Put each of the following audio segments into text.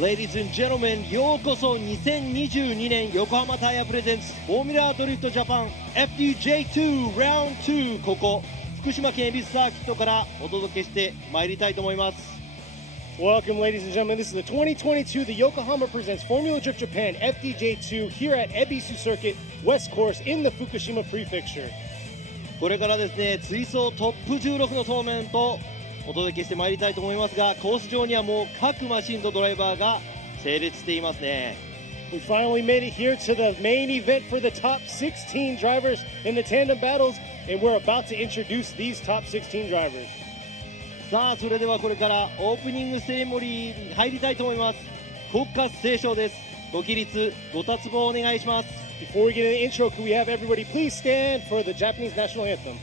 Ladies and gentlemen, ようこそ2022年横浜タイヤプレゼンツフォーミュラードリフトジャパン FDJ2 Round 2、ここ福島県恵比寿サーキットからお届けしてまいりたいと思います。 Welcome, ladies and gentlemen. This is the 2022 The Yokohama Presents Formula Drift Japan FDJ2 here at Ebisu Circuit West Course in the Fukushima Prefecture. これからですね、追走トップ16のトーナメントお届けしてまいりたいと思いますが、コース上にはもう各マシンとドライバーが整列していますね。 We finally made it here to the main event for the top 16 drivers in the tandem battles, and we're about to introduce these top 16 drivers. さあ、それではこれからオープニングセレモニーに入りたいと思います。国歌斉唱です。ご起立ご達望お願いします。 Before we get in the intro, could we have everybody please stand for the Japanese national anthem?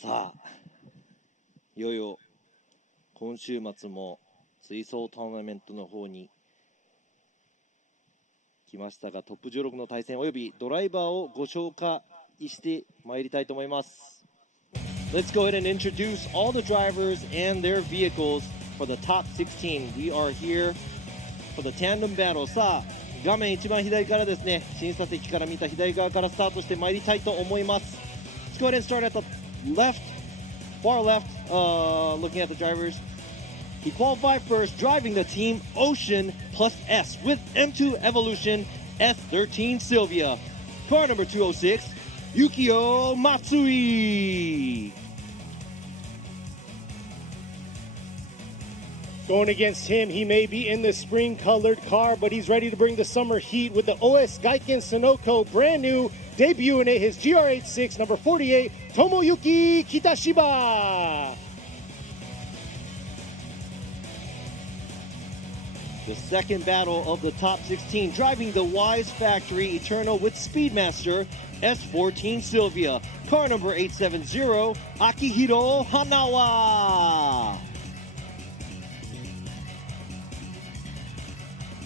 さあ、いよいよ今週末も追走トーナメントの方に来ましたが、トップ16の対戦およびドライバーをご紹介してまいりたいと思います。 Let's go ahead and introduce all the drivers and their vehicles for the top 16. We are here for the tandem battle. さあ、画面一番左からですね、審査席から見た左側からスタートしてまいりたいと思います。 Let's go ahead and start at the left, far left, looking at the drivers. He qualified first, driving the team Ocean plus S with M2 Evolution S13 Sylvia. Car number 206, Yukio Matsui. Going against him, he may be in the spring-colored car, but he's ready to bring the summer heat with the OS Gaiken Sunoco, brand new, debuting it, his GR86, number 48, Tomoyuki Kitashiba. The second battle of the top 16, driving the Wise Factory Eternal with Speedmaster S14 Sylvia. Car number 870, Akihiro Hanawa.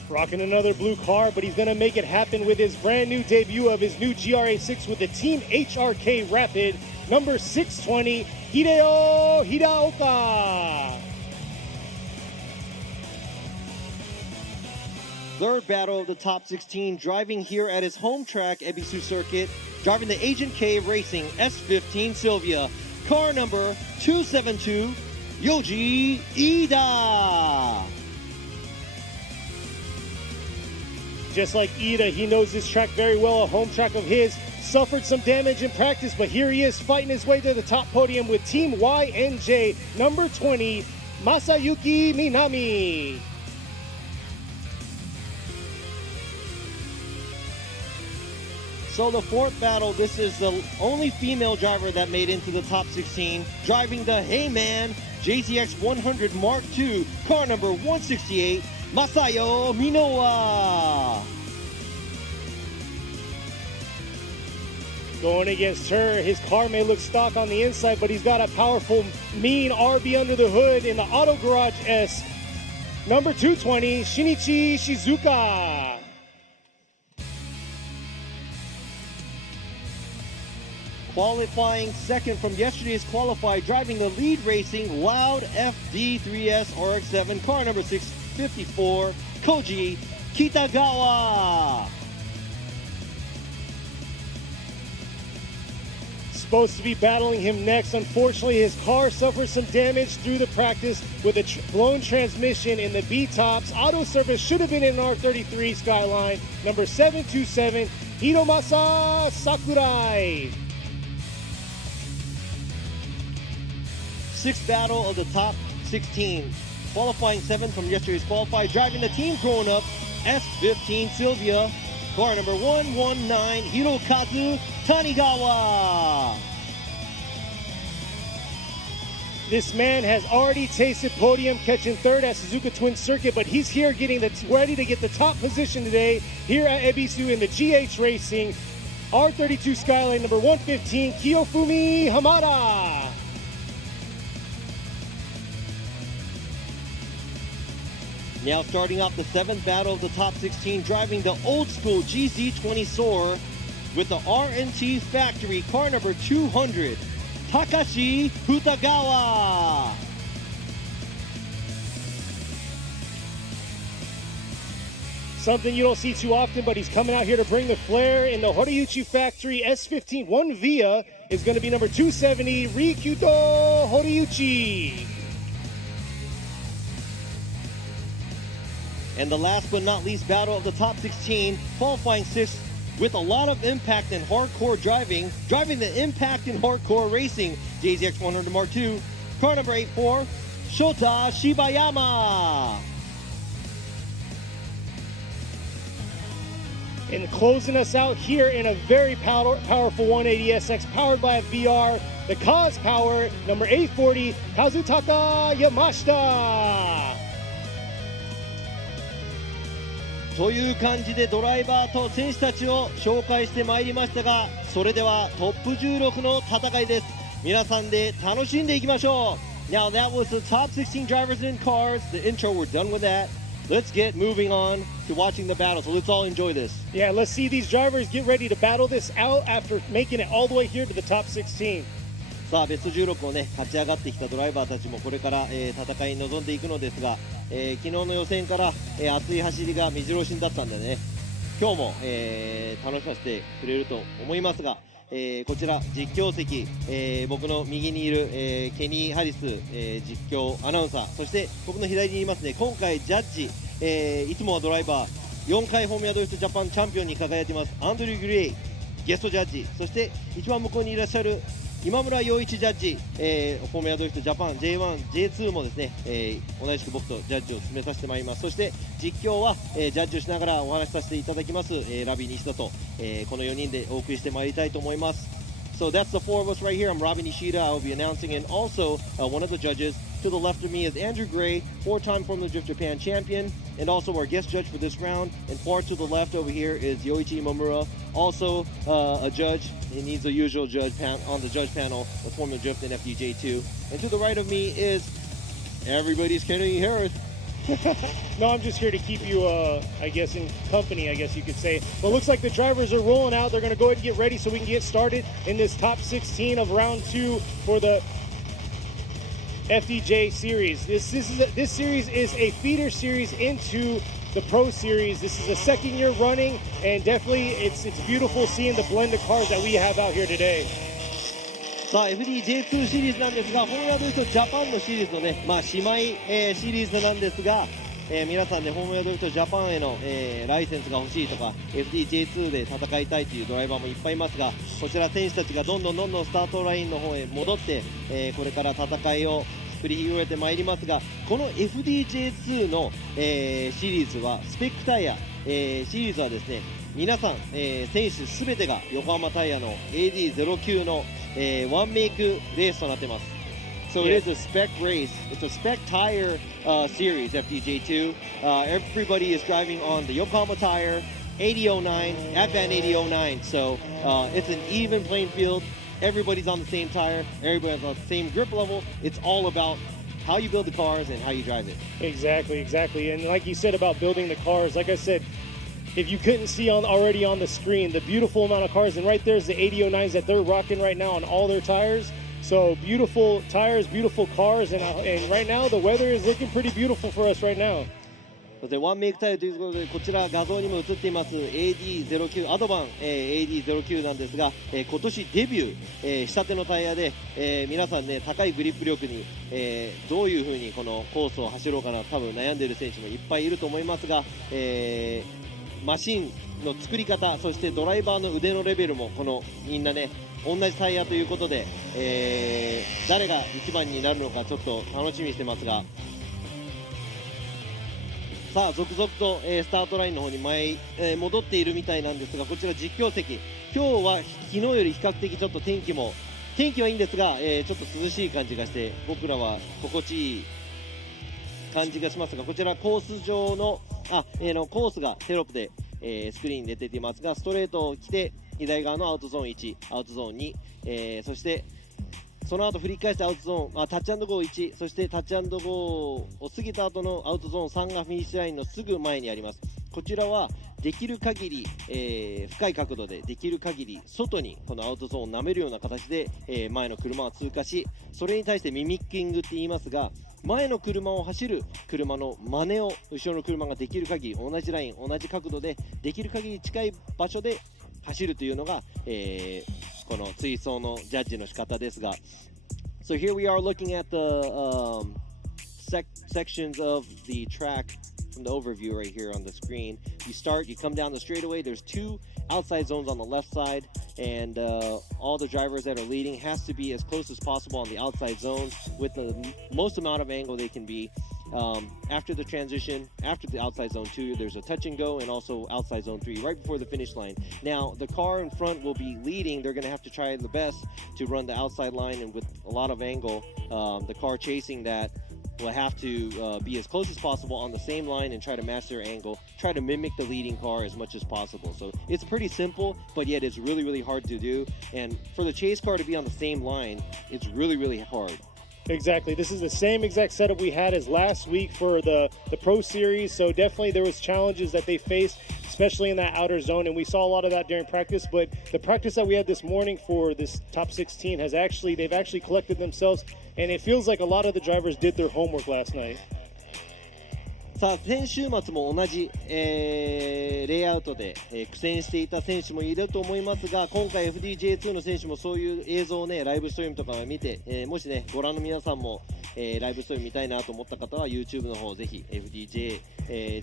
Rocking another blue car, but he's going to make it happen with his brand new debut of his new GR86 with the Team HRK Rapid, number 620, Hiraoka. Third battle of the top 16, driving here at his home track, Ebisu Circuit, driving the Agent K Racing S15 Sylvia. Car number 272, Yoji Ida. Just like Ida, he knows this track very well, a home track of his. Suffered some damage in practice, but here he is fighting his way to the top podium with Team YNJ, number 20, Masayuki Minami. So the fourth battle, this is the only female driver that made into the top 16, driving the Heyman JZX 100 Mark II, car number 168, Masayo Minoa. Going against her, his car may look stock on the inside, but he's got a powerful, mean RB under the hood in the Auto Garage S. Number 220, Shinichi Ishizuka. Qualifying second from yesterday's qualified, driving the lead racing Loud FD3S RX-7, car number 654, Koji Kitagawa. supposed to be battling him next. Unfortunately, his car suffered some damage through the practice with a blown transmission in the B-tops. Auto service should have been in R33 Skyline, number 727, Hiromasa Sakurai. Sixth battle of the top 16. Qualifying 7 from yesterday's qualified. Driving the team growing up, S15 Sylvia. Car number 119, Hirokazu Tanigawa. This man has already tasted podium, catching third at Suzuka Twin Circuit, but he's here ready to get the top position today here at Ebisu in the GH Racing. R32 Skyline number 115, Kiyofumi Hamada. Now starting off the 7th battle of the top 16, driving the old school GZ20 Soar with the RNT Factory, car number 200, Takashi Hutagawa. Something you don't see too often, but he's coming out here to bring the flair in the Horiuchi Factory S15. One via is going to be number 270, Rikuto Horiuchi. And the last but not least battle of the top 16, qualifying 6th with a lot of impact and hardcore driving the impact and hardcore racing JZX 100 Mark II, car number 84, Shota Shibayama. And closing us out here in a very powerful 180SX powered by a VR, the Cause Power, number 840, Kazutaka Yamashita. という感じでドライバーと選手たちを紹介してまいりましたが、それではトップ16の戦いです。皆さんで楽しんでいきましょう。Now that was the top 16 drivers and cars. The intro, we're done with that. Let's get moving on to watching the battle. So let's all enjoy this. Yeah, let's see these drivers get ready to battle this out after making it all the way here to the top 16. さあベスト16をね勝ち上がってきたドライバーたちもこれから、戦いに臨んでいくのですが、昨日の予選から、熱い走りが目白押しだったんでね、今日も、楽しませてくれると思いますが、こちら実況席、僕の右にいる、ケニー・ハリス、実況アナウンサー、そして僕の左にいますね、今回ジャッジ、いつもはドライバー4回フォーミュラドリフトジャパンチャンピオンに輝いていますアンドリュー・グレイゲストジャッジ、そして一番向こうにいらっしゃる今村洋一ジャッジ、フォーミュラドリフトジャパン J1、J2 もですね、同じく僕とジャッジを進めさせてまいります。そして実況は、ジャッジをしながらお話しさせていただきます、ラビ西田と、この4人でお送りしてまいりたいと思います。So that's the four of us right here. I'm Robbie Nishida. I will be announcing, and also one of the judges to the left of me is Andrew Gray, 4-time Formula Drift Japan champion, and also our guest judge for this round. And far to the left over here is Yoichi Imamura, also a judge. He needs the usual judge on the judge panel of Formula Drift and FDJ2. And to the right of me is everybody's Kenny Harris. No, I'm just here to keep you, I guess, in company, I guess you could say. But it looks like the drivers are rolling out. They're going to go ahead and get ready so we can get started in this top 16 of round 2 for the FDJ series. This series is a feeder series into the Pro Series. This is the second year running, and definitely it's beautiful seeing the blend of cars that we have out here today. さあ FDJ2 シリーズなんですが、フォーミュラドリフトジャパンのシリーズのね、姉妹、シリーズなんですが、皆さんね、フォーミュラドリフトジャパンへの、ライセンスが欲しいとか FDJ2 で戦いたいというドライバーもいっぱいいますが、こちら選手たちがどんどんスタートラインの方へ戻って、これから戦いを繰り広げてまいりますが、この FDJ2 の、シリーズはスペックタイヤ、シリーズはですね、皆さん、選手すべてが横浜タイヤの AD09 の、ワンメイクレースとなっています。So it is a spec race. It's a spec tire series, FDJ2. Everybody is driving on the Yokohama tire, 8009, Advan 8009. So it's an even playing field. Everybody's on the same tire. Everybody's on the same grip level. It's all about how you build the cars and how you drive it. Exactly. And like you said about building the cars, like I said, if you couldn't see already on the screen, the beautiful amount of cars, and right there's the 8009s that they're rocking right now on all their tires. So beautiful tires, beautiful cars, and right now the weather is looking pretty beautiful for us right now. でワンメイクタイヤということで、こちら画像にも映っています AD09 アドバン、AD09 なんですが、今年デビュー、したてのタイヤで、皆さんね、高いグリップ力に、どういう風にこのコースを走ろうかな、多分悩んでいる選手もいっぱいいると思いますが、マシンの作り方、そしてドライバーの腕のレベルもこのみんなね同じタイヤということで、誰が一番になるのかちょっと楽しみにしてますが、さあ続々と、スタートラインの方に戻っているみたいなんですが、こちら実況席、今日は昨日より比較的ちょっと天気はいいんですが、ちょっと涼しい感じがして僕らは心地いい感じがしますが、こちらコース上のコースがテロップで、スクリーンに出ていますが、ストレートを来て左側のアウトゾーン1、アウトゾーン2、そしてその後振り返してアウトゾーン、タッチアンドゴー1、そしてタッチアンドゴーを過ぎた後のアウトゾーン3がフィニッシュラインのすぐ前にあります。こちらはできる限り、深い角度でできる限り外にこのアウトゾーンを舐めるような形で、前の車は通過し、それに対してミミッキングって言いますが、前の車を走る車の真似を後ろの車ができる限り同じライン同じ角度でできる限り近い場所で走るというのが、この追走のジャッジの仕方ですが、 So here we are looking at the sections of the track from the overview right here on the screen. You come down the straightaway, there's two outside zones on the left side, and all the drivers that are leading has to be as close as possible on the outside zones with the most amount of angle they can be. After the transition, after the outside zone 2, there's a touch and go, and also outside zone 3 right before the finish line. Now the car in front will be leading. They're going to have to try the best to run the outside line, and with a lot of angle, the car chasing that will have to be as close as possible on the same line and try to match their angle, try to mimic the leading car as much as possible. So it's pretty simple, but yet it's really, really hard to do. And for the chase car to be on the same line, it's really, really hard. Exactly. This is the same exact setup we had as last week for the Pro Series. So definitely there was challenges that they faced, especially in that outer zone. And we saw a lot of that during practice. But the practice that we had this morning for this top 16 they've actually collected themselves. And it feels like a lot of the drivers did their homework last night. さあ先週末も同じ、レイアウトで、苦戦していた選手もいると思いますが、今回 FDJ2 の選手もそういう映像をねライブストリームとか見て、もしねご覧の皆さんも、ライブストリーム見たいなと思った方は YouTube の方ぜひ FDJ、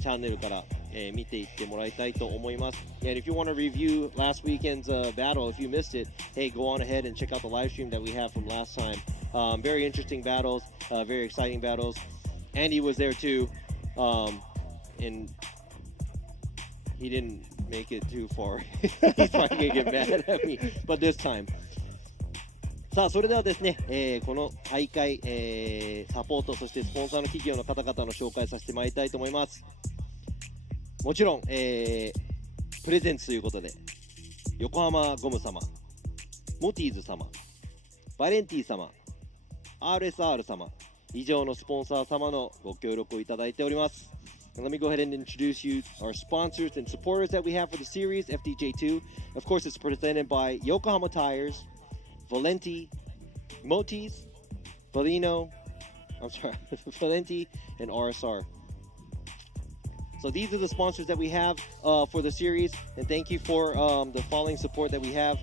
チャンネルから、見ていってもらいたいと思います。And if you want to review last weekend's battle, if you missed it, hey, go on ahead and check out the live stream that we had from last time. Very interesting battles, very exciting battles. Andy was there too. And he didn't make it too far. He's probably gonna get mad at me, but this time. さあそれではですね、この大会、サポートそしてスポンサーの企業の方々の紹介させてまいりたいと思います。もちろん、プレゼンツということで横浜ゴム様、モティーズ様、バレンティ様、RSR 様、以上のスポンサー様のご協力をいただいております。Let me go ahead and introduce you our sponsors and supporters that we have for the series, FDJ2. Of course, it's presented by Yokohama Tires, Valenti, Motis, Valenti, and RSR. So these are the sponsors that we have for the series, and thank you for the following support that we have.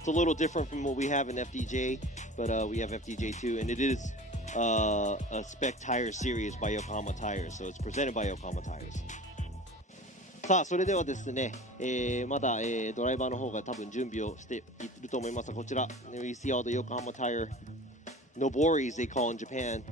It's a little different from what we have in FDJ, but we have FDJ2, and it is a Spec Tire series by Yokohama Tires, so it's presented by Yokohama Tires. さあそれではですね、まだ、ドライバーの方が多分準備をしていると思いますが、こちら We see all the Yokohama Tire Noboris they call in Japan.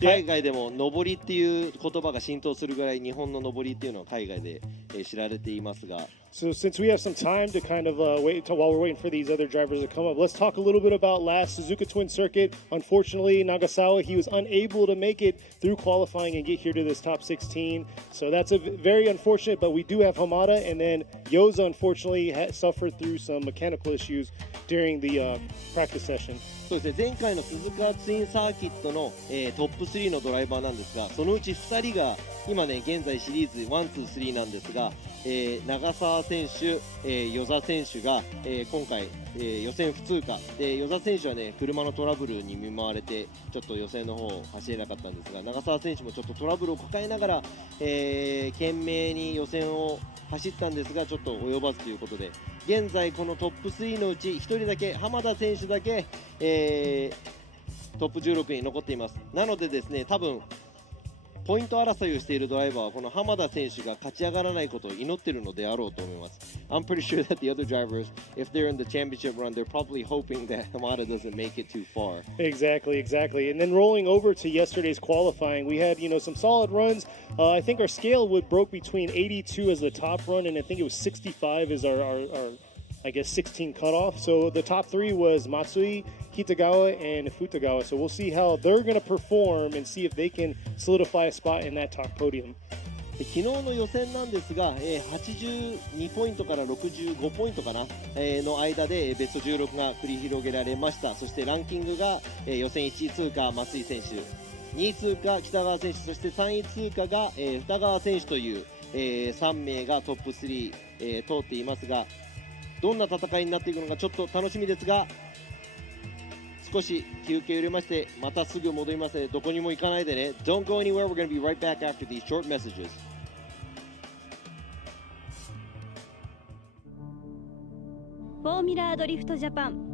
海外でも上りっていう言葉が浸透するぐらい日本の上りっていうのは海外で知られていますが。So since we have some time to kind of wait while we're waiting for these other drivers to come up, let's talk a little bit about last Suzuka Twin Circuit. Unfortunately, Nagasawa, he was unable to make it through qualifying and get here to this top 16. So that's a very unfortunate, but we do have Hamada, and then Yoza unfortunately suffered through some mechanical issues during the practice session. そうですね、前回の鈴鹿ツインサーキットの、トップ3のドライバーなんですが、そのうち2人が今ね現在シリーズ1、2、3なんですが、長澤選手、与座選手が、今回、予選不通過で、与座選手はね車のトラブルに見舞われてちょっと予選の方を走れなかったんですが、長澤選手もちょっとトラブルを抱えながら、懸命に予選を走ったんですがちょっと及ばずということで、現在このトップ3のうち1人だけ浜田選手だけ、トップ16に残っています。なのでですね、多分ポイント争いをしているドライバーはこの浜田選手が勝ち上がらないことを祈っているのであろうと思います。I'm pretty sure that the other drivers, if they're in the championship run, they're probably hoping that Hamada doesn't make it too far. Exactly. And then rolling over to yesterday's qualifying, we had some solid runs. I think our scale broke between 82 as the top run, and I think it was 65 as our I guess 16 cutoff. So the top three was Matsui, Kitagawa, and Hutagawa. So we'll see how they're going to perform and see if they can solidify a spot in that top podium. 昨日の予選なんですが、82ポイントから65ポイントかな、の間でベスト16が繰り広げられました。そしてランキングが、予選1位通過松井選手、2位通過北川選手、そして3位通過が、二川選手という、3名がトップ3、通っていますが、どんな戦いになっていくのかちょっと楽しみですが、少し休憩を入れましてまたすぐ戻りますので、どこにも行かないでね。 Don't go anywhere, we're going to be right back after these short messages. フォーミュラードリフトジャパン。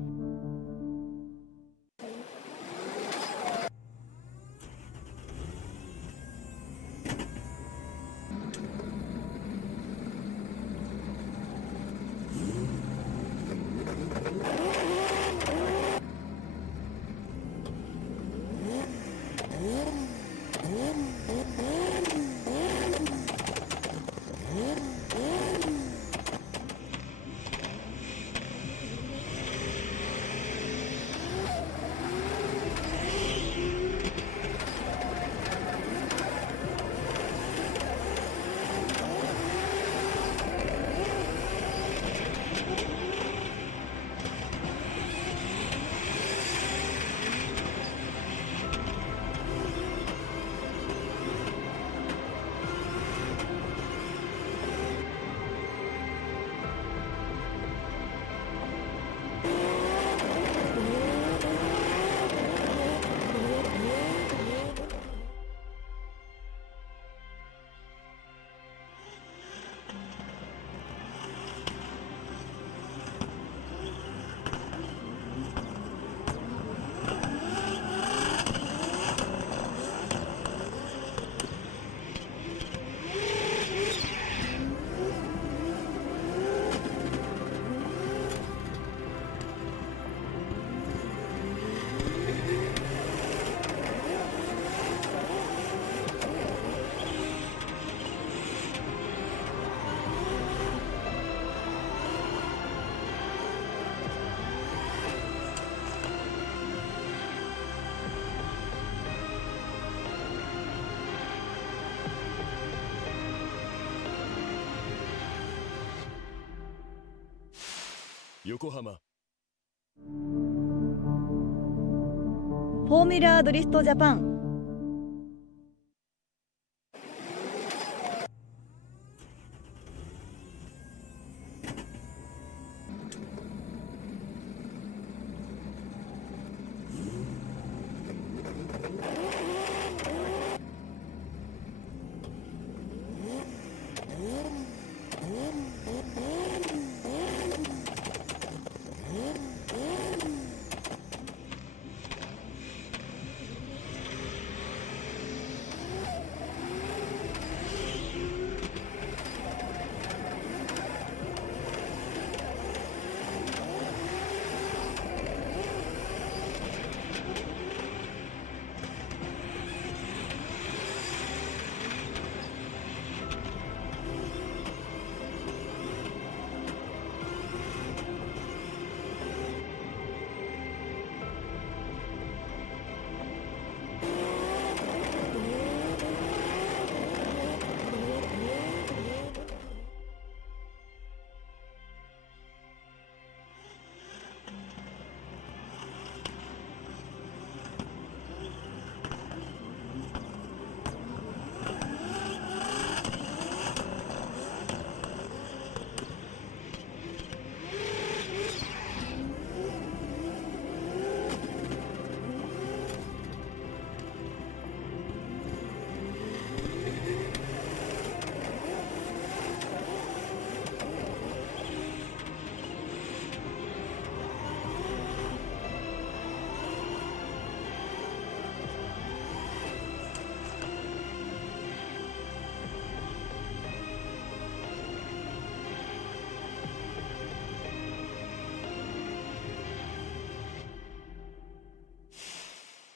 横浜フォーミュラードリフトジャパン。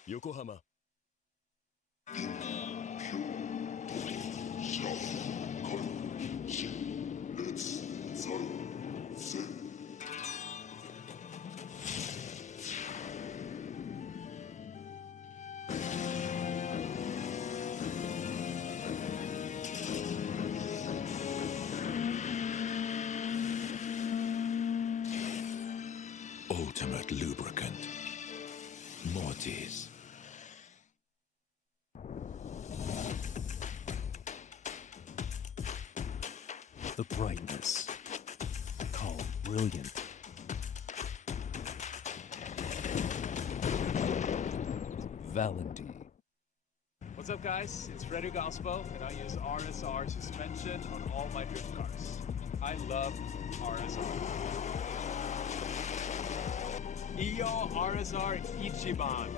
横浜 Ultimate lubricant. Mortis. The brightness. Called brilliant. Valentine. What's up, guys? It's Frederick Ospo, and I use RSR suspension on all my drift cars. I love RSR. Iyo RSR Ichiban.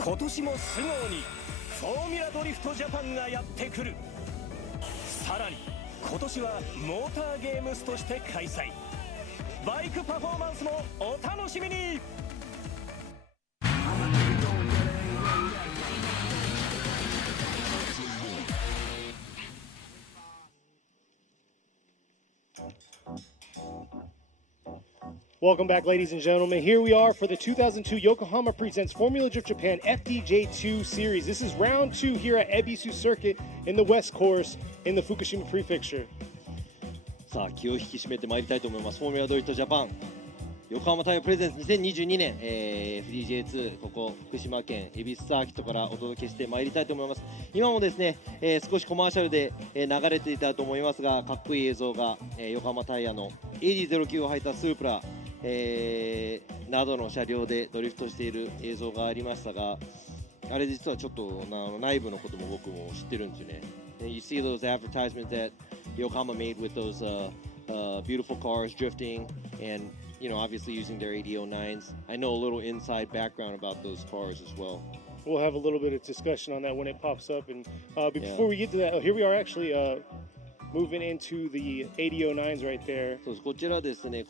今年も素直にフォーミュラドリフトジャパンがやってくる。さらに今年はモーターゲームスとして開催。バイクパフォーマンスもお楽しみに。Welcome back, ladies and gentlemen. Here we are for the 2002 Yokohama Presents Formula Drift Japan FDJ2 Series. This is round 2 here at Ebisu Circuit in the West Course in the Fukushima Prefecture. さあ気を引き締めてまいりたいと思います。フォーミュラドリフトジャパン横浜タイヤプレゼンツ2022年、FDJ2 ここ福島県恵比寿サーキットからお届けしてまいりたいと思います。今もですね、少しコマーシャルで、流れていたと思いますがかっこいい映像が、横浜タイヤの AD09 を履いたスープラ、などの車両でドリフトしている映像がありましたが、あれ実はちょっと内部のことも僕も知ってるんですよね。You see those advertisements that Yokohama made with those beautiful cars drifting and you know obviously using their AD09s. I know a little inside background about those cars as well. We'll have a little bit of discussion on that when it pops up. And before we get to that, here we are actually moving into the AD09s right there. そうです。こちらですね、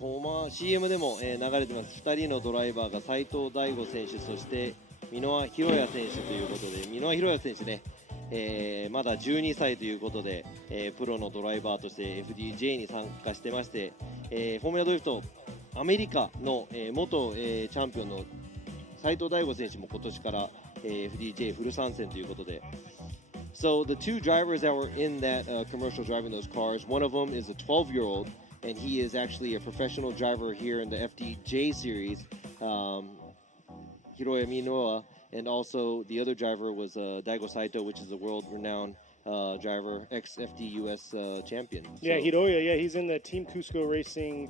CM でも、流れてます。2人のドライバーが斉藤大吾選手、そして箕輪宏也選手ということで、箕輪宏也選手ね、まだ12歳ということで、プロのドライバーとして FDJ に参加してまして、フォーミュラドリフトアメリカの、元、チャンピオンの斉藤大吾選手も今年から、FDJ フル参戦ということで。So the two drivers that were in that commercial driving those cars, one of them is a 12-year-old, and he is actually a professional driver here in the FDJ series, Hiroya Minoa, and also the other driver was Daigo Saito, which is a world-renowned driver, ex-FDUS champion. Yeah, So- Hiraoka, yeah, he's in the Team Cusco Racing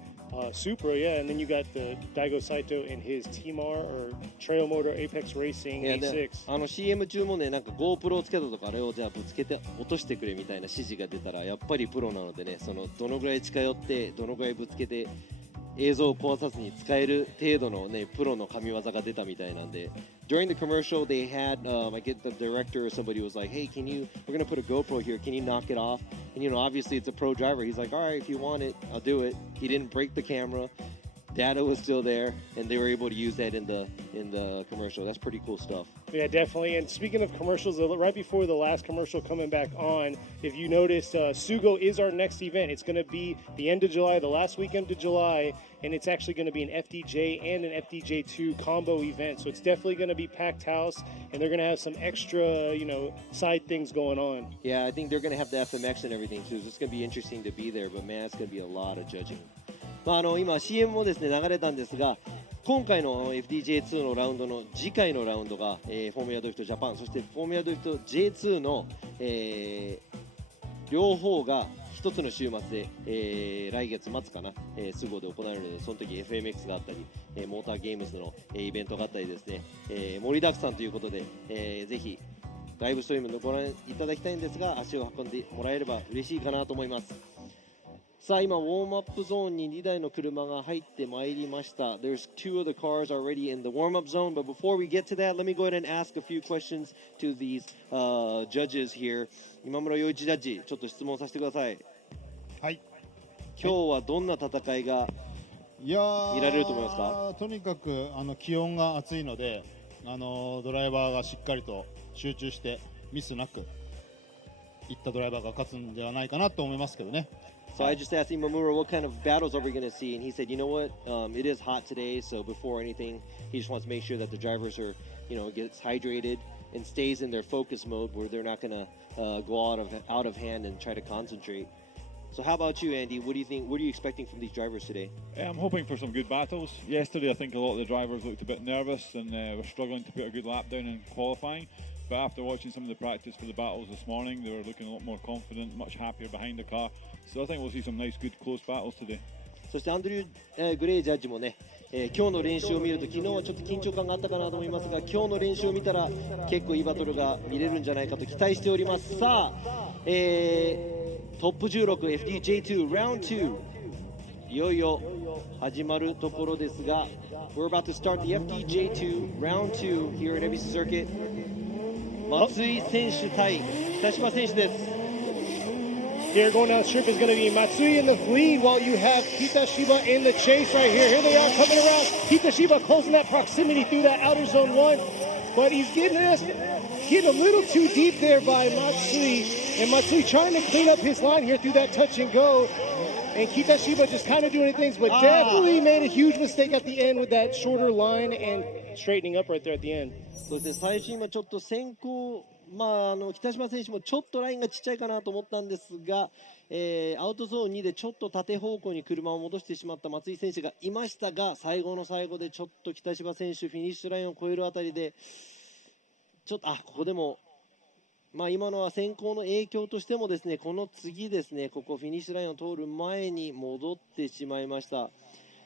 Supra, yeah, and then you got the Daigo Saito in his Team R or Trail Motor Apex Racing いやで A6. CM 中もね、なんか GoPro をつけたとかあれをじゃあぶつけて落としてくれみたいな指示が出たらやっぱりプロなのでね、そのどのぐらい近寄ってどのぐらいぶつけて映像を壊さずに使える程度のねプロの神業が出たみたいなんで。During the commercial, they had, I get the director or somebody was like, hey, we're going to put a GoPro here. Can you knock it off? And, obviously it's a pro driver. He's like, all right, if you want it, I'll do it. He didn't break the camera. Data was still there, and they were able to use that in the commercial. That's pretty cool stuff. Yeah, definitely. And speaking of commercials, right before the last commercial coming back on, if you noticed, Sugo is our next event. It's going to be the end of July, the last weekend of July, and it's actually going to be an FDJ and an FDJ2 combo event. So it's definitely going to be packed house, and they're going to have some extra, side things going on. Yeah, I think they're going to have the FMX and everything too. So it's going to be interesting to be there, but man, it's going to be a lot of judging. 今 CM もですね流れたんですが、今回の FDJ2 のラウンドの次回のラウンドが、フォーミュラドリフトジャパン、そしてフォーミュラドリフト J2 の、両方が一つの週末で、来月末かな、スゴで行われるので、その時 FMX があったり、モーターゲームズの、イベントがあったりですね、盛りだくさんということで、ぜひライブストリームのご覧いただきたいんですが、足を運んでもらえれば嬉しいかなと思います。さあ今ウォームアップゾーンに2台の車が入ってまいりました。There's two of the cars already in the warm-up zone, but before we get to that, let me go ahead and ask a few questions to these judges here. 今村洋一ジャッジ、ちょっと質問させてください。はい。今日はどんな戦いが見られると思いますか？とにかく気温が暑いので、ドライバーがしっかりと集中してミスなくいったドライバーが勝つんではないかなと思いますけどね。So I just asked Imamura what kind of battles are we going to see, and he said, you know what, it is hot today, so before anything, he just wants to make sure that the drivers are, gets hydrated and stays in their focus mode where they're not going to go out of hand and try to concentrate. So how about you, Andy? What do you think? What are you expecting from these drivers today? I'm hoping for some good battles. Yesterday, I think a lot of the drivers looked a bit nervous and were struggling to put a good lap down in qualifying. But after watching some of the practice for the battles this morning, they were looking a lot more confident, much happier behind the car. So I think we'll see some nice, good, close battles today. そしてアンドリュー・グレイジャッジもね、今日の練習を見ると昨日はちょっと緊張感があったかなと思いますが、今日の練習を見たら結構いいバトルが見れるんじゃないかと期待しております。さあ、トップ16 FDJ2 Round 2いよいよ始まるところですが、We're about to start the FDJ2 Round 2 here at Ebisu Circuit. 松井選手対北島選手です。Here going down the strip is going to be Matsui in the lead while you have Kitashiba in the chase right here. Here they are coming around. Kitashiba closing that proximity through that outer zone one. But he's getting hit a little too deep there by Matsui. And Matsui trying to clean up his line here through that touch and go. And Kitashiba just kind of doing things, but definitely made a huge mistake at the end with that shorter line and straightening up right there at the end. そうですね、最初今ちょっと先行、北島選手もちょっとラインがちっちゃいかなと思ったんですが、アウトゾーン2でちょっと縦方向に車を戻してしまった松井選手がいましたが、最後の最後でちょっと北島選手フィニッシュラインを越えるあたりでちょっとここでも今のは先行の影響としてもですね、この次ですね、ここフィニッシュラインを通る前に戻ってしまいました。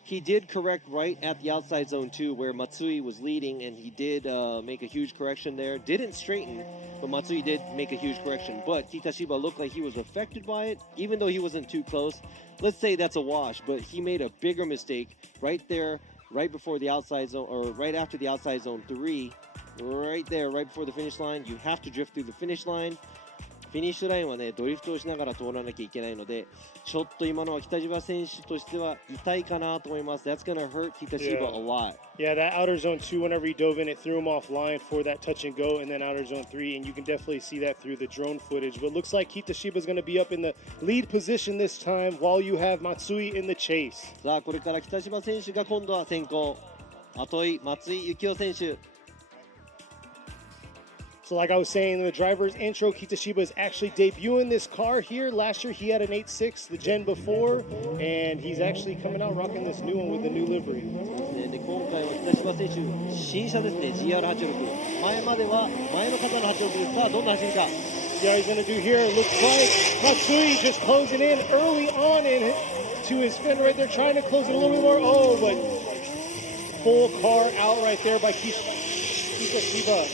He did correct right at the outside zone too, where Matsui was leading, and he did make a huge correction there. Didn't straighten, but Matsui did make a huge correction. But Kitashiba looked like he was affected by it, even though he wasn't too close. Let's say that's a wash, but he made a bigger mistake right there, right before the outside zone, or right after the outside zone 3, right there, right before the finish line. You have to drift through the finish line. フィニッシュラインはね、ドリフトをしながら通らなきゃいけないので、ちょっと今のは北島選手としては痛いかなと思います。That's gonna hurt Kitashiba a lot. Yeah, that outer zone 2, whenever he dove in, it threw him offline for that touch and go, and then outer zone 3, and you can definitely see that through the drone footage. But it looks like Kitashiba is going to be up in the lead position this time, while you have Matsui in the chase. さあ、これから北島選手が今度は先行。後井、松井幸雄選手。So like I was saying in the driver's intro, Kitashiba is actually debuting this car here. Last year he had an 8.6, the gen before, and he's actually coming out rocking this new one with the new livery. で今回は北島選手、新車ですね、GR86。前までは前の方の86です。さあ、どんな走りか。See how he's going to do here. It looks like Matsui just closing in early on to his fender right there, trying to close it a little bit more. Oh, but full car out right there by Kitashiba.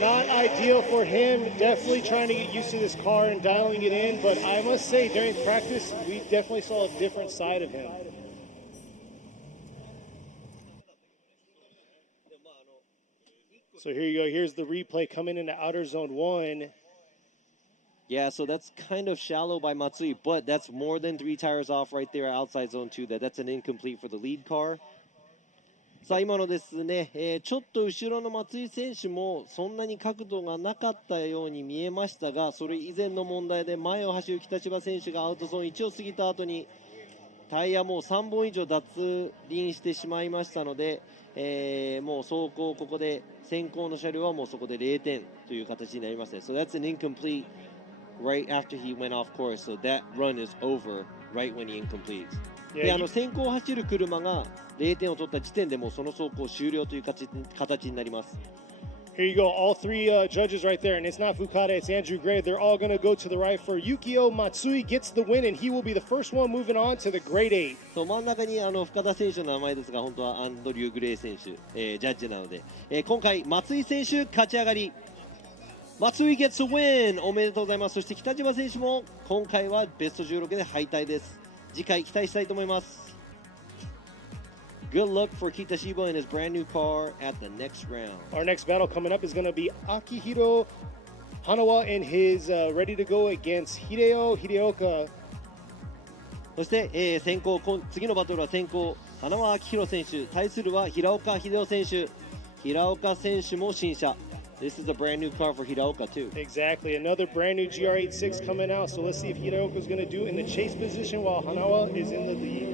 Not ideal for him. Definitely trying to get used to this car and dialing it in. But I must say, during practice, we definitely saw a different side of him. So here you go. Here's the replay coming into outer zone 1. Yeah, so that's kind of shallow by Matsui, but that's more than 3 tires off right there outside zone 2. That's an incomplete for the lead car. さあ今のですね、ちょっと後ろの松井選手もそんなに角度がなかったように見えましたが、それ以前の問題で前を走る北芝選手がアウトゾーン1を過ぎた後にタイヤもう3本以上脱輪してしまいましたので、もう走行ここで先行の車両はもうそこで0点という形になりますね。So that's an incomplete right after he went off course. So that run is over right when he incompletes. で先行走る車が0点を取った時点でもうその走行終了という形になります。Here you go, all 3 judges right there, and it's not Fukada, it's Andrew Gray. They're all going to go to the right for Yukio Matsui gets the win, and he will be the first one moving on to the grade 8. そう真ん中に深田選手の名前ですが、本当はアンドリュー・グレイ選手、ジャッジなので、今回松井選手勝ち上がり。Matsui gets a win! おめでとうございます。そして北島選手も今回はベスト16で敗退です。次回期待したいと思います。Good luck for Kitashiba and his brand new car at the next round. Our next battle coming up is going to be Akihiro Hanawa and his ready to go against Hiraoka. そして、先行次のバトルは先行花輪明宏選手対するは平岡秀夫選手。平岡選手も新車。This is a brand new car for Hiraoka too. Exactly, another brand new GR86 coming out. So let's see if Hiraoka is going to do in the chase position while Hanawa is in the lead.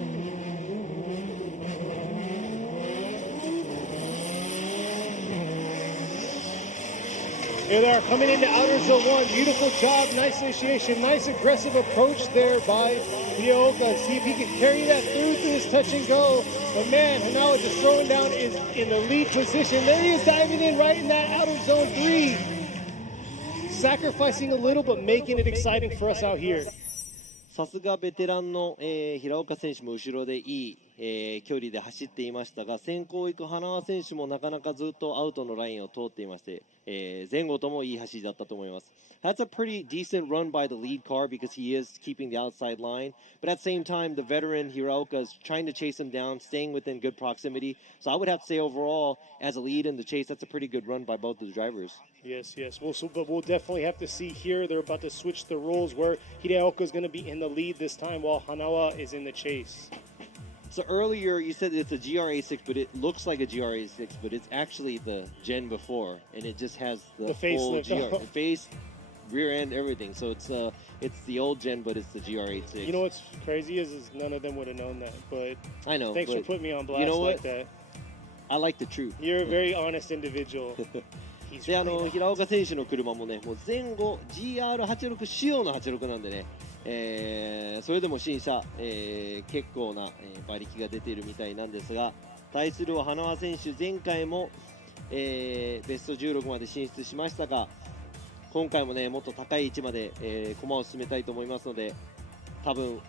Here they are coming into outer zone 1. Beautiful job, nice initiation, nice aggressive approach there by Hiraoka. See if he can carry that through to this touch and go. But man, Hanawa just throwing down is in the lead position. There he is diving in right in that outer zone 3. Sacrificing a little but making it exciting for us out here. さすがベテランの、平岡選手も後ろでいい、距離で走っていましたが、先行行く花輪選手もなかなかずっとアウトのラインを通っていまして、前後ともいい走りだったと思います。That's a pretty decent run by the lead car because he is keeping the outside line. But at the same time, the veteran Hiraoka is trying to chase him down, staying within good proximity. So I would have to say overall, as a lead in the chase, that's a pretty good run by both of the drivers. Yes. But we'll definitely have to see here. They're about to switch the rules where Hiraoka is going to be in the lead this time while Hanawa is in the chase. So earlier you said it's a GR86, but it looks like a GR86, but it's actually the gen before, and it just has the full GR face, rear end, everything. So it's the old gen, but it's the GR86. You know what's crazy is none of them would have known that. But I know. Thanks for putting me on blast, you know like that. I like the truth. You're a very honest individual. で平岡選手の車もね、もう前後 GR86 仕様の86なんでね、それでも新車、結構な、馬力が出ているみたいなんですが、対するは花輪選手、前回も、ベスト16まで進出しましたが、今回もね、もっと高い位置まで、駒を進めたいと思いますので、多分、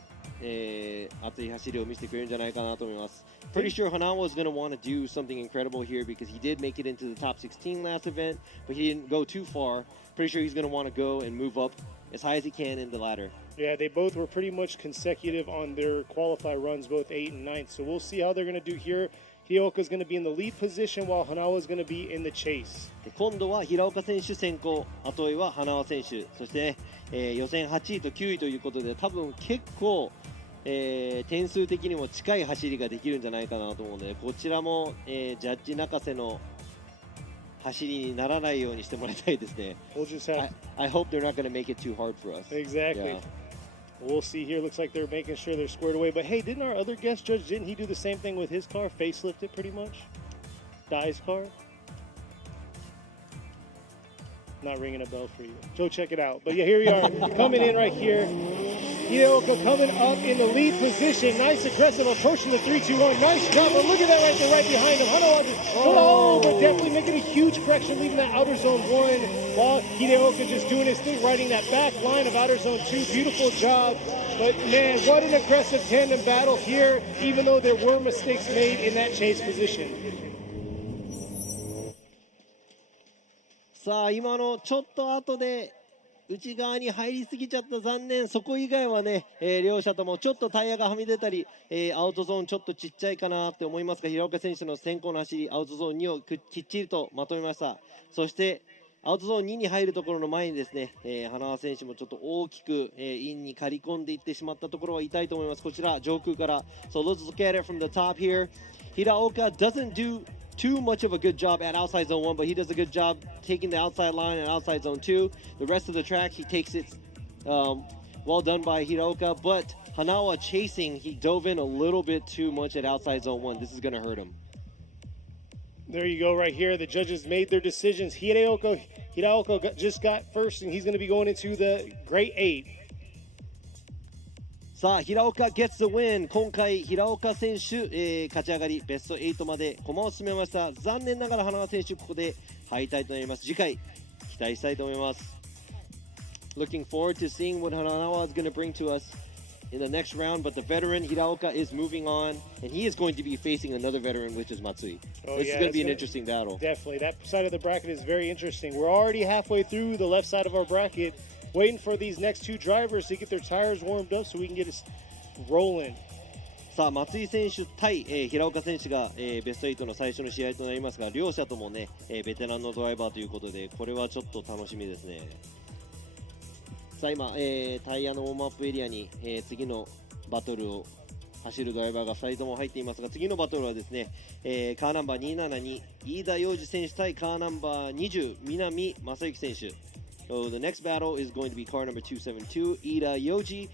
熱い走りを見せてくれるんじゃないかなと思います。Pretty sure Hanawa is going to want to do something incredible here because he did make it into the top 16 last event, but he didn't go too far. Pretty sure he's going to want to go and move up as high as he can in the ladder. Yeah, they both were pretty much consecutive on their qualify runs, both 8 and 9. So we'll see how they're going to do here. Hiraoka is going to be in the lead position while Hanawa is going to be in the chase. 今度は平岡選手先行、後追いは花輪選手、そして、予選8位と9位ということで、多分結構、点数的にも近い走りができるんじゃないかなと思うので、こちらも、ジャッジ泣かせの走りにならないようにしてもらいたいですね。I hope they're not going to make it too hard for us. Exactly. Yeah. We'll see here. Looks like they're making sure they're squared away. But hey, didn't our other guest judge, didn't he do the same thing with his car? Facelift it pretty much? Dye's car? Not ringing a bell for you. Go check it out. But yeah, here we are. Coming in right here. Hiraoka coming up in the lead position. Nice aggressive approach to the 3-2-1. Nice job. But look at that right there, right behind him. Hanawa just, but definitely making a huge correction, leaving that outer zone 1, while Hiraoka just doing his thing, riding that back line of outer zone 2. Beautiful job. But man, what an aggressive tandem battle here, even though there were mistakes made in that chase position. さあ今のちょっと後で内側に入りすぎちゃった残念。そこ以外はね、両者ともちょっとタイヤがはみ出たり、アウトゾーンちょっとちっちゃいかなって思いますが、平岡選手の先行の走り、アウトゾーン2をきっちりとまとめました。そしてアウトゾーン2に入るところの前にですね、花輪選手もちょっと大きく、インに刈り込んでいってしまったところは痛いと思います。こちら上空から。So let's look at it from the top here. Hiraoka doesn't do too much of a good job at outside zone 1, but he does a good job taking the outside line and outside zone 2. The rest of the track, he takes it well done by Hiraoka, but Hanawa chasing, he dove in a little bit too much at outside zone 1. This is going to hurt him. There you go right here. The judges made their decisions. Hiraoka just got first, and he's going to be going into the Great 8. さあ、平岡 gets the win。今回、平岡選手、勝ち上がり、ベスト8まで駒を進めました。残念ながら花輪選手、ここで敗退となります。次回、期待したいと思います。Looking forward to seeing what Hanawa is going to bring to us in the next round, but the veteran Hiraoka is moving on, and he is going to be facing another veteran, which is Matsui. This is going to be an interesting battle. Definitely. That side of the bracket is very interesting. We're already halfway through the left side of our bracket, waiting for these next two drivers to get their tires warmed up so we can get us rolling. さあ、松井選手対、平岡選手が、ベスト8の最初の試合となりますが、両者ともね、ベテランのドライバーということで、これはちょっと楽しみですね。さあ今、タイヤのウォームアップエリアに、次のバトルを走るドライバーが2人とも入っていますが、次のバトルはですね、カーナンバー272飯田洋二選手対カーナンバー20南正幸選手。So the next battle is going to be car number 272 Yoji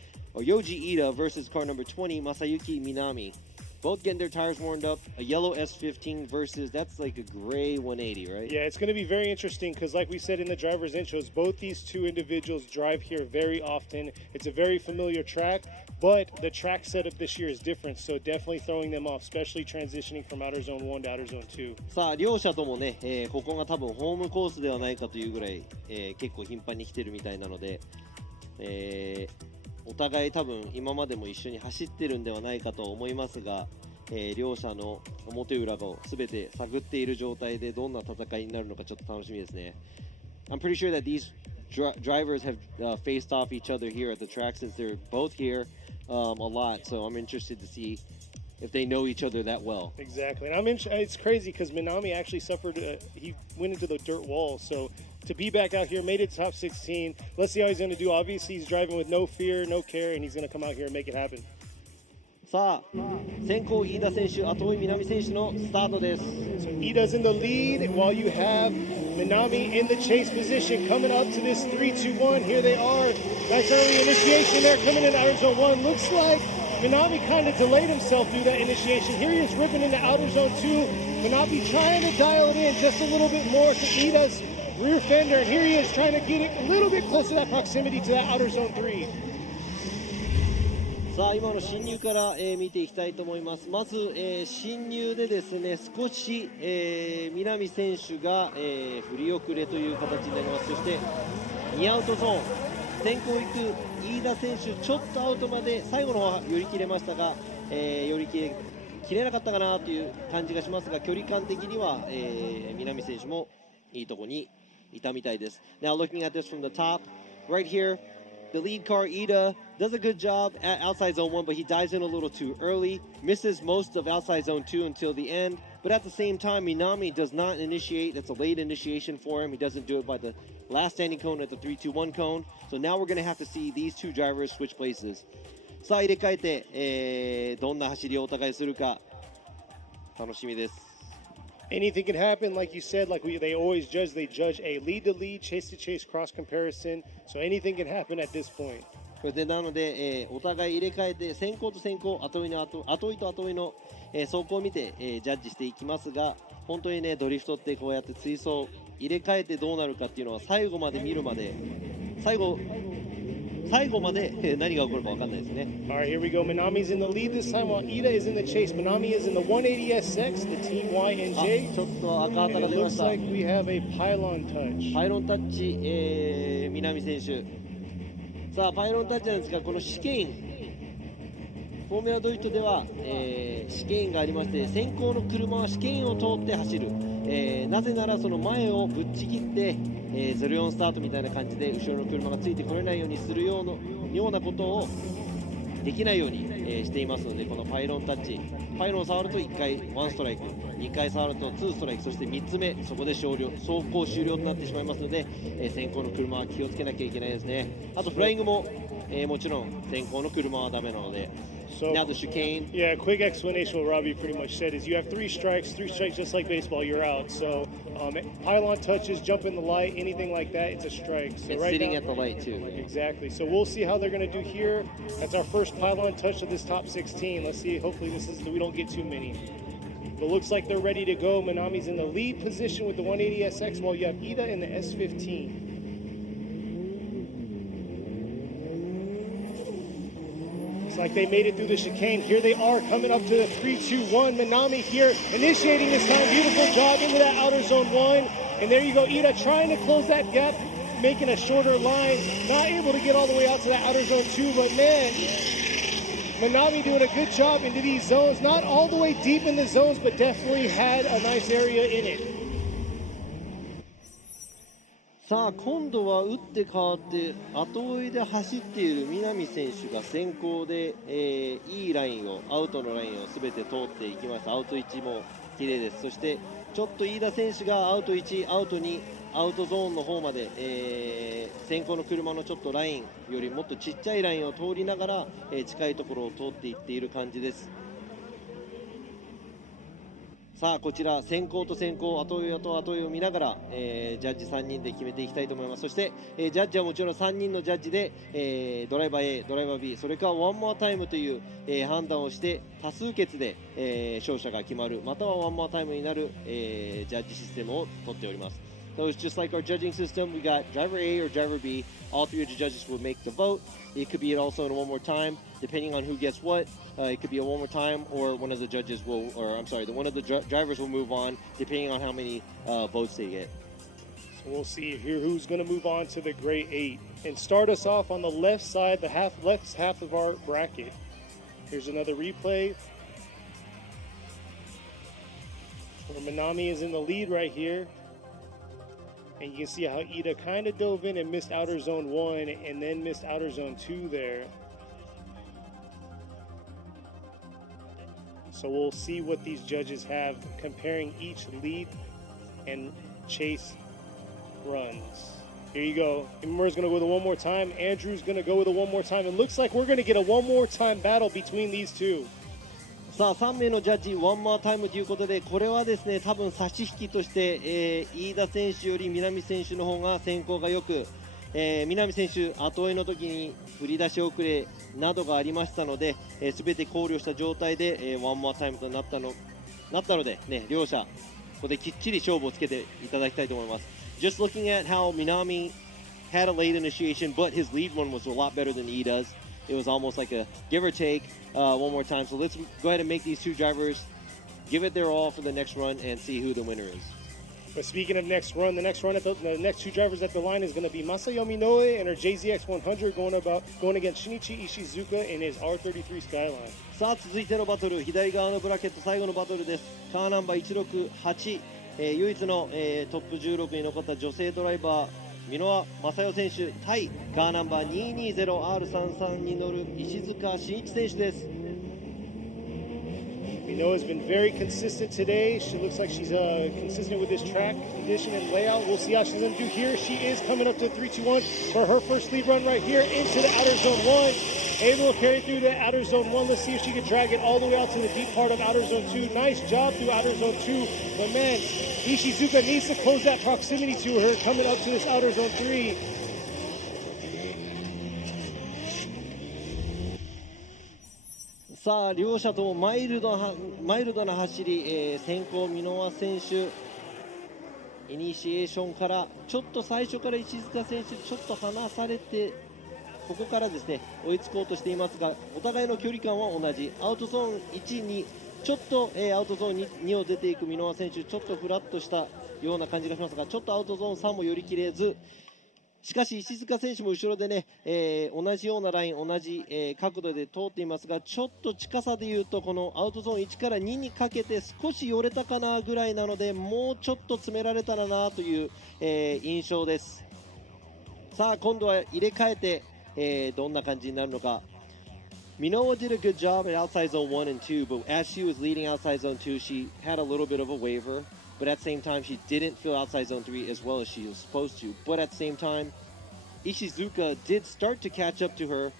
Ida versus car number 20 Masayuki Minami. Both getting their tires warmed up. A yellow S15 versus, that's like a gray 180, right? Yeah, it's going to be very interesting because like we said in the driver's intros, both these two individuals drive here very often. It's a very familiar track, but the track setup this year is different, so definitely throwing them off, especially transitioning from outer zone 1 to outer zone 2. さあ、両者ともね、ここが多分ホームコースではないかというぐらい、結構頻繁に来てるみたいなので、お互い多分今までも一緒に走ってるんではないかと思いますが、両者の表裏を全て探っている状態でどんな戦いになるのかちょっと楽しみですね。I'm pretty sure that these drivers have faced off each other here at the track since they're both here a lot, so I'm interested to see if they know each other that well. Exactly, and it's crazy because Minami actually suffered, he went into the dirt wall, so to be back out here, made it to top 16. Let's see how he's going to do. Obviously, he's driving with no fear, no care, and he's going to come out here and make it happen. さあ、先行飯田選手、後追い南選手のスタートです。So Ida's in the lead while you have Minami in the chase position coming up to this 3-2-1. Here they are. Nice early initiation there coming in outer zone 1. Looks like Minami kind of delayed himself through that initiation. Here he is ripping into outer zone 2. Minami trying to dial it in just a little bit more to Ida's rear fender, and here he is trying to get it a little bit closer to that proximity to that outer zone 3. さあ今の進入から、見ていきたいと思います。まず、進入でですね少し、南選手が、振り遅れという形になります。そして2アウトゾーン先行行く飯田選手ちょっとアウトまで最後の方は寄り切れましたが、寄り切れなかったかなという感じがしますが、距離感的には、南選手もいいとこにいたみたいです。Now looking at this from the top, right here, the lead car Ida does a good job at outside zone 1, but he dives in a little too early, misses most of outside zone 2 until the end. But at the same time, Minami does not initiate. That's a late initiation for him. He doesn't do it by the last standing cone at the 3-2-1 cone. So now we're going to have to see these two drivers switch places. さあ入れ替えて、どんな走りをお互いするか楽しみです。Anything can happen, like you said, they always judge. They judge a lead-to-lead, chase-to-chase cross comparison. So anything can happen at this point. これでなので、お互い入れ替えて先行と先行、後追いと後追いの、走行を見て、ジャッジしていきますが、本当にねドリフトってこうやって追走入れ替えてどうなるかっていうのは最後まで見るまで最後最後まで何が起こるか分かんないですね。 All right, here we go. Minami's in the lead this time while Ida is in the chase. Minami is in the 180SX, the Team Y and あ J. ちょっと赤旗 And が it 出ま looks した。 like we have a pylon touch. パイロンタッチ、南選手。さあパイロンタッチなんですが、この試験フォーミュラドリフトでは、試験がありまして、先行の車は試験を通って走る、なぜならその前をぶっちぎって、04スタートみたいな感じで後ろの車がついてこれないようにするようなことをできないように、していますので、このパイロンタッチ、パイロンを触ると1回1ストライク、2回触ると2ストライク、そして3つ目、そこで走行終了となってしまいますので、先行の車は気をつけなきゃいけないですね。あとフライングも、もちろん先行の車はダメなので。 So, Now the chicane. yeah, quick explanation what Robbie pretty much said is you have 3 strikes just like baseball, you're out. So pylon touches, jump in the light, anything like that, it's a strike. So It's right sitting now, at the light too. exactly. So we'll see how they're going to do here. That's our first pylon touch of this top 16. Let's see. Hopefully we don't get too many. But looks like they're ready to go. Minami's in the lead position with the 180SX while you have Ida in the S15. Like they made it through the chicane. Here they are coming up to the 3-2-1. Minami here initiating this time. Beautiful job into that outer zone 1. And there you go, Ida trying to close that gap, making a shorter line. Not able to get all the way out to that outer zone 2, but man, Minami doing a good job into these zones. Not all the way deep in the zones, but definitely had a nice area in it. さあ今度は打って変わって後追いで走っている南選手が先行で、いいラインをアウトのラインを全て通っていきました。アウト1も綺麗です。そしてちょっと飯田選手がアウト1アウト2アウトゾーンの方まで、先行の車のちょっとラインよりもっとちっちゃいラインを通りながら、近いところを通っていっている感じです。さあこちら先行と先行後追いと後追いを見ながら、ジャッジ3人で決めていきたいと思います。そして、ジャッジはもちろん3人のジャッジで、ドライバー A ドライバー B それからワンモアタイムという、判断をして多数決で、勝者が決まるまたはワンモアタイムになる、ジャッジシステムを取っております。So it's just like our judging system. We got driver A or driver B. All 3 of the judges will make the vote. It could be also in one more time, depending on who gets what. It could be a one more time, or one of the judges will, or I'm sorry, one of the drivers will move on, depending on how many votes they get. So we'll see here who's going to move on to the Grade 8 and start us off on the left side, the left half of our bracket. Here's another replay. Where Minami is in the lead right here. And you can see how Ida kind of dove in and missed outer zone 1 and then missed outer zone 2 there. So we'll see what these judges have comparing each lead and chase runs. Here you go. Imura's going to go with a one more time. Andrew's going to go with a one more time. It looks like we're going to get a one more time battle between these two. さあ3名のジャッジワンモアタイムということでこれはですね多分差し引きとして、飯田選手より南選手の方が先行がよく、南選手後追いの時に振り出し遅れなどがありましたので、全て考慮した状態で、ワンモアタイムとなったので、ね、両者ここできっちり勝負をつけていただきたいと思います。 Just looking at how Minami had a late initiation, but his lead one was a lot better than Ida's. It was almost like a give or take one more time. So let's go ahead and make these two drivers give it their all for the next run and see who the winner is. But speaking of next run, the next two drivers at the line is going to be Masayumi Minoa and her JZX 100 going against Shinichi Ishizuka in his R33 Skyline. さあ続いてのバトル、左側のブラケット最後のバトルです。カーナンバー168、唯一の、トップ16に残った女性ドライバーMinoa Masayo 選手対カーナンバー 220R33 に乗る石塚真一選手です。Minoa's been very consistent today. She looks like she's consistent with this track condition and layout. We'll see how she's going to do here. She is coming up to 3-2-1 for her first lead run right here into the outer zone 1. Able to carry through the outer zone 1. Let's see if she can drag it all the way out to the deep part of outer zone 2. Nice job through outer zone 2. But man, Ishizuka needs to close that proximity to her coming up to this outer zone 3. さあ両者ともマイルドな走り、先行Minoa選手イニシエーションからちょっと最初から石塚選手ちょっと離されてここからですね追いつこうとしていますが、お互いの距離感は同じ。アウトゾーン1にちょっと、アウトゾーン 2を出ていく箕輪選手、ちょっとフラッとしたような感じがしますが、ちょっとアウトゾーン3も寄り切れず、しかし石塚選手も後ろでね、同じようなライン、同じ、角度で通っていますが、ちょっと近さでいうとこのアウトゾーン1から2にかけて少し寄れたかなぐらいなので、もうちょっと詰められたらなという、印象です。さあ今度は入れ替えて、どんな感じになるのか。Minoa did a good job at outside zone 1 and 2, but as she was leading outside zone 2, she had a little bit of a waver. But at the same time, she didn't feel outside zone 3 as well as she was supposed to. But at the same time, Ishizuka did start to catch up to her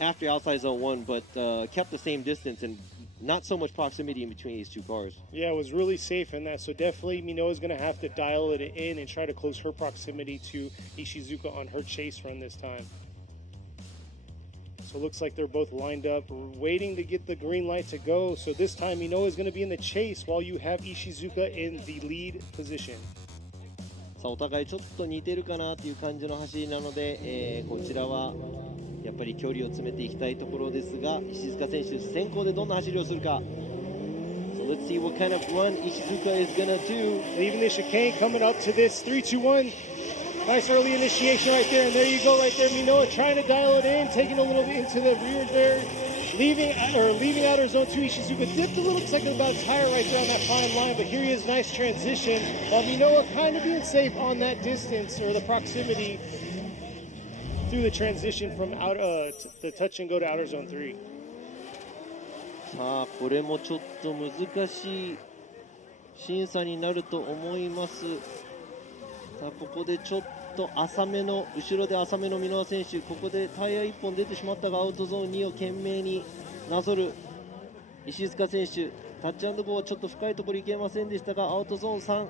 after outside zone 1, but kept the same distance and not so much proximity in between these two cars. Yeah, it was really safe in that. So definitely Minoa is going to have to dial it in and try to close her proximity to Ishizuka on her chase run this time. So it looks like they're both lined up, waiting to get the green light to go. So this time Minoa is going to be in the chase while you have Ishizuka in the lead position. さあお互いちょっと似てるかなという感じの走りなので、こちらはやっぱり距離を詰めていきたいところですが、石塚選手先行でどんな走りをするか。So let's see what kind of run Ishizuka is gonna do. Leaving the chicane, coming up to this 3-2-1. Nice early initiation right there, and there you go right there. Minoa trying to dial it in, taking a little bit into the rear there. Leaving outer zone 2, Ishizuka dipped a little second about tire right there on that fine line, but here he is, nice transition. While Minoa kind of being safe on that distance or the proximity through the transition from the touch and go to outer zone 3. さあこれもちょっと難しい審査になると思います。さあここでちょっと浅めの後ろで浅めの箕輪選手、ここでタイヤ1本出てしまったがアウトゾーン2を懸命になぞる石塚選手、タッチ&ゴーはちょっと深いところ行けませんでしたが、アウトゾーン3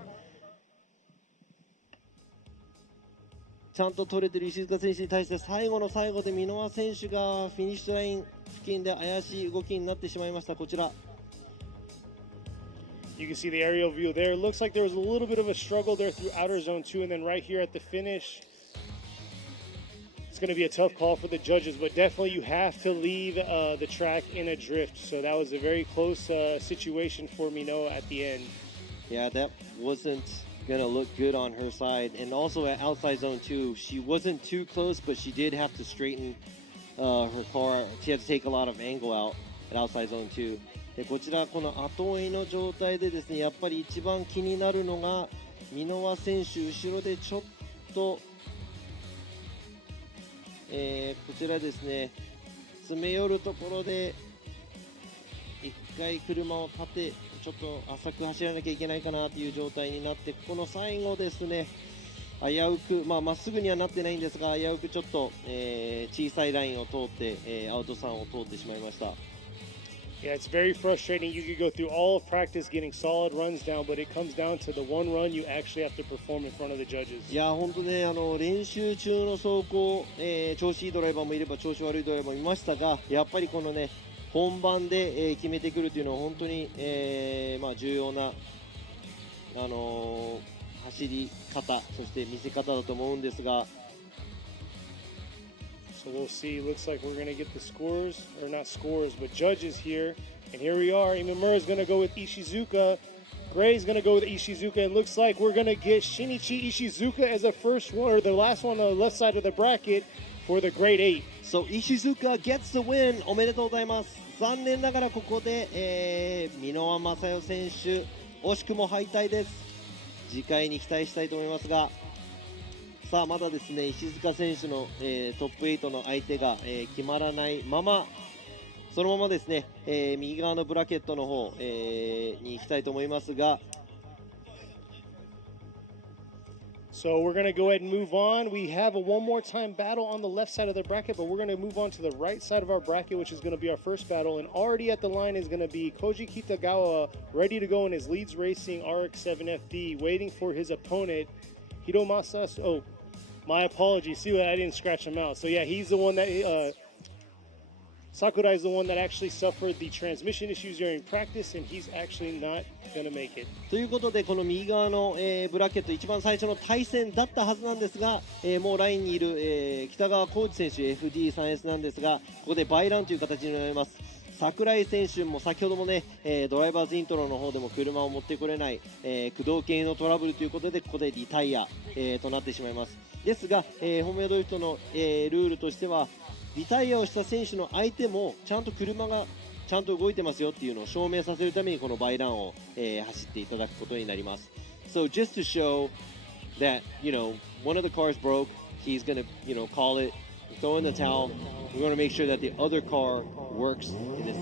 ちゃんと取れている石塚選手に対して、最後の最後で箕輪選手がフィニッシュライン付近で怪しい動きになってしまいました。こちらYou can see the aerial view there. It looks like there was a little bit of a struggle there through outer zone 2, and then right here at the finish, it's going to be a tough call for the judges, but definitely you have to leave the track in a drift. So that was a very close situation for Minoa at the end. Yeah, that wasn't going to look good on her side. And also at outside zone 2, she wasn't too close, but she did have to straighten her car. She had to take a lot of angle out at outside zone 2. でこちらこの後追いの状態でですね、やっぱり一番気になるのが箕輪選手、後ろでちょっと、こちらですね、詰め寄るところで一回車を立て、ちょっと浅く走らなきゃいけないかなという状態になって、この最後ですね、危うく、まっすぐにはなってないんですが、危うくちょっと、小さいラインを通って、アウト3を通ってしまいました。Yeah, it's very frustrating. You could go through all of practice getting solid runs down, but it comes down to the one run you actually have to perform in front of the judges. いや本当ね、練習中の走行、調子いいドライバーもいれば調子悪いドライバーもいましたが、やっぱりこのね本番で、決めてくるというのは本当に、重要な、走り方、そして見せ方だと思うんですが。So we'll see. Looks like we're going to get the scores, or not scores, but judges here. And here we are. Imamura is going to go with Ishizuka. Gray's going to go with Ishizuka. And looks like we're going to get Shinichi Ishizuka as the first one, or the last one on the left side of the bracket for the grade 8. So Ishizuka gets the win. おめでとうございます。残念ながらここで、箕輪正代選手、惜しくも敗退です。次回に期待したいと思いますが。さあまだですね、石塚選手の、トップ8の相手が、決まらないまま、そのままですね、右側のブラケットの方、に行きたいと思いますが。So we're going to go ahead and move on. We have a one more time battle on the left side of the bracket, but we're going to move on to the right side of our bracket, which is going to be our first battle. And already at the line is going to be Koji Kitagawa, ready to go in his Leeds Racing RX-7FD, waiting for his opponent, Hiromasa. Oh, my apologies. See what I didn't scratch him out. So yeah, he's the one that Sakurai is the one that actually suffered the transmission issues during practice, and he's actually not going to make it. ということでこの右側の、ブラケット一番最初の対戦だったはずなんですが、もうラインにいる、北川浩二選手 FD3S なんですが、ここでバイランという形になります。桜井選手も先ほどもね、ドライバーズイントロの方でも車を持ってこれない、駆動系のトラブルということでここでリタイア、となってしまいます。ですが、ホメドリフトの、ルールとしてはリタイアをした選手の相手もちゃんと車がちゃんと動いてますよっていうのを証明させるためにこのバイランを、走っていただくことになります。So just to show that, one of the cars broke, he's gonna, call it, throw in the towel. We want to make sure that the other car works and is,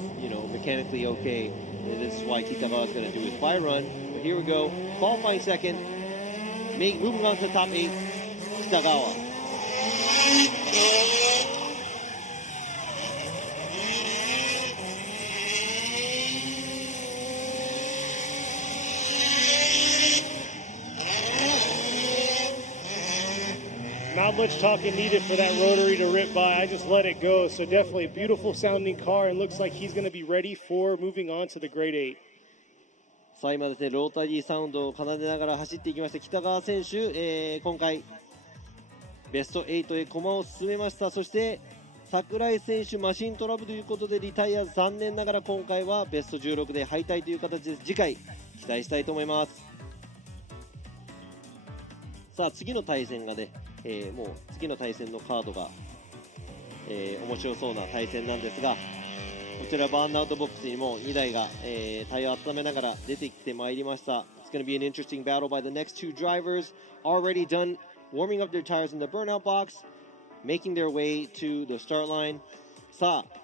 mechanically okay. And this is why Kitagawa is going to do his bye run. But here we go, qualifying second, moving on to the top 8, Kitagawa. Not much talking needed for that rotary to rip by. I just let it go. So definitely a beautiful sounding car, and looks like he's going to be ready for moving on to the grade 8. さあ今ですね、ロータリーサウンドを奏でながら走っていきました北川選手、今回ベスト8へ駒を進めました。そして櫻井選手マシントラブルということでリタイア、残念ながら今回はベスト16で敗退という形です。次回期待したいと思います。さあ次の対戦がね、もう次の対戦のカードが、面白そうな対戦なんですが、こちらバーンアウトボックスにも2台が、タイヤを温めながら出てきてまいりました。It's going to be an interesting battle by the next two drivers, already done warming up their tires in the burnout box, making their way to the start line. さあ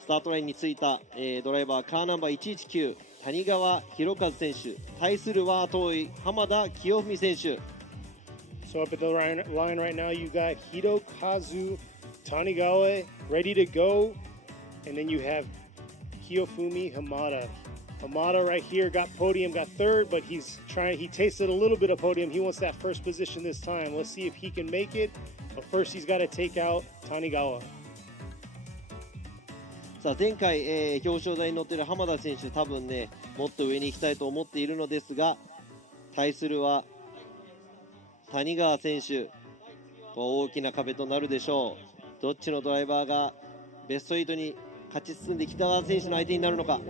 スタートラインについた、ドライバーカーナンバー119谷川博和選手、対するは遠い浜田清文選手。So up at the line right now, you got Hitokazu Tanigawa ready to go. And then you have Kiyofumi Hamada. Hamada right here got podium, got third, but he tasted a little bit of podium. He wants that first position this time. Let's see if he can make it. But first he's got to take out Tanigawa. さあ前回、表彰台に乗っている浜田選手、多分ね、もっと上に行きたいと思っているのですが、対するは谷川選手、大きな壁となるでしょう。どっちのドライバーがベスト8に勝ち進んで北川選手の相手になるのか。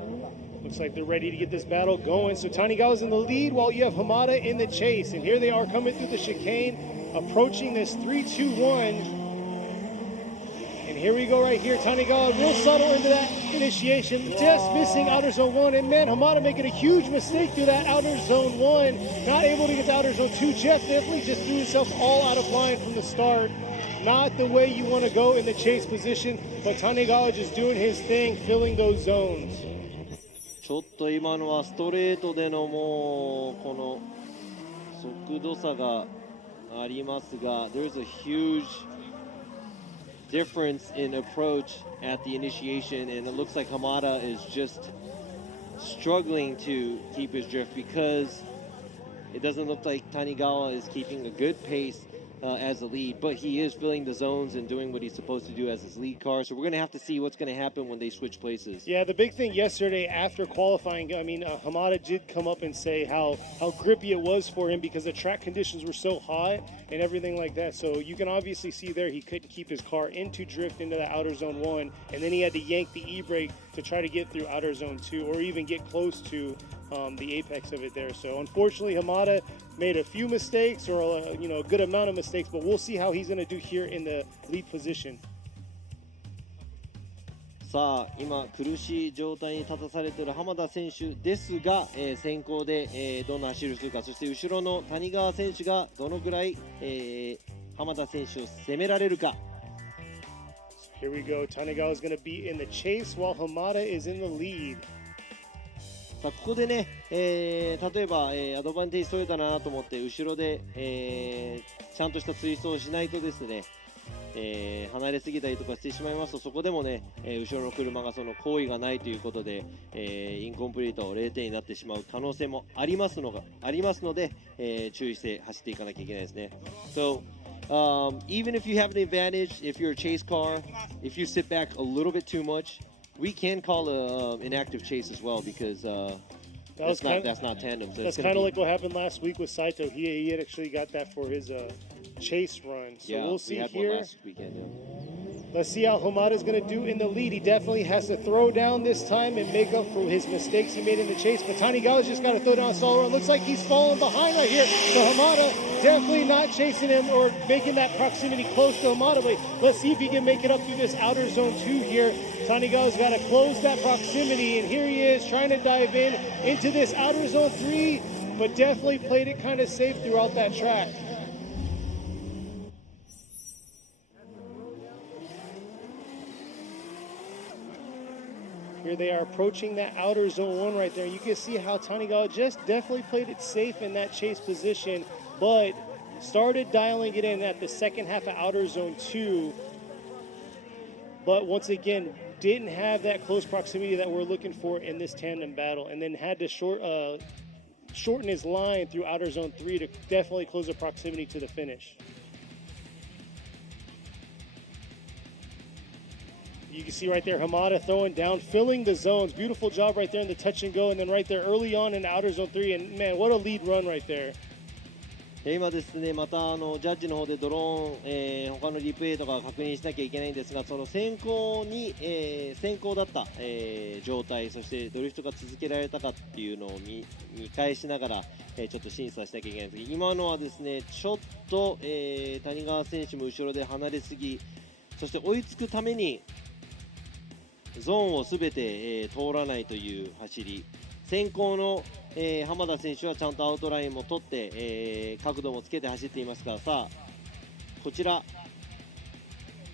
Looks like they're ready to get this battle going. So Tanigawa's in the lead while you have Hamada in the chase. And here they are coming through the chicane, approaching this 3-2-1. And here we go right here. Tanigawa real subtle into that initiation, just missing outer zone 1. And man, Hamada making a huge mistake through that outer zone 1. Not able to get to outer zone 2. Jeff definitely just threw himself all out of line from the start. Not the way you want to go in the chase position, but Tanigawa just doing his thing, filling those zones. ちょっと今のはストレートでのもうこの速度差がありますが、there's a huge difference in approach at the initiation, and it looks like Hamada is just struggling to keep his drift because it doesn't look like Tanigawa is keeping a good pace as a lead, but he is filling the zones and doing what he's supposed to do as his lead car. So we're going to have to see what's going to happen when they switch places. Yeah, the big thing yesterday after qualifying, I mean, Hamada did come up and say how grippy it was for him because the track conditions were so hot and everything like that. So you can obviously see there he couldn't keep his car into drift into the outer zone 1, and then he had to yank the e-brake to try to get through outer zone 2 or even get close to the apex of it there. So unfortunately Hamada made a few mistakes or a good amount of mistakes, but we'll see how he's going to do here in the lead position. さあ今苦しい状態に立たされている浜田選手ですが、先行で、どんな走りをするか、そして後ろの谷川選手がどのぐらい、浜田選手を攻められるか。 Here we go. Tanigawa is going to be in the chase while Hamada is in the lead. さあここでね、例えば、アドバンテージ取れたなと思って後ろで、ちゃんとした追走をしないとですね、離れすぎたりとかしてしまいますと、そこでもね、後ろの車がその行為がないということで、インコンプリート0点になってしまう可能性もありますので、注意して走っていかなきゃいけないですね。So Even if you have an advantage, if you're a chase car, if you sit back a little bit too much, we can call a inactive chase as well because that's not tandem. So that's kind of like what happened last week with Saito. He had actually got that for his chase run. So yeah, we'll see we had here. One last weekend, yeah. Let's see how Hamada's going to do in the lead. He definitely has to throw down this time and make up for his mistakes he made in the chase. But Tanigawa's just got to throw down a solid run. Looks like he's falling behind right here. So Hamada definitely not chasing him or making that proximity close to Hamada. But let's see if he can make it up through this outer zone 2 here. Tanigawa's got to close that proximity. And here he is trying to dive into this outer zone 3. But definitely played it kind of safe throughout that track. Here they are approaching that outer zone 1 right there. You can see how Tanigawa just definitely played it safe in that chase position, but started dialing it in at the second half of outer zone 2. But once again, didn't have that close proximity that we're looking for in this tandem battle, and then had to shorten his line through outer zone 3 to definitely close the proximity to the finish. You can see right there, Hamada throwing down, filling the zones. Beautiful job right there in the touch and go. And then right there early on in outer zone 3. And man, what a lead run right there. 今ですね、またジャッジの方でドローン、他のリプレイとか確認しなきゃいけないんですが、その先行だった、状態、そしてドリフトが続けられたかっていうのを見返しながら、ちょっと審査しなきゃいけないんですが、今のはですね、ちょっと、谷川選手も後ろで離れすぎ、そして追いつくためにゾーンをすべて、通らないという走り。先行の、浜田選手はちゃんとアウトラインも取って、角度もつけて走っていますから、さあこちら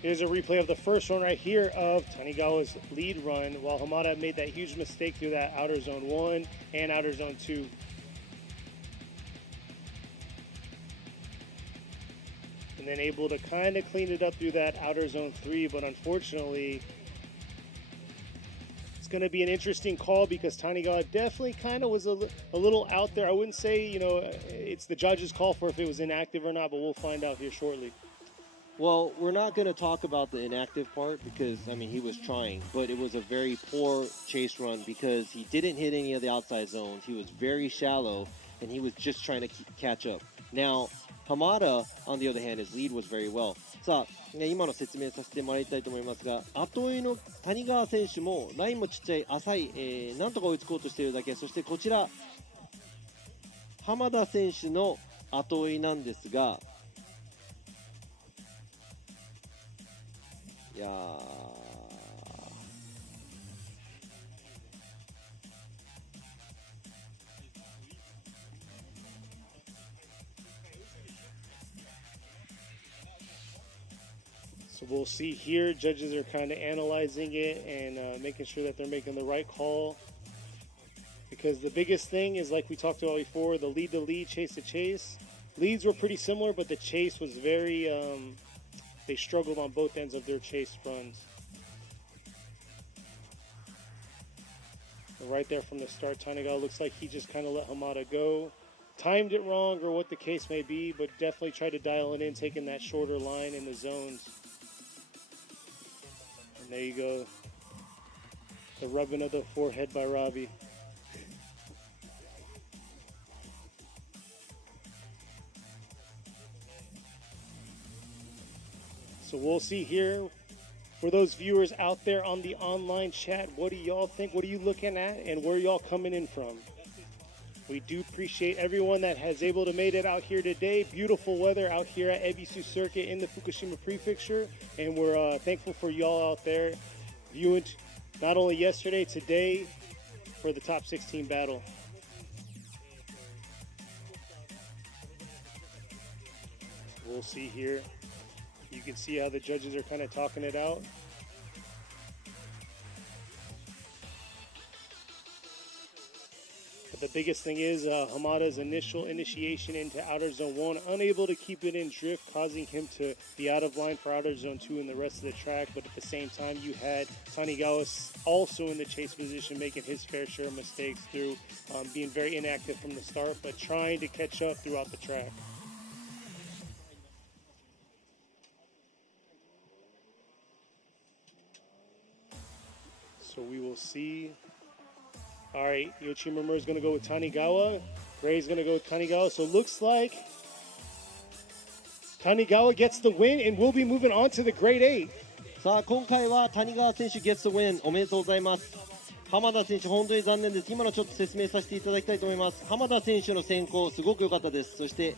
Here's a replay of the first run right here of Tanigawa's lead run, while Hamada made that huge mistake through that outer zone 1 and outer zone 2. And then able to kind of clean it up through that outer zone 3, but unfortunately it's going to be an interesting call because Tanigawa definitely kind of was a little out there. I wouldn't say, you know, it's the judge's call for if it was inactive or not, but we'll find out here shortly. Well, we're not going to talk about the inactive part because, I mean, he was trying, but it was a very poor chase run because he didn't hit any of the outside zones. He was very shallow, and he was just trying to catch up. Now, Hamada, on the other hand, his lead was very well. さあ、今の説明させてもらいたいと思いますが、後追いの谷川選手もラインもちっちゃい浅い、なんとか追いつこうとしているだけ。そしてこちら浜田選手の後追いなんですが、いやー、So we'll see here. Judges are kind of analyzing it and making sure that they're making the right call. Because the biggest thing is, like we talked about before, the lead to lead, chase to chase. Leads were pretty similar, but the chase was very, they struggled on both ends of their chase runs. So right there from the start, Tanigawa looks like he just kind of let Hamada go. Timed it wrong or what the case may be, but definitely tried to dial it in, taking that shorter line in the zones. And there you go. The rubbing of the forehead by Robbie. So we'll see here. For those viewers out there on the online chat, what do y'all think? What are you looking at? And where are y'all coming in from? We do appreciate everyone that has able to made it out here today. Beautiful weather out here at Ebisu Circuit in the Fukushima Prefecture. And we're thankful for y'all out there viewing not only yesterday, today for the top 16 battle. We'll see here. You can see how the judges are kind of talking it out. But the biggest thing is Hamada's initial initiation into outer zone 1, unable to keep it in drift, causing him to be out of line for outer zone 2 and the rest of the track. But at the same time, you had Tanigawa also in the chase position, making his fair share of mistakes through being very inactive from the start, but trying to catch up throughout the track. So we will see. All right, Yoshimura is going to go with Tanigawa. Gray's going to go with Tanigawa. So it looks like Tanigawa gets the win, and we'll be moving on to the Grade 8. さあ今回は谷川選手 gets the win おめでとうございます。浜田選手本当に残念です。今のちょっと説明させていただきたいと思います。浜田選手の先行すごく良かったです。そして、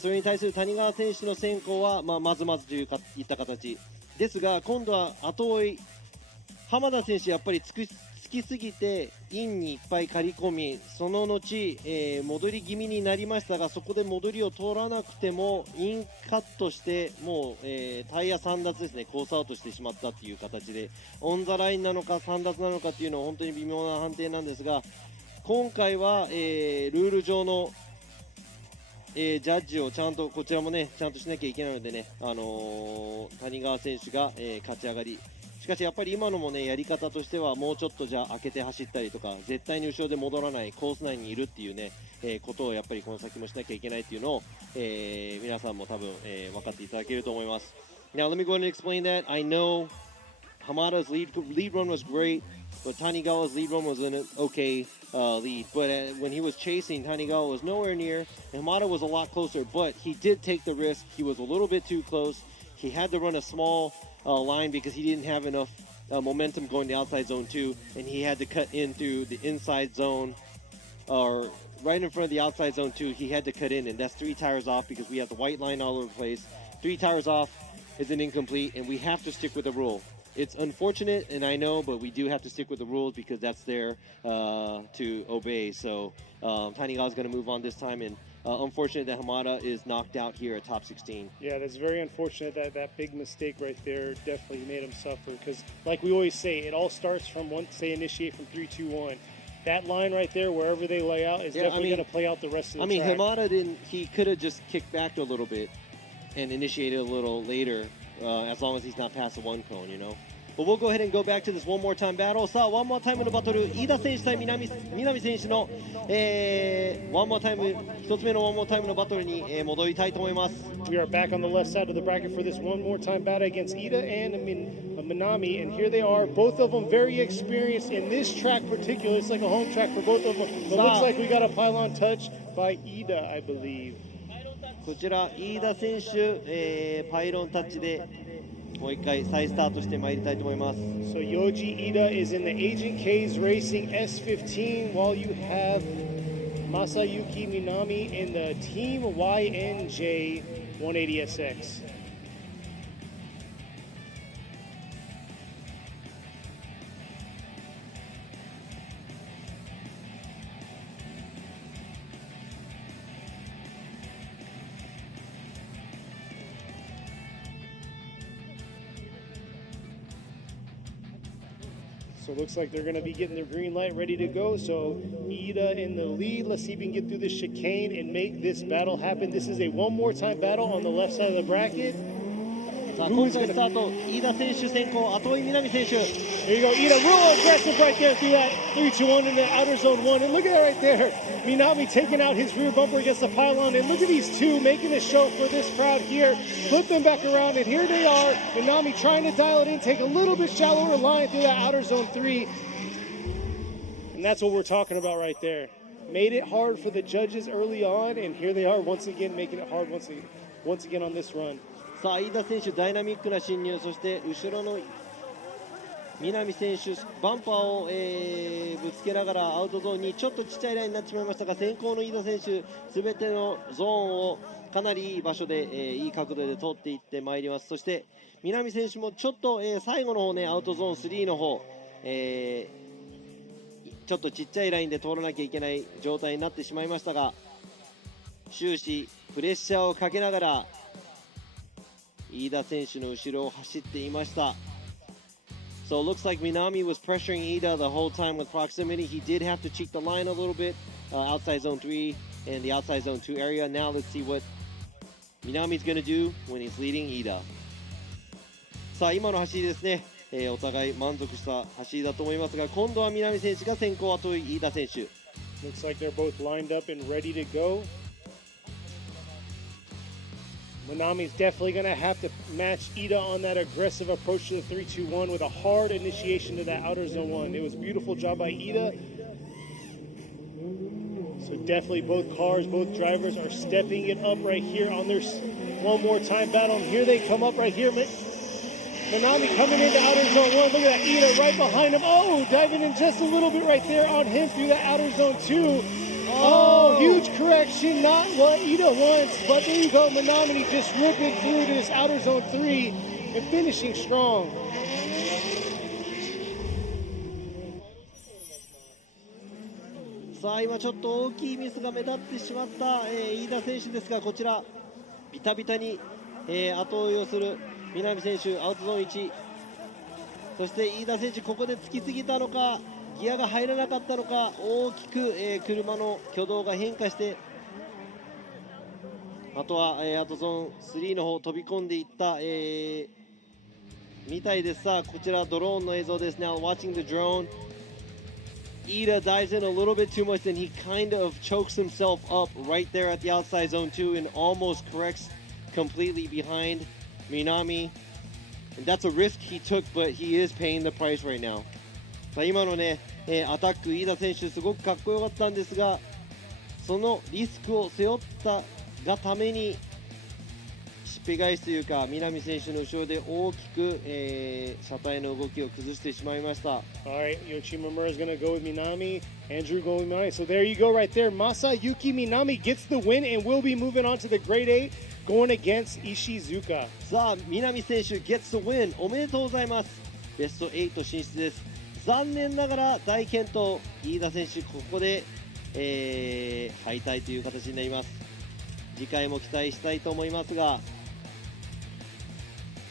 それに対する谷川選手の先行は、まずまずといった形ですが、今度は後追い浜田選手やっぱりつきすぎてインにいっぱい刈り込み、その後、戻り気味になりましたが、そこで戻りを通らなくてもインカットしてもう、タイヤ3脱ですね、コースアウトしてしまったっていう形で、オンザラインなのか3脱なのかっていうのは本当に微妙な判定なんですが、今回は、ルール上の、ジャッジをちゃんとこちらもねちゃんとしなきゃいけないのでね、谷川選手が、勝ち上がり。しかしやっぱり今のもねやり方としてはもうちょっとじゃあ開けて走ったりとか、絶対に後ろで戻らないコース内にいるっていうね、ことをやっぱりこの先もしなきゃいけないっていうのを、皆さんも多分、分かっていただけると思います。Now let me go ahead and explain that. I know Hamada's lead run was great, but Tanigawa's lead run was an okay lead. But when he was chasing, Tanigawa was nowhere near, and Hamada was a lot closer. But he did take the risk. He was a little bit too close. He had to run a small line because he didn't have enough momentum going to outside zone 2, and he had to cut into the inside zone, or right in front of the outside zone 2. He had to cut in, and that's 3 tires off because we have the white line all over the place. 3 tires off is an incomplete, and we have to stick with the rule. It's unfortunate, and I know, but we do have to stick with the rules because that's there to obey. So Tanigawa's going to move on this time, and unfortunate that Hamada is knocked out here at top 16. Yeah, that's very unfortunate. That big mistake right there definitely made him suffer, because like we always say, it all starts from once they initiate from 3, 2, 1. That line right there, wherever they lay out, is definitely going to play out the rest of the track. Hamada he could have just kicked back a little bit and initiated a little later, as long as he's not past the 1 cone, you know. But we'll go ahead and go back to this one more time battle. さあ、one more time のバトル、飯田選手対南選手の、one more time、一つ目のone more time のバトルに、戻りたいと思います。We are back on the left side of the bracket for this one more time battle against Ida and Minami, and here they are, both of them very experienced in this track particular. It's like a home track for both of them. But it looks like we got a pylon touch by Ida, I believe. こちら、飯田選手、パイロンタッチでもう一回再スタートしてまいりたいと思います。So Yoji Ida is in the Agent K's Racing S15, while you have Masayuki Minami in the Team YNJ 180SX. So it looks like they're going to be getting their green light ready to go. So Ida in the lead. Let's see if we can get through this chicane and make this battle happen. This is a one more time battle on the left side of the bracket. さあ今回スタート、飯田選手先行、後追い南選手。 There you go, Ida, real aggressive right there through that 3-2-1 in the outer zone 1. And look at that right there. Minami taking out his rear bumper against the pylon. And look at these two making a show for this crowd here. Flip them back around, and here they are. Minami trying to dial it in, take a little bit shallower line through that outer zone 3. And that's what we're talking about right there. Made it hard for the judges early on, and here they are once again making it hard once again on this run. さあ飯田選手ダイナミックな進入、そして後ろの南選手バンパーを、ぶつけながらアウトゾーンにちょっとちっちゃいラインになってしまいましたが、先行の飯田選手すべてのゾーンをかなりいい場所で、いい角度で通っていってまいります。そして南選手もちょっと、最後の方ねアウトゾーン3の方、ちょっとちっちゃいラインで通らなきゃいけない状態になってしまいましたが、終始プレッシャーをかけながら飯田選手の後ろを走っていました。So it looks like Minami was pressuring Ida the whole time with proximity. He did have to cheat the line a little bit, outside zone 3 and the outside zone 2 area. Now let's see what Minami's going to do when he's leading Ida. さあ今の走りですね、お互い満足した走りだと思いますが、今度はMinami選手が先行、後追い飯田選手。Looks like they're both lined up and ready to go. Minami's definitely going to have to match Ida on that aggressive approach to the 3-2-1 with a hard initiation to that outer zone 1. It was a beautiful job by Ida. So definitely both cars, both drivers are stepping it up right here on their one more time battle. And here they come up right here. Minami coming into outer zone 1. Look at that, Ida right behind him. Oh, diving in just a little bit right there on him through that outer zone 2. Oh, huge correction, not what Ida wants, but there you go, Minami just ripping through to this outer zone 3 and finishing strong. さあ今ちょっと大きいミスが目立ってしまった、飯田選手ですが、こちらビタビタに、後追いをする南選手、アウトゾーン1、そして飯田選手、ここでつきすぎたのか、ギアが入らなかったのか、大きく、車の挙動が変化して、あとは、アウトゾーン3の方飛び込んでいった、みたいです。さあこちらドローンの映像です。Now watching the drone, Ida dives in a little bit too much and he kind of chokes himself up right there at the outside zone 2 and almost corrects completely behind Minami. And that's a risk he took, but he is paying the price right now. 今のね、アタック、飯田選手すごくかっこよかったんですが、そのリスクを背負ったがためにしっぺ返しというか、南選手の後ろで大きく、車体の動きを崩してしまいました。Alright, Yoshimura is going to go with Minami, Andrew going with Minami. So there you go right there. Masayuki Minami gets the win and will be moving on to the Grade 8 going against Ishizuka. さあ、南選手 gets the win。おめでとうございます。ベスト8進出です。残念ながら大健闘、飯田選手ここで、敗退という形になります。次回も期待したいと思いますが。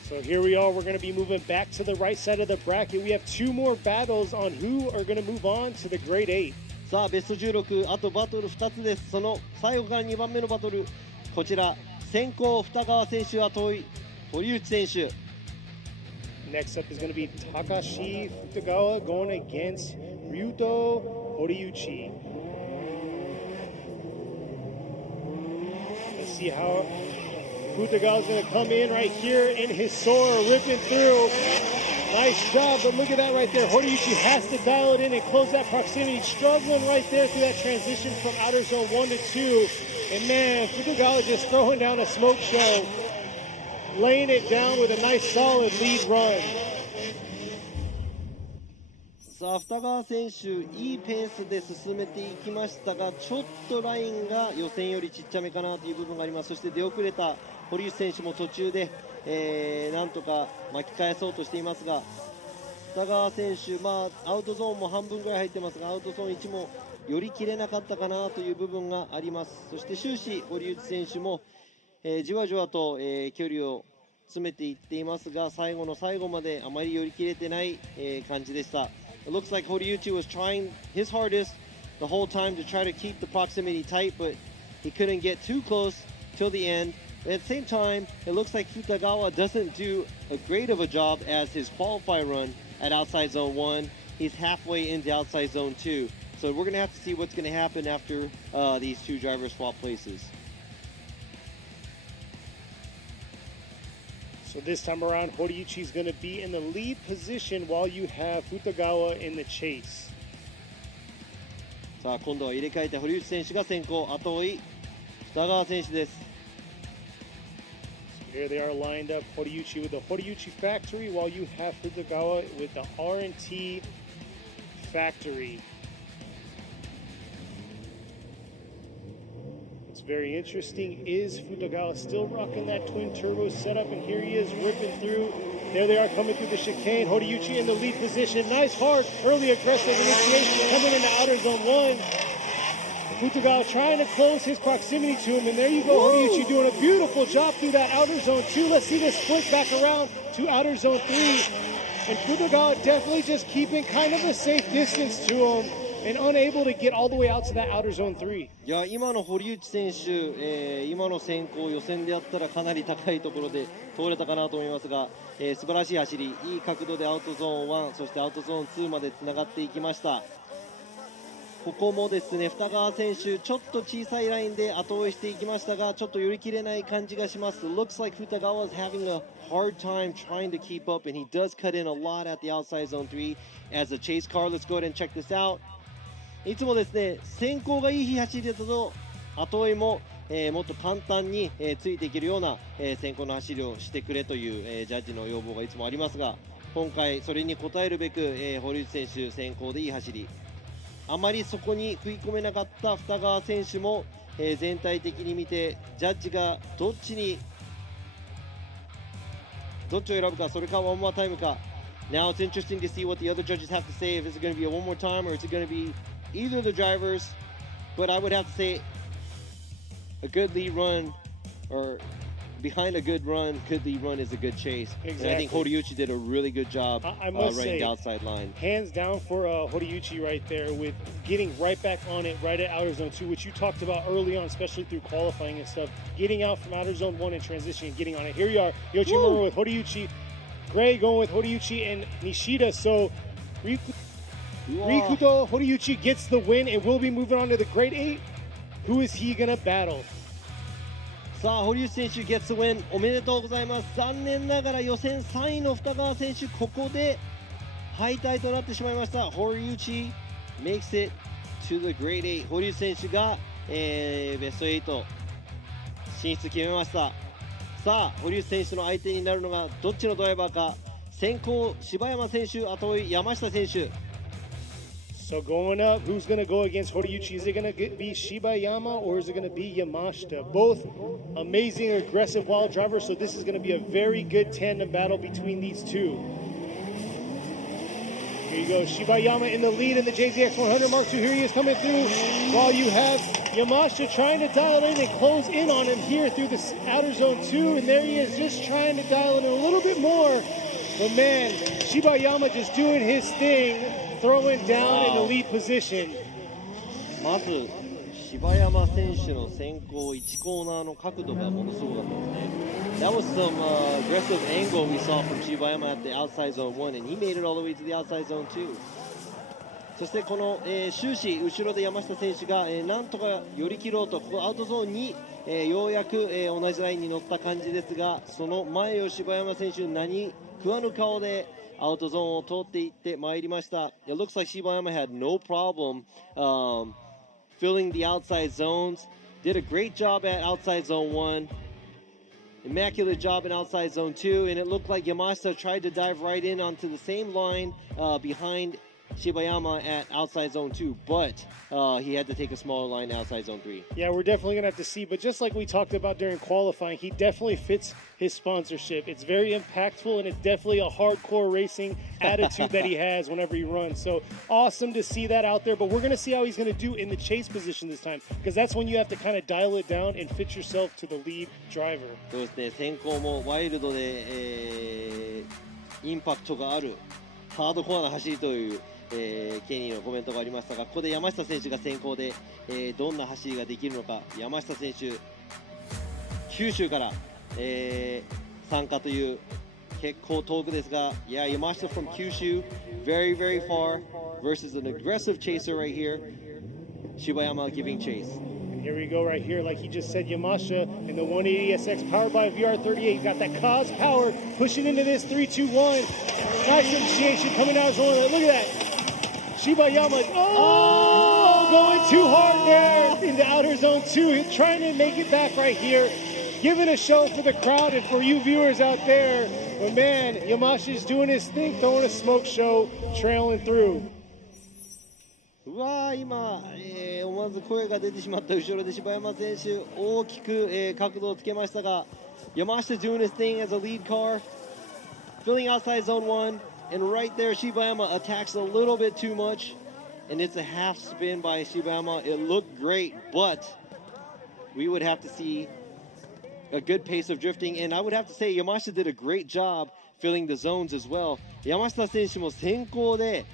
So here we are, we're going to be moving back to the right side of the bracket. We have 2 more battles on who are going to move on to the Grade 8. さあベスト16、あとバトル2つです。その最後から2番目のバトル、こちら先行Hutagawa選手は遠い堀内選手。Next up is going to be Takashi Hutagawa going against Ryuto Horiuchi. Let's see how Hutagawa is going to come in right here in his Sora, ripping through. Nice job, but look at that right there. Horiuchi has to dial it in and close that proximity. Struggling right there through that transition from outer zone 1 to 2. And man, Hutagawa just throwing down a smoke show. Laying it down with a nice solid lead run. さあHutagawa選手いいペースで進めていきましたが、ちょっとラインが予選よりちっちゃめかなという部分があります。そして出遅れた堀内選手も途中で、なんとか巻き返そうとしていますが、Hutagawa選手、アウトゾーンも半分ぐらい入ってますが、アウトゾーン1も寄り切れなかったかなという部分があります。そして終始堀内選手もじわじわと、距離を詰めていっていますが、最後の最後まであまり寄り切れてない、感じでした。It looks like Horiuchi was trying his hardest the whole time to try to keep the proximity tight, but he couldn't get too close till the end. At the same time, it looks like Hutagawa doesn't do a great of a job as his qualify run at outside zone 1. He's halfway into outside zone 2. So we're going to have to see what's going to happen after these two drivers swap places. So this time around, Horiuchi is going to be in the lead position while you have Hutagawa in the chase. さあ今度は入れ替えて堀内選手が先行、後追いHutagawa選手です。So here they are lined up, Horiuchi with the Horiuchi factory while you have Hutagawa with the R&T factory. Very interesting is Hutagawa still rocking that twin turbo setup, and here he is ripping through. There they are coming through the chicane. Horiuchi in the lead position. Nice, hard, early aggressive initiation coming into outer zone 1. Hutagawa trying to close his proximity to him, and there you go. Horiuchi doing a beautiful job through that outer zone 2. Let's see this split back around to outer zone 3. And Hutagawa definitely just keeping kind of a safe distance to him and unable to get all the way out to that outer zone 3. いや今の堀内選手、今の先行予選でやったらかなり高いところで通れたかなと思いますが、素晴らしい走り、いい角度でアウトゾーン1そしてアウトゾーン2までつながっていきました。ここもですね、二川選手、ちょっと小さいラインで後追いしていきましたが、ちょっと寄り切れない感じがします。Looks like Hutagawa is having a hard time trying to keep up, and he does cut in a lot at the outside zone 3 as a chase car. Let's go ahead and check this out. いつもですね、先行がいい走りだと後追いも、もっと簡単に、ついていけるような、先行の走りをしてくれという、ジャッジの要望がいつもありますが、今回それに応えるべく、堀内選手先行でいい走り、あまりそこに食い込めなかった二川選手も、全体的に見てジャッジがどっちを選ぶか、それかワンモアタイムか。 Now it's interesting to see what the other judges have to say, if it's going to be a one more time or is it going to be either of the drivers. But I would have to say a good lead run, or behind a good lead run is a good chase. Exactly. And I think Horiuchi did a really good job I must running say, the outside line. Hands down for Horiuchi right there, with getting right back on it right at outer zone 2, which you talked about early on, especially through qualifying and stuff. Getting out from outer zone 1 and transitioning and getting on it. Here you are, Yoshimura with Horiuchi, Gray going with Horiuchi and Nishida. So Rikuto Horiuchi gets the win and will be moving on to the grade 8. Who is he gonna battle? さあ、堀内選手 gets the win、 おめでとうございます。残念ながら予選3位の二川選手、ここで敗退となってしまいました。Horiuchi makes it to the grade 8。 堀内選手が、ベスト8進出決めました。さあ、堀内選手の相手になるのがどっちのドライバーか。先行柴山選手、後追い山下選手。 So going up, who's going to go against Horiuchi? Is it going to be Shibayama or is it going to be Yamashita? Both amazing, aggressive wild drivers, so this is going to be a very good tandem battle between these two. Here you go, Shibayama in the lead in the JZX100 Mark II. Here he is coming through, while you have Yamashita trying to dial in and close in on him here through the outer zone 2, and there he is just trying to dial in a little bit more. But man, Shibayama just doing his thing, throwing down in the lead position. まず柴山選手の先行1コーナーの角度がものすごかったですね。That was some aggressive angle we saw from Shibayama at the outside zone 1, and he made it all the way to the outside zone 2. そしてこの、終始後ろで山下選手が、なんとか寄り切ろうと、ここアウトゾーンに、ようやく、同じラインに乗った感じですが、その前を柴山選手何食わぬ顔でアウトゾーンを通っていってまいりました。It looks like Shibayama had no problem filling the outside zones. Did a great job at outside zone 1. Immaculate job in outside zone 2. And it looked like Yamashita tried to dive right in onto the same line behind Shibayama at outside zone 2, but he had to take a smaller line outside zone 3. Yeah, we're definitely going to have to see, but just like we talked about during qualifying, he definitely fits his sponsorship. It's very impactful, and it's definitely a hardcore racing attitude that he has whenever he runs. So awesome to see that out there, but we're going to see how he's going to do in the chase position this time, because that's when you have to kind of dial it down and fit yourself to the lead driver. そうですね、先行もワイルドで、インパクトがあるハードコアな走りという、ケニーのコメントがありましたが、ここで山下選手が先行で、どんな走りができるのか。山下選手、九州から、参加という結構遠くですが、Yeah, Yamashita from Kyushu, very, very far, versus an aggressive chaser right here, Shibayama giving chase. Here we go right here, like he just said, Yamashita in the 180SX powered by VR38. Got that cause power pushing into this 3-2-1. Nice initiation coming out of zone. Look at that. Shibayama, going too hard there into outer zone 2. He's trying to make it back right here. Giving a show for the crowd and for you viewers out there. But man, Yamashita's doing his thing, throwing a smoke show, trailing through. うわー、今、思わず声が出てしまった後ろで柴山選手大きく、角度をつけましたが、Yamashita doing his thing as a lead car, filling outside zone 1, and right there Shibayama attacks a little bit too much, and it's a half spin by Shibayama. It looked great, but we would have to see a good pace of drifting, and I would have to say Yamashita did a great job filling the zones as well. 山下選手も先行で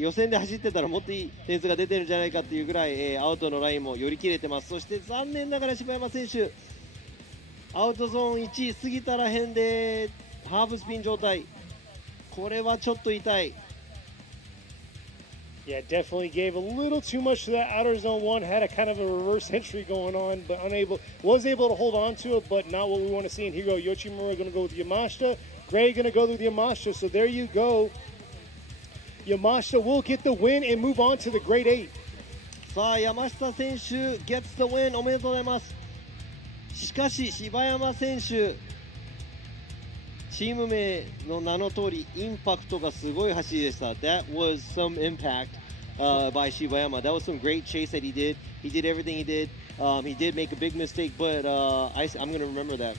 予選で走ってたらもっといい点数が出てるんじゃないかっていうぐらい、アウトのラインも寄り切れてます。そして残念ながら柴山選手アウトゾーン1過ぎたら辺でハーフスピン状態、これはちょっと痛い。Yeah, definitely gave a little too much to that outer zone one. Had a kind of a reverse entry going on, but was able to hold on to it, but not what we want to see. And here we go, Yoshimura going to go with Yamashita. Gray going to go with Yamashita. So there you go. Yamashita will get the win and move on to the Grade 8. さあ山下選手 gets the win おめでとうございます。しかし柴山選手チーム名の名の通りインパクトがすごい走りでした。 That was some impact by Shibayama. That was some great chase that he did. He did everything he did. He did make a big mistake, but I'm going to remember that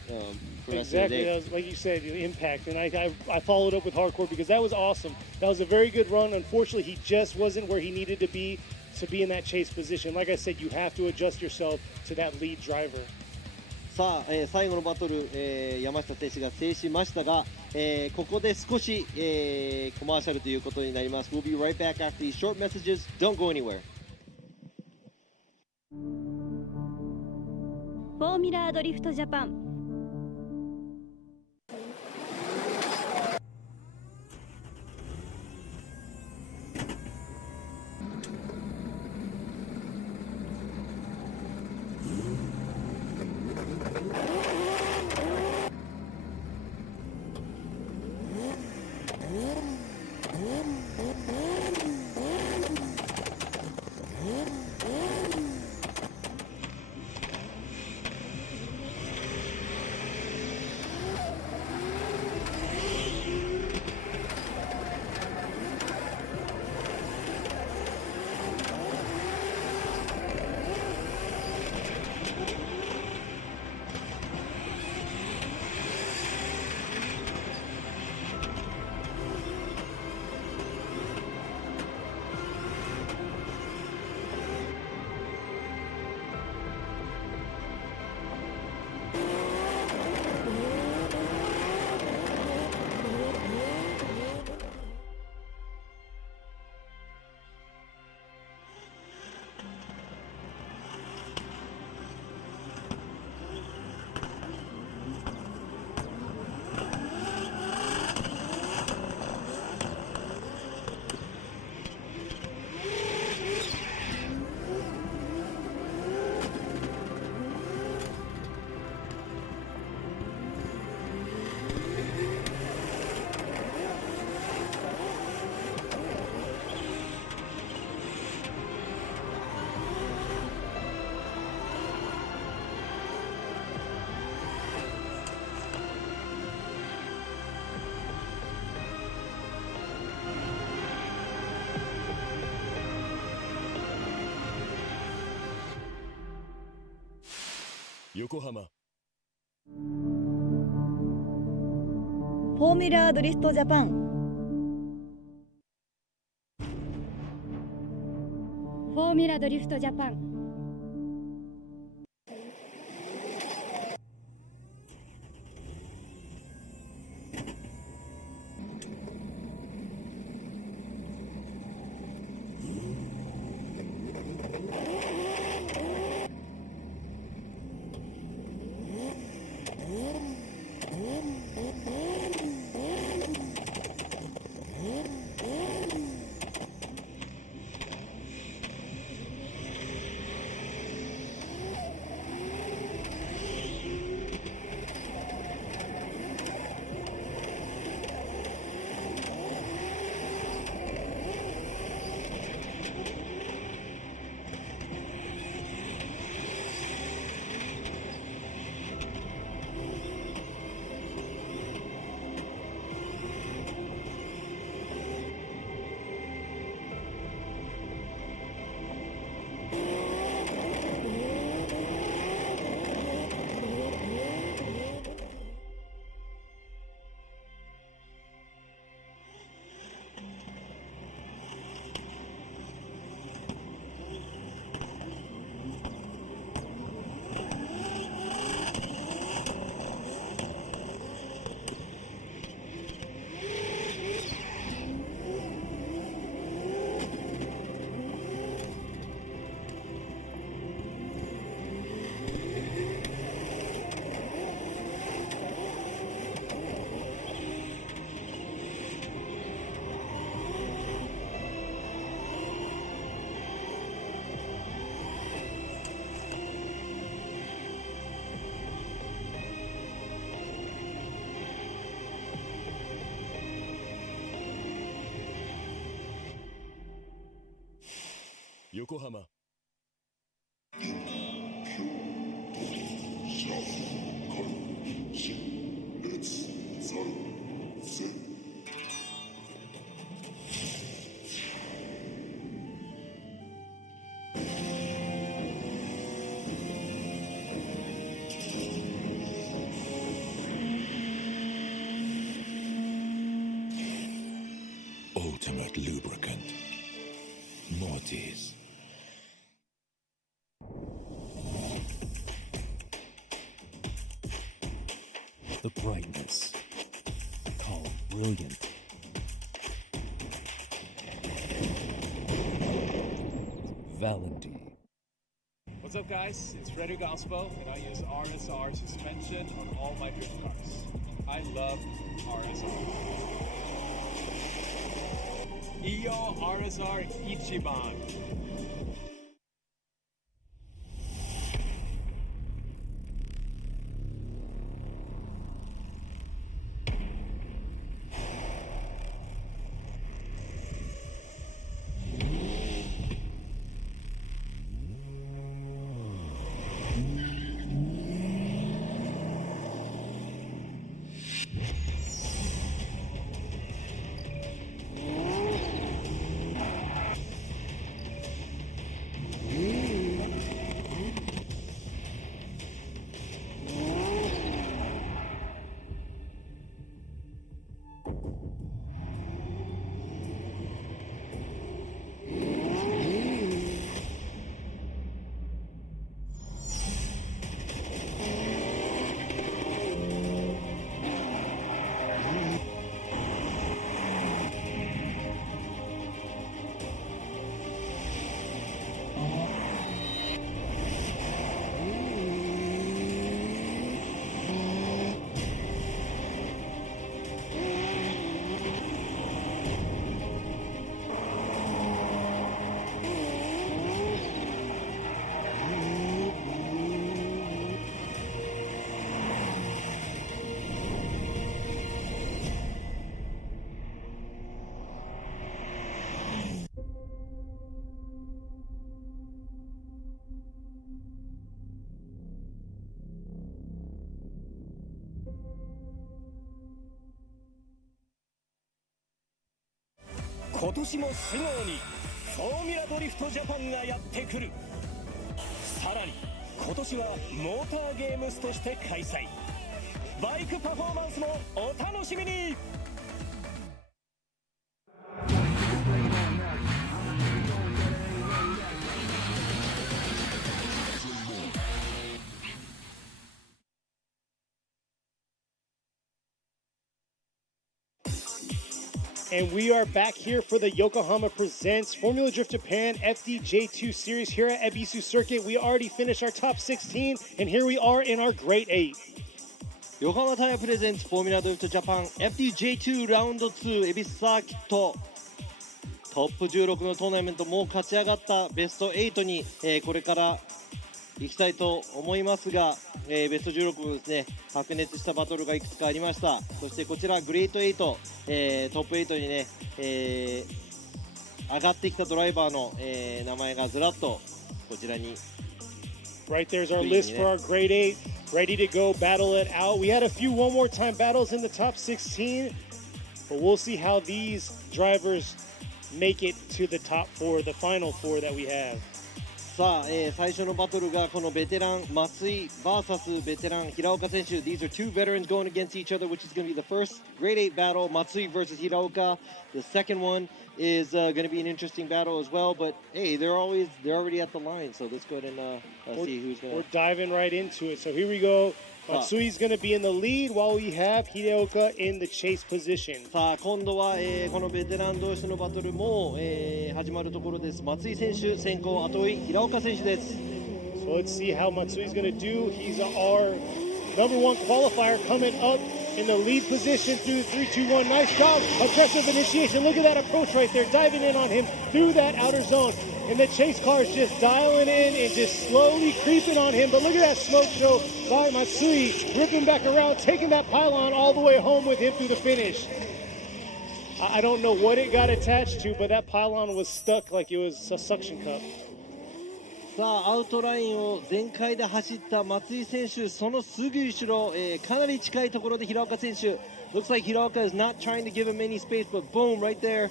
for the rest of the day. That was, like you said, the impact. And I followed up with hardcore because that was awesome. That was a very good run. Unfortunately, he just wasn't where he needed to be in that chase position. Like I said, you have to adjust yourself to that lead driver. さあ、最後のバトル、山下選手が制しましたが、ここで少し、コマーシャルということになります。We'll be right back after these short messages. Don't go anywhere. フォーミュラードリフトジャパン。横浜。フォーミュラードリフトジャパン。フォーミュラドリフトジャパン。横浜 Ultimate lubricant. Mortis. The brightness. Called brilliant. Valenti. What's up, guys? It's Freddie Gaspo, and I use RSR suspension on all my drift cars. I love RSR. Iyo RSR Ichiban.今年も素直にフォーミュラドリフトジャパンがやってくる。さらに今年はモーターゲームスとして開催。バイクパフォーマンスもお楽しみに。And we are back here for the Yokohama Presents Formula Drift Japan FDJ2 Series here at Ebisu Circuit. We already finished our top 16, and here we are in our Great 8. 横浜タイヤプレゼンツフォーミュラドリフトジャパン FDJ2 ラウンド2エビスサーキットトップ16のトーナメントもう勝ち上がったベスト8に、これから行きたいと思いますが、ベスト16もですね白熱したバトルがいくつかありました。そしてこちらグレート8、トップ8にね、上がってきたドライバーの、名前がずらっとこちらに Right there's our list for our Grade 8. Ready to go battle it out. We had a few one more time battles in the top 16, but we'll see how these drivers make it to the top 4, the final 4 that we have. さあ、最初のバトルがこのベテラン松井 vs ベテラン平岡選手 These are two veterans going against each other, which is going to be the first Grade 8 battle. Matsui versus Hiraoka. The second one is going to be an interesting battle as well, but hey, they're already at the line, so let's go ahead and see who's going to... We're diving right into it. So here we go. Matsui's going to be in the lead while we have Hiraoka in the chase position. さあ今度は、このベテラン同士のバトルも、始まるところです。松井選手先行、後追い平岡選手です。 So let's see how Matsui's going to do. He's our number one qualifier coming up in the lead position through the 3-2-1. Nice job. Aggressive initiation. Look at that approach right there. Diving in on him through that outer zone. And the chase car is just dialing in and just slowly creeping on him. But look at that smoke show by Matsui. Ripping back around, taking that pylon all the way home with him through the finish. I don't know what it got attached to, but that pylon was stuck like it was a suction cup. さあアウトラインを全開で走った松井選手、そのすぐ後ろ、かなり近いところで平岡選手。Looks like Hiraoka is not trying to give him any space, but boom, right there.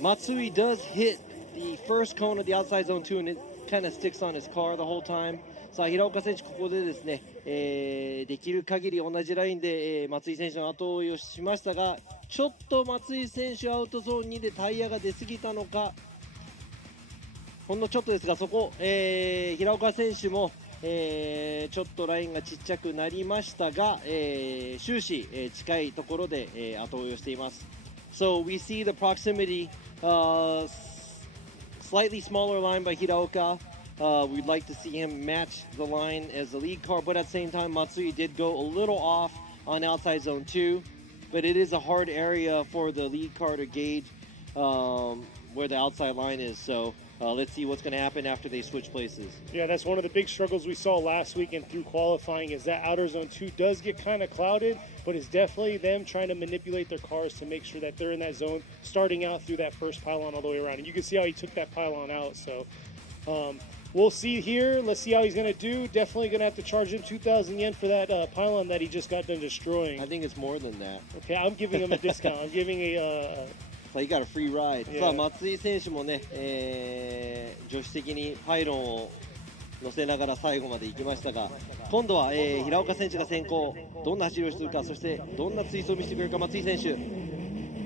Matsui does hit the first cone of the outside zone 2, and it kind of sticks on his car the whole time. さあ平岡選手、ここでですね、できる限り同じラインで、松井選手の後追いをしましたが、ちょっと松井選手アウトゾーン2でタイヤが出過ぎたのか、ほんのちょっとですが、そこ、平岡選手も、ちょっとラインがちっちゃくなりましたが、終始、近いところで、後追いをしています。So we see the proximity, slightly smaller line by Hiraoka. We'd like to see him match the line as the lead car, but at the same time, Matsui did go a little off on outside zone 2, but it is a hard area for the lead car to gauge where the outside line is. So let's see what's going to happen after they switch places. Yeah, that's one of the big struggles we saw last week and through qualifying is that outer zone 2 does get kind of clouded, but it's definitely them trying to manipulate their cars to make sure that they're in that zone, starting out through that first pylon all the way around. And you can see how he took that pylon out. So we'll see here. Let's see how he's going to do. Definitely going to have to charge him 2,000 yen for that pylon that he just got done destroying. I think it's more than that. Okay, I'm giving him a discount. I'm giving So he got a free ride. Yeah. さあ松井選手もね、助手席にパイロンを乗せながら最後まで行きましたが、今度は、平岡選手が先行、どんな走りをするか、そしてどんな追走を見せてくれるか松井選手。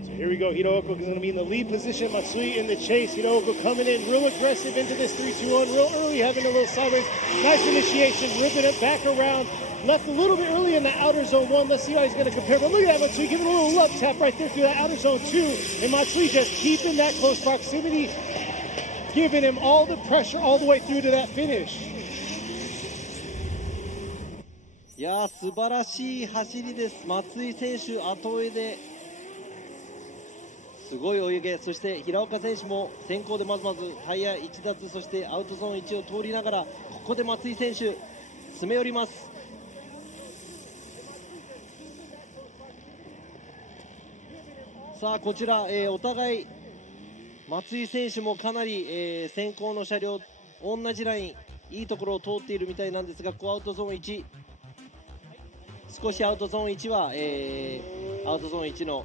So here we go. Hiraoka is going to be in the lead position. Matsui in the chase. Hiraoka coming in real aggressive into this 3-2-1, real early, having a little sideways. Nice initiation, ripping it back around. Left a little bit early in the outer zone 1. Let's see how he's going to compare. But look at that, Matsui giving a little love tap right there through that outer zone 2. And Matsui just keeping that close proximity, giving him all the pressure all the way through to that finish. いやー素晴らしい走りです。松井選手後追いですごい泳げ、そして平岡選手も先行でまずタイヤ1脱、そしてアウトゾーン1を通りながら、ここで松井選手詰め寄ります。さあこちら、お互い松井選手もかなり、先行の車両同じラインいいところを通っているみたいなんですが、ここアウトゾーン1、少しアウトゾーン1は、アウトゾーン1の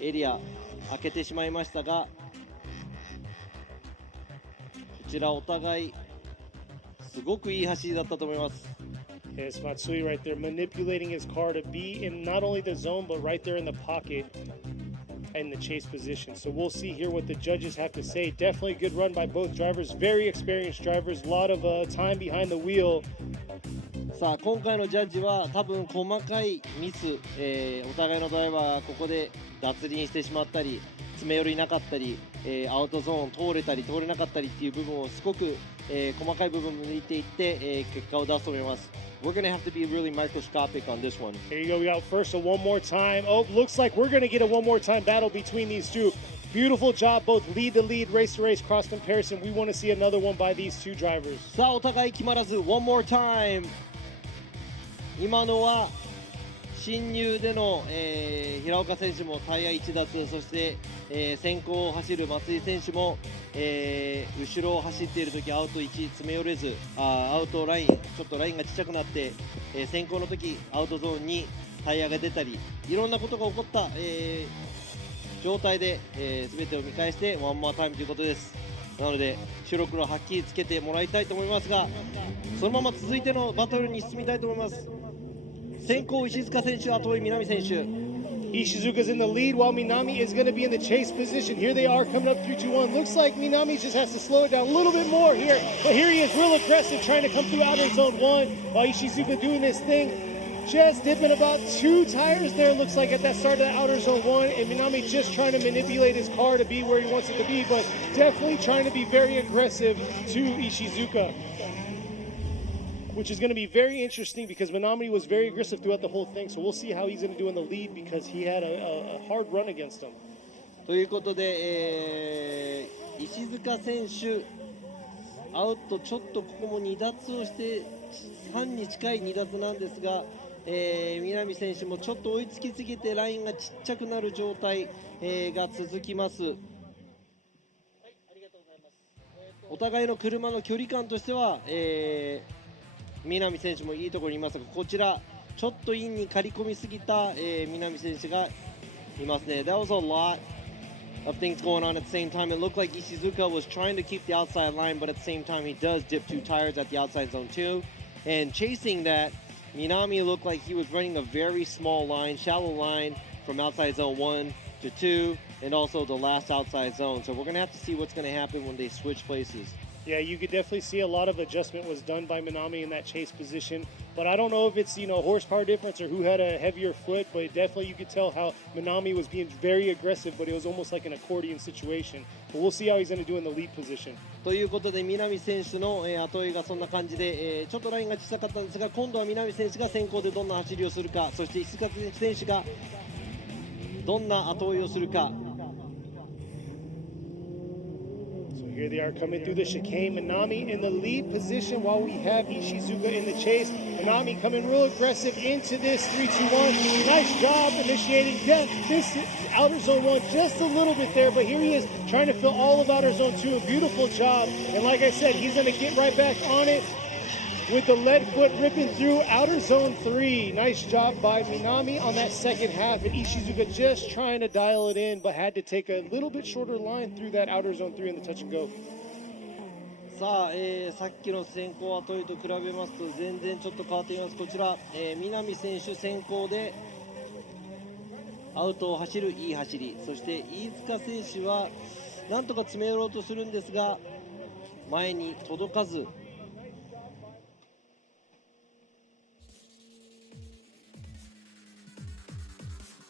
エリア開けてしまいましたが、こちらお互いすごくいい走りだったと思います。Yes, Matsui right there manipulating his car to be in not only the zone but right there in the pocket and the chase position. So we'll see here what the judges have to say. Definitely a good run by both drivers, very experienced drivers, a lot of time behind the wheel. さあ今回のジャッジは多分細かいミス、お互いのドライバーがここで脱輪してしまったり、詰め寄りなかったり、アウトゾーン通れたり通れなかったりっていう部分をすごく、細かい部分を抜いていって、結果を出すと思います。We're going to have to be really microscopic on this one. Here you go. We got first a one more time. Oh, looks like we're going to get a one more time battle between these two. Beautiful job, both lead to lead, race to race, cross comparison. We want to see another one by these two drivers. さあお互い決まらず one more time。今のは進入での、平岡選手もタイヤ1脱、そして、先行を走る松井選手も、後ろを走っている時アウト1詰め寄れず、アウトラインちょっとラインがちっちゃくなって、先行の時アウトゾーンにタイヤが出たり、いろんなことが起こった、状態で、全てを見返してワンモアタイムということです。なので白黒はっきりつけてもらいたいと思いますが、そのまま続いてのバトルに進みたいと思います。先行石塚選手、後追い南選手。Ishizuka's in the lead while Minami is going to be in the chase position. Here they are coming up 3-2-1. Looks like Minami just has to slow it down a little bit more here. But here he is real aggressive trying to come through outer zone 1 while Ishizuka doing this thing. Just dipping about 2 tires there, looks like, at that start of the outer zone 1. And Minami just trying to manipulate his car to be where he wants it to be, but definitely trying to be very aggressive to Ishizuka, which is going to be very interesting because Minami was very aggressive throughout the whole thing. So we'll see how he's going to do in the lead because he had a hard run against him. ということで、石塚選手アウトちょっとここも2脱をして3に近い2脱なんですが、南選手もちょっと追いつきすぎてラインがちっちゃくなる状態、が続きます。お互いの車の距離感としては、南選手もいいところにいますが、こちらちょっとインに刈り込みすぎた、南選手がいますね。That was a lot of things going on at the same time. It looked like Ishizuka was trying to keep the outside line, but at the same time he does dip 2 tires at the outside zone 2. And chasing that, Minami looked like he was running a very small line, shallow line from outside zone 1 to 2, and also the last outside zone. So we're going to have to see what's going to happen when they switch places. Yeah, you could definitely see a lot of adjustment was done by Minami in that chase position. But I don't know if it's, horsepower difference or who had a heavier foot, but definitely you could tell how Minami was being very aggressive, but it was almost like an accordion situation. But we'll see how he's going to do in the lead position. ということで南選手の、後追いがそんな感じで、ちょっとラインが小さかったんですが、今度は南選手が先行でどんな走りをするか、そして石塚選手がどんな後追いをするか。Here they are coming through the chicane. Minami in the lead position while we have Ishizuka in the chase. Minami coming real aggressive into this 3-2-1. Nice job initiating this outer zone 1 just a little bit there, but here he is trying to fill all of outer zone 2. A beautiful job. And like I said, he's going to get right back on it with the lead foot ripping through outer zone 3. Nice job by Minami on that second half, and Ishizuka just trying to dial it in, but had to take a little bit shorter line through that outer zone 3 in the touch and go. さあ、さっきの先行後追いと比べますと全然ちょっと変わっています。こちら、南選手先行でアウトを走るいい走り、そして飯塚選手はなんとか詰め寄ろうとするんですが前に届かず。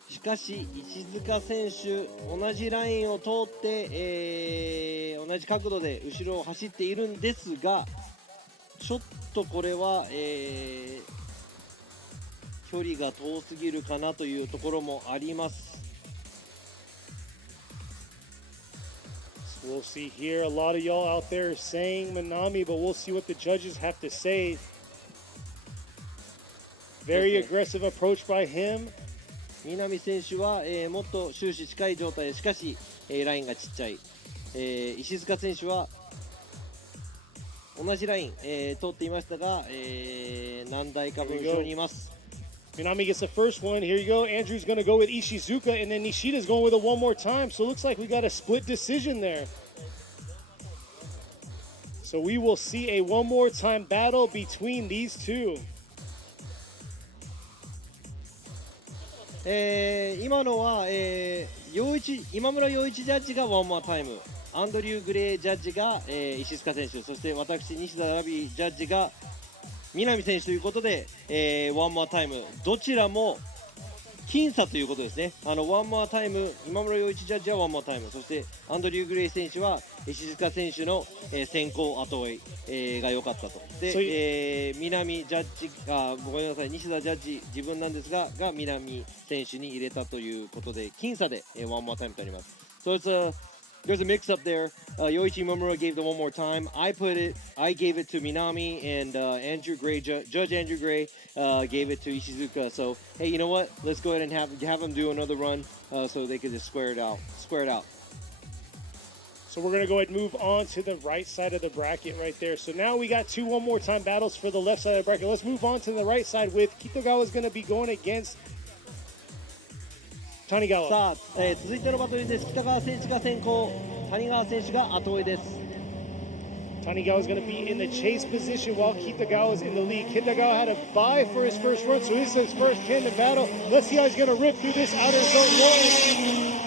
しかし石塚選手同じラインを通って、同じ角度で後ろを走っているんですがちょっとこれは、距離が遠すぎるかなというところもあります。 We'll see here. A lot of y'all out there are saying Minami, but we'll see what the judges have to say. Very aggressive approach by him. 南選手は、もっと終始近い状態でしかし、ラインがちっちゃい、石塚選手は同じライン、通っていましたが、何台か分後ろにいます。 Minami gets the first one. Here you go. Andrew's going to go with Ishizuka, and then Nishida's going with it one more time. So it looks like we got a split decision there. So we will see a one more time battle between these two. 今のは、今村洋一ジャッジがワンモアタイム、アンドリュー・グレージャッジが、石塚選手、そして私西田ラビジャッジが南選手ということで、ワンモアタイム、どちらも僅差ということですね。ワンモアタイム、今村洋一ジャッジはワンモアタイム、そしてアンドリュー・グレイ選手は石塚選手の、先行後追い、が良かったと。で、南ジャッジがごめんなさい、西田ジャッジ自分なんですが南選手に入れたということで僅差で、ワンモアタイムとなります。So there's a mix up there. Yoichi Imamura gave the one more time. I gave it to Minami, and Andrew Gray, Judge Andrew Gray, gave it to Ishizuka. So hey, you know what? Let's go ahead and have them do another run, so they could just square it out. So we're going to go ahead and move on to the right side of the bracket right there. So now we got two one more time battles for the left side of the bracket. Let's move on to the right side with Kitagawa is going to be going against Tanigawa. さあ、続いてのバトルです。北川選手が先行、谷川選手が後追いです。Tanigawa is going to be in the chase position while Kitagawa is in the lead. Kitagawa had a bye for his first run, so this is his first tandem battle. Let's see how he's going to rip through this outer zone 1.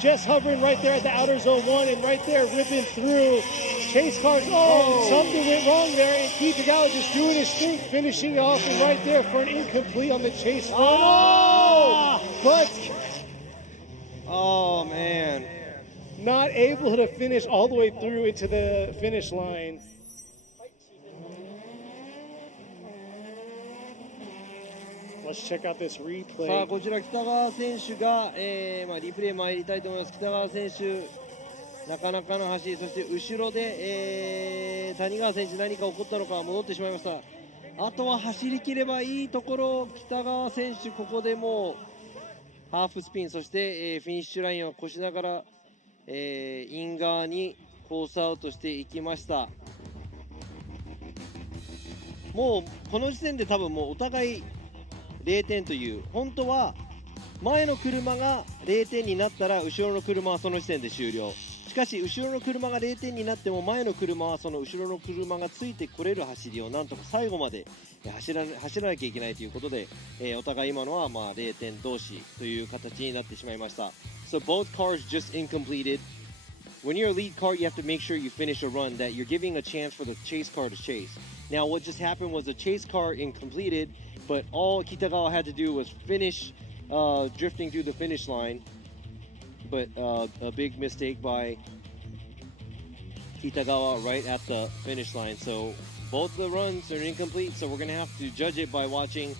Just hovering right there at the outer zone 1, and right there ripping through. Chase cars. Oh, something went wrong there, and Kitagawa just doing his thing, finishing off and right there for an incomplete on the chase run. Oh, but oh man, not able to finish all the way through into the finish line. Let's check out this replay. さあこちら北川選手が、リプレイ参りたいと思います。北川選手なかなかの走り、そして後ろで、谷川選手何か起こったのか戻ってしまいました。あとは走り切ればいいところ、北川選手、ここでもうハーフスピン、そして、フィニッシュラインを越しながら、イン側にコースアウトしていきました。もうこの時点で多分もうお互い0点という、本当は前の車が0点になったら後ろの車はその時点で終了。しかし後ろの車が0点になっても前の車はその後ろの車がついてこれる走りをなんとか最後まで走らなきゃいけないということで、お互い今のはまあ0点同士という形になってしまいました。So both cars just incompleted. When you're a lead car, you have to make sure you finish a run, that you're giving a chance for the chase car to chase. Now what just happened was the chase car incompleted, but all Kitagawa had to do was finish drifting through the finish line. But a big mistake by Kitagawa right at the finish line. So both the runs are incomplete, so we're going to have to judge it by watching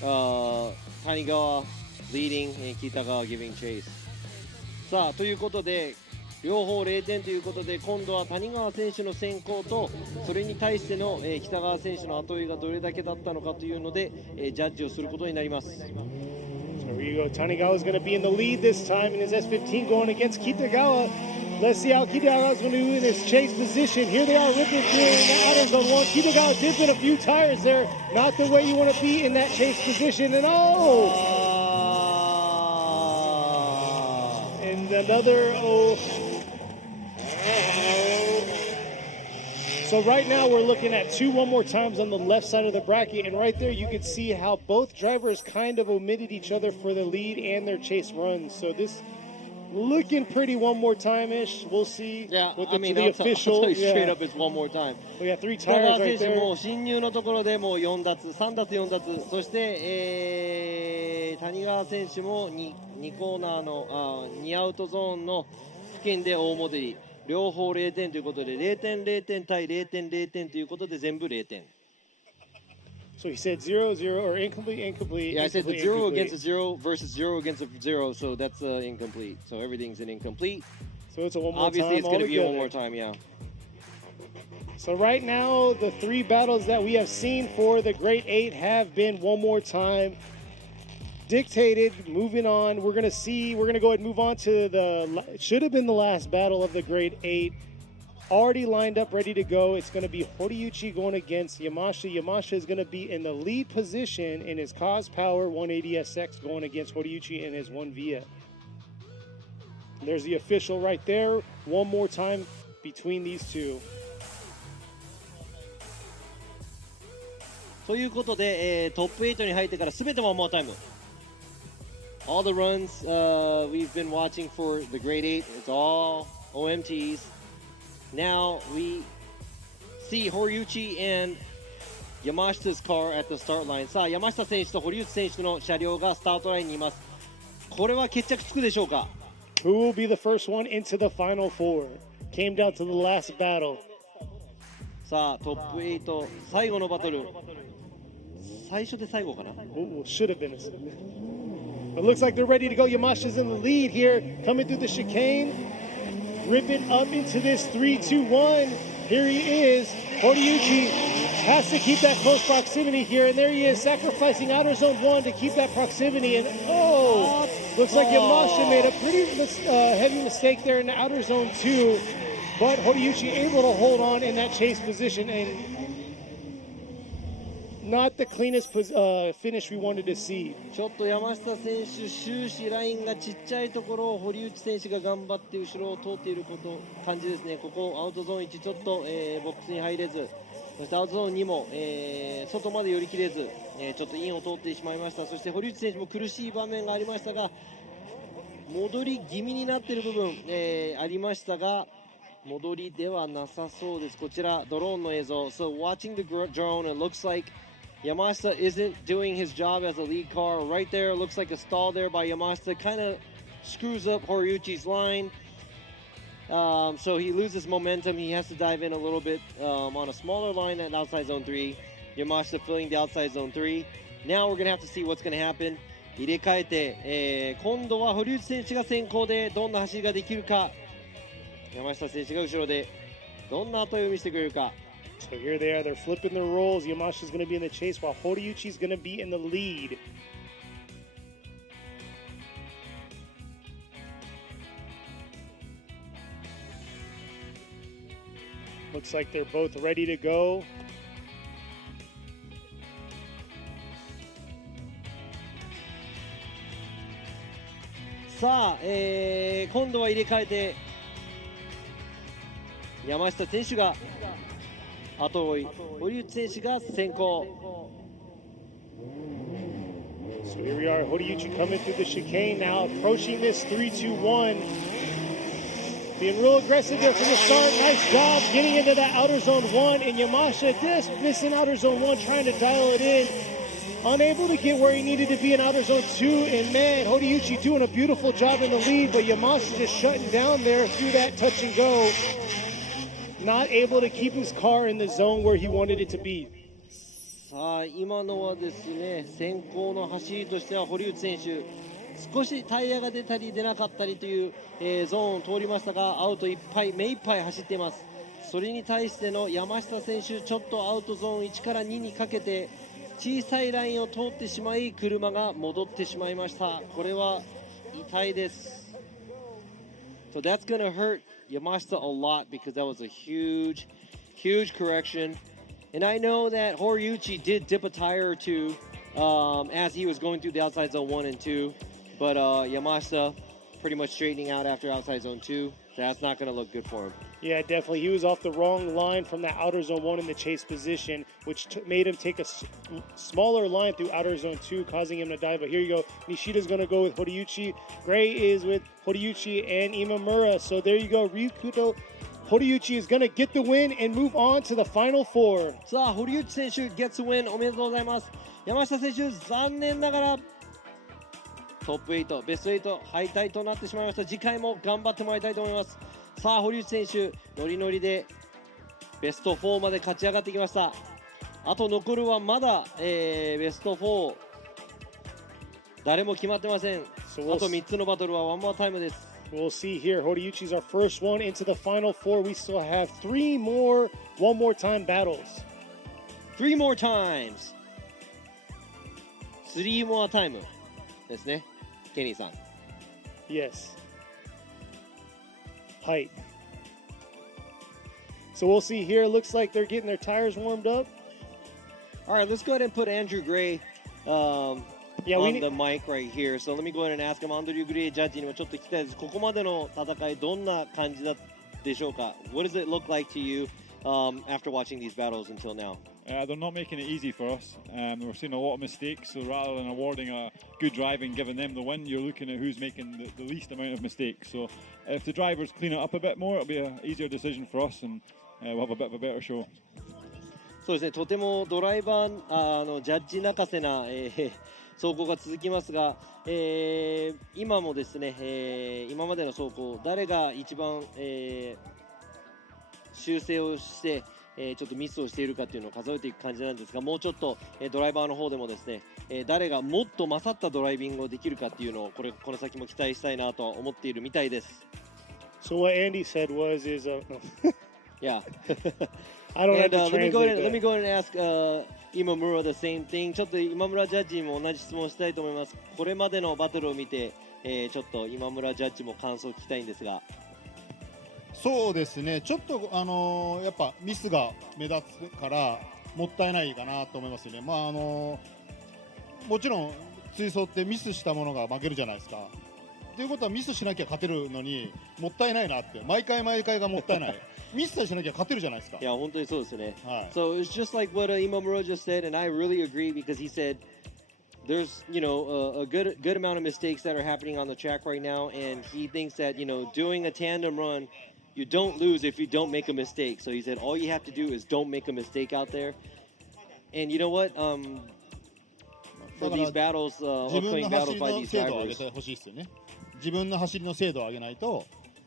Tanigawa leading and Kitagawa giving chase. さあということで両方0点ということで、今度は谷川選手の先行とそれに対しての、北川選手の後追いがどれだけだったのかというので、ジャッジをすることになります。So here you go. Tanigawa is going to be in the lead this time in his S15 going against Kitagawa. Let's see how Kitagawa is going to do in his chase position. Here they are ripping through the outer zone one. Kitagawa dipping a few tires there. Not the way you want to be in that chase position. And and another So right now we're looking at one more times on the left side of the bracket, and right there you can see how both drivers kind of omitted each other for the lead and their chase runs. So this looking pretty one more time-ish. We'll see. Yeah, what I mean, the official. I'll tell you straight up, it's one more time. We got 3 北 tires 川 right 選手 there. も進入のところでもう4奪、3奪4奪、そして、谷川選手も 2コーナーの2アウトゾーンの付近で大戻り、両方0点ということで0点0点対0点0点ということで全部0点。So he said 0-0 or incomplete. Yeah, I said the 0 incomplete. against a 0 versus 0 against a 0, so that's incomplete. So everything's an incomplete. So it's a one more Obviously, time. it's going to be one altogether. more time, yeah. So right now, the 3 battles that we have seen for the Great 8 have been one more time dictated. Moving on, we're going to go ahead and move on to it should have been the last battle of the Great 8. Already lined up, ready to go. It's going to be Horiuchi going against Yamashita. Yamashita is going to be in the lead position in his Cause Power 180SX going against Horiuchi in his 1Via. There's the official right there. One more time between these two. ということで、トップ8に入ってから全てワンモアタイム。All the runs we've been watching for the Great 8, it's all OMTs. Now we see Horiuchi and Yamashita's car at the start line. さあ、山下選手と堀内選手の車両がスタートラインにいます。これは決着つくでしょうか？ Who will be the first one into the final 4? Came down to the last battle. さあ、トップ8最後のバトル。最初で最後かな？ Ooh, should have been. It looks like they're ready to go. Yamashita's in the lead here, coming through the chicane. Ripping up into this 3-2-1. Here he is. Horiuchi has to keep that close proximity here, and there he is, sacrificing outer zone 1 to keep that proximity. And looks like Yamashita made a pretty heavy mistake there in the outer zone 2, but Horiuchi able to hold on in that chase position, and not the cleanest finish we wanted to see. ちょっと山下選手、終始ラインがちっちゃいところを堀内選手が頑張って後ろを通っている感じですね。ここアウトゾーン1ちょっと、ボックスに入れず、そしてアウトゾーン2も、外まで寄り切れず、ちょっとインを通ってしまいました。そして堀内選手も苦しい場面がありましたが、戻り気味になっている部分、ありましたが、戻りではなさそうです。こちらドローンの映像。So watching the drone, it looks like Yamashita isn't doing his job as a lead car. Right there, looks like a stall there by Yamashita. Kind of screws up Horiuchi's line. So he loses momentum. He has to dive in a little bit on a smaller line at outside zone 3. Yamashita filling the outside zone 3. Now we're going to have to see what's going to happen. 入れ替えて、今度は堀内選手が先行でどんな走りができるか。山下選手が後ろでどんな後追いを見せてくれるか。So here they are. They're flipping their roles. Yamashita's going to be in the chase while Horiuchi's going to be in the lead. Looks like they're both ready to go. Saあ、今度は入れ替えて山下選手が後追い、堀内選手が先行。 So here we are, Horiuchi coming through the chicane now, approaching this 3-2-1. Being real aggressive there from the start. Nice job getting into that outer zone 1. And Yamashita just missing outer zone 1, trying to dial it in. Unable to get where he needed to be in outer zone 2. And man, Horiuchi doing a beautiful job in the lead, but Yamashita just shutting down there through that touch and go. Not able to keep his car in the zone where he wanted it to be. さあ今のはですね、先行の走りとしては堀内選手少しタイヤが出たり出なかったりという、ゾーンを通りましたがアウトいっぱい目いっぱい走っています。それに対しての山下選手ちょっとアウトゾーン1から2にかけて小さいラインを通ってしまい車が戻ってしまいました。これは痛いです。 So that's going to hurt Yamashita a lot because that was a huge correction. And I know that Horiuchi did dip a tire or two as he was going through the outside zone 1 and 2. But Yamashita pretty much straightening out after outside zone 2. So that's not going to look good for him. Yeah, definitely. He was off the wrong line from that outer zone 1 in the chase position, which made him take a smaller line through outer zone 2, causing him to dive. But here you go. Nishita's going to go with Horiuchi. Gray is with Horiuchi and Imamura. So there you go. Ryukuto Horiuchi is going to get the win and move on to the final 4. さあ、堀内選手 gets a win おめでとうございます。山下選手残念ながらトップ8、ベスト8敗退となってしまいました。次回も頑張ってもらいたいと思います。さあ、堀内選手ノリノリでベスト4まで勝ち上がってきました。あと残るはまだ、ベスト4誰も決まってません。あと3つのバトルはワンモアタイムです。 We'll see here. Horiuchi's our first one into the final 4. We still have 3 more one more time battles. 3 more times. 3 more time ですね。ケニーさん。 Yes. Height. So we'll see here. Looks like they're getting their tires warmed up. All right, let's go ahead and put Andrew Gray on the mic right here. So let me go ahead and ask him. アンドリュー・グレイジャッジにもちょっと聞きたいです。ここまでの戦いどんな感じだでしょうか? What does it look like to you after watching these battles until now? They're not making it easy for us. We're seeing a lot of mistakes. So rather than awarding a good drive and giving them the win, you're looking at who's making the least amount of mistakes. So if the drivers clean it up a bit more, it'll be an easier decision for us, and we'll have a bit of a better show. そうですね。とてもドライバーのジャッジ泣かせな、走行が続きますが、今もですね、今までの走行誰が一番、修正をして、ちょっとミスをしているかというのを数えていく感じなんですが、もうちょっと、ドライバーの方でもですね、誰がもっと勝ったドライビングをできるかっていうのをこの先も期待したいなと思っているみたいです。So what Andy said was Yeah. I don't have to let me go ahead and ask Imamura the same thing. ちょっと今村ジャッジにも同じ質問したいと思います。これまでのバトルを見て、ちょっと今村ジャッジも感想を聞きたいんですが。そうですね。ちょっとやっぱミスが目立つからもったいないかなと思いますよね。まあもちろん追走ってミスしたものが負けるじゃないですか。ということはミスしなきゃ勝てるのにもったいないなって毎回がもったいない。ミスさえしなきゃ勝てるじゃないですか。いや本当にそうですね。はい。So it's just like what Imamura just said, and I really agree because he said there's a good amount of mistakes that are happening on the track right now, and he thinks that doing a tandem run, you don't lose if you don't make a mistake. So he said all you have to do is don't make a mistake out there. And you know what? For these battles, upcoming battles by these drivers. 自分の走りの精度を上げないと、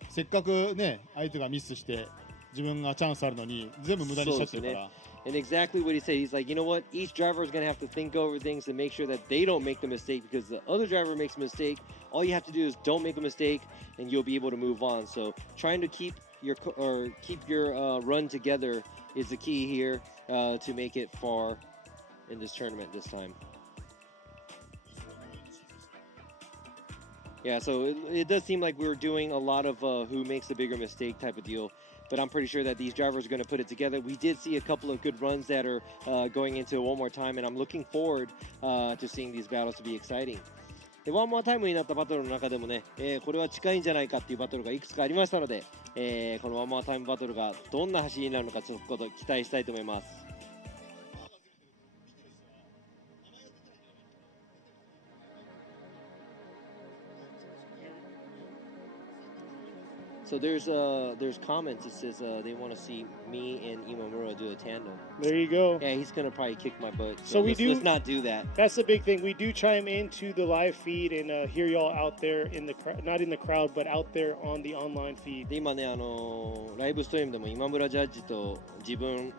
せっかくね相手がミスして自分がチャンスあるのに全部無駄にしちゃってるから。And exactly what he said, he's like, you know what? Each driver is going to have to think over things and make sure that they don't make the mistake because the other driver makes a mistake. All you have to do is don't make a mistake, and you'll be able to move on. So trying to keep your run together is the key here to make it far in this tournament this time. Yeah, so it does seem like we're doing a lot of who makes the bigger mistake type of deal, but I'm pretty sure that these drivers are going to put it together. We did see a couple of good runs that are going into one more time, and I'm looking forward to seeing these battles to be exciting. でワンモアタイムになったバトルの中でもね、これは近いんじゃないかっていうバトルがいくつかありましたので、このワンモアタイムバトルがどんな走りになるのかちょっと期待したいと思います。So there's comments. It says they want to see me and Imamura do a tandem. There you go. Yeah, he's gonna probably kick my butt. So let's not do that. That's the big thing. We do chime into the live feed and hear y'all out there in the not in the crowd, but out there on the online feed. で今ねライブストリームでも今村ジャッジと自分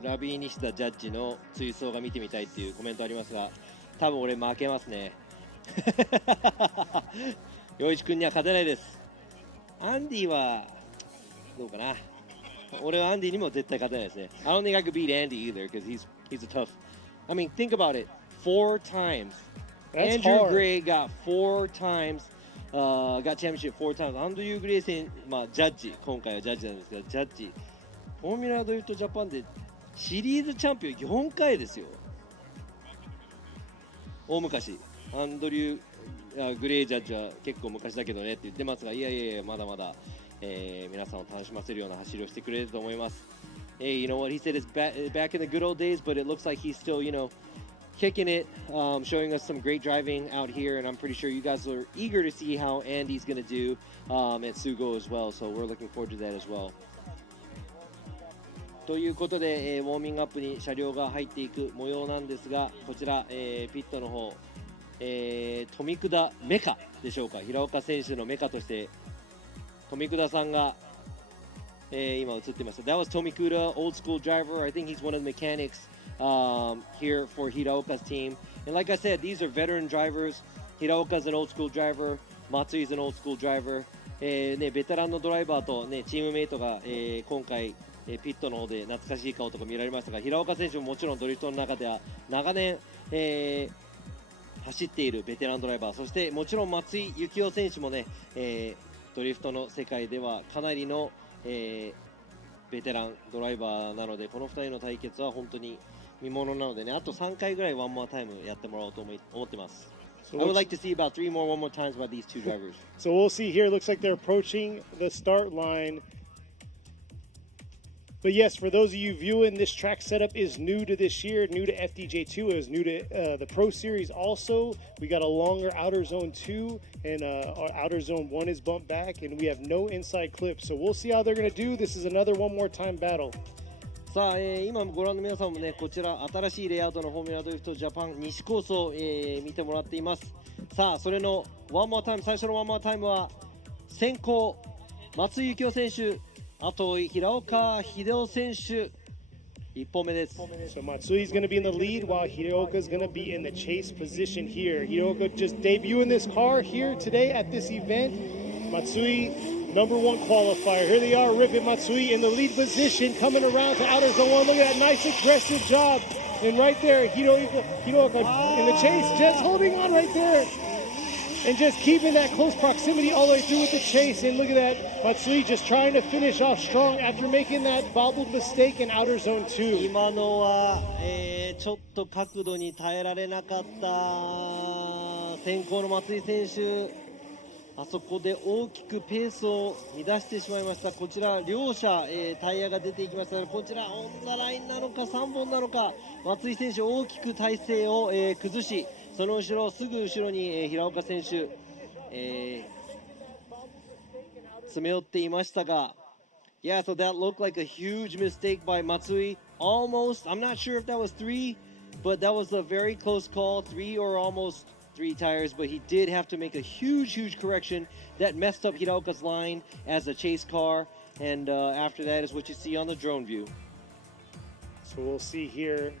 ラビーにしたジャッジの追走が見てみたいっていうコメントありますが、多分俺負けますね。陽一君には勝てないです。アンディはどうかな。俺はアンディにも絶対勝てないですね。I don't think I could beat Andy either because he's a tough. I mean, think about it. 4 times. That's Andrew hard. Gray got 4 times. Got championship 4 times. アンドリュー・グレイ選手、ジャッジ、今回はジャッジなんですけど、ジャッジ、フォーミュラドリフトジャパンでシリーズチャンピオン4回ですよ。大昔。アンドリューグレイジャッジは結構昔だけどねって言ってますが、いやいやまだまだ、皆さんを楽しませるような走りをしてくれると思います。Hey, you know what he said is back in the good old days, but it looks like he's still, kicking it, showing us some great driving out here, and I'm pretty sure you guys are eager to see how Andy's going to do at Sugo as well, so we're looking forward to that as well. ということで、ウォーミングアップに車両が入っていく模様なんですが、こちら、ピットの方、富久メカでしょうか。平岡選手のメカとして富久さんが、今映っていました。That was Tomikuda, old school driver. I think he's one of the mechanics here for Hiraoka's team. And like I said, these are veteran drivers. Hiraoka's an old school driver. Matsui's an old school driver. ベテランのドライバーと、チームメイトが、今回ピットの方で懐かしい顔とか見られましたが、平岡選手ももちろんドリフトの中では長年、走っているベテランドライバー、そしてもちろん松井幸雄選手もね、ドリフトの世界ではかなりの、ベテランドライバーなので、この2人の対決は本当に見ものなのでね、あと3回ぐらいワンモアタイムやってもらおうと思ってます。I would like to see about 3 more one more times by these two drivers. So we'll see here. Looks like they're approaching the start line. But yes, for those of you viewing, this track setup is new to this year, new to FDJ2. It was new to the Pro Series also. We got a longer outer zone 2, and our outer zone 1 is bumped back, and we have no inside clips. So we'll see how they're going to do. This is another one more time battle. さあ、今ご覧の皆さんもね、こちら新しいレイアウトのフォーミュラドリフトジャパン西コースを、見てもらっています。さあ、それのワンモアタイム、最初のワンモアタイムは先行松井幸雄選手、あと平岡秀夫選手、1本目です。So Matsui is going to be in the lead while Hiraoka is going to be in the chase position here. Hiraoka just debuting this car here today at this event. Matsui, #1 qualifier. Here they are, ripping Matsui in the lead position, coming around to outer zone 1. Look at that nice aggressive job. And right there, Hiraoka in the chase, just holding on right there. And just keeping that close proximity all the way through with the chase. And look at that, Matsui just trying to finish off strong after making that bobbled mistake in outer zone 2. 今のは、ちょっと角度に耐えられなかった先行の松井選手、あそこで大きくペースを乱してしまいました。こちら両者、タイヤが出ていきましたが、こちらオンダラインなのか3本なのか、松井選手大きく体勢を、崩し、その後ろすぐ後ろに、平岡選手、詰め寄っていましたが、Yeah, so that looked like a huge mistake by Matsui. Almost, I'm not sure if that was 3, but that was a very close call, 3 or almost 3 tires, but he did have to make a huge correction that messed up Hiraoka's line as a chase car, and after that is what you see on the drone view. So we'll see here.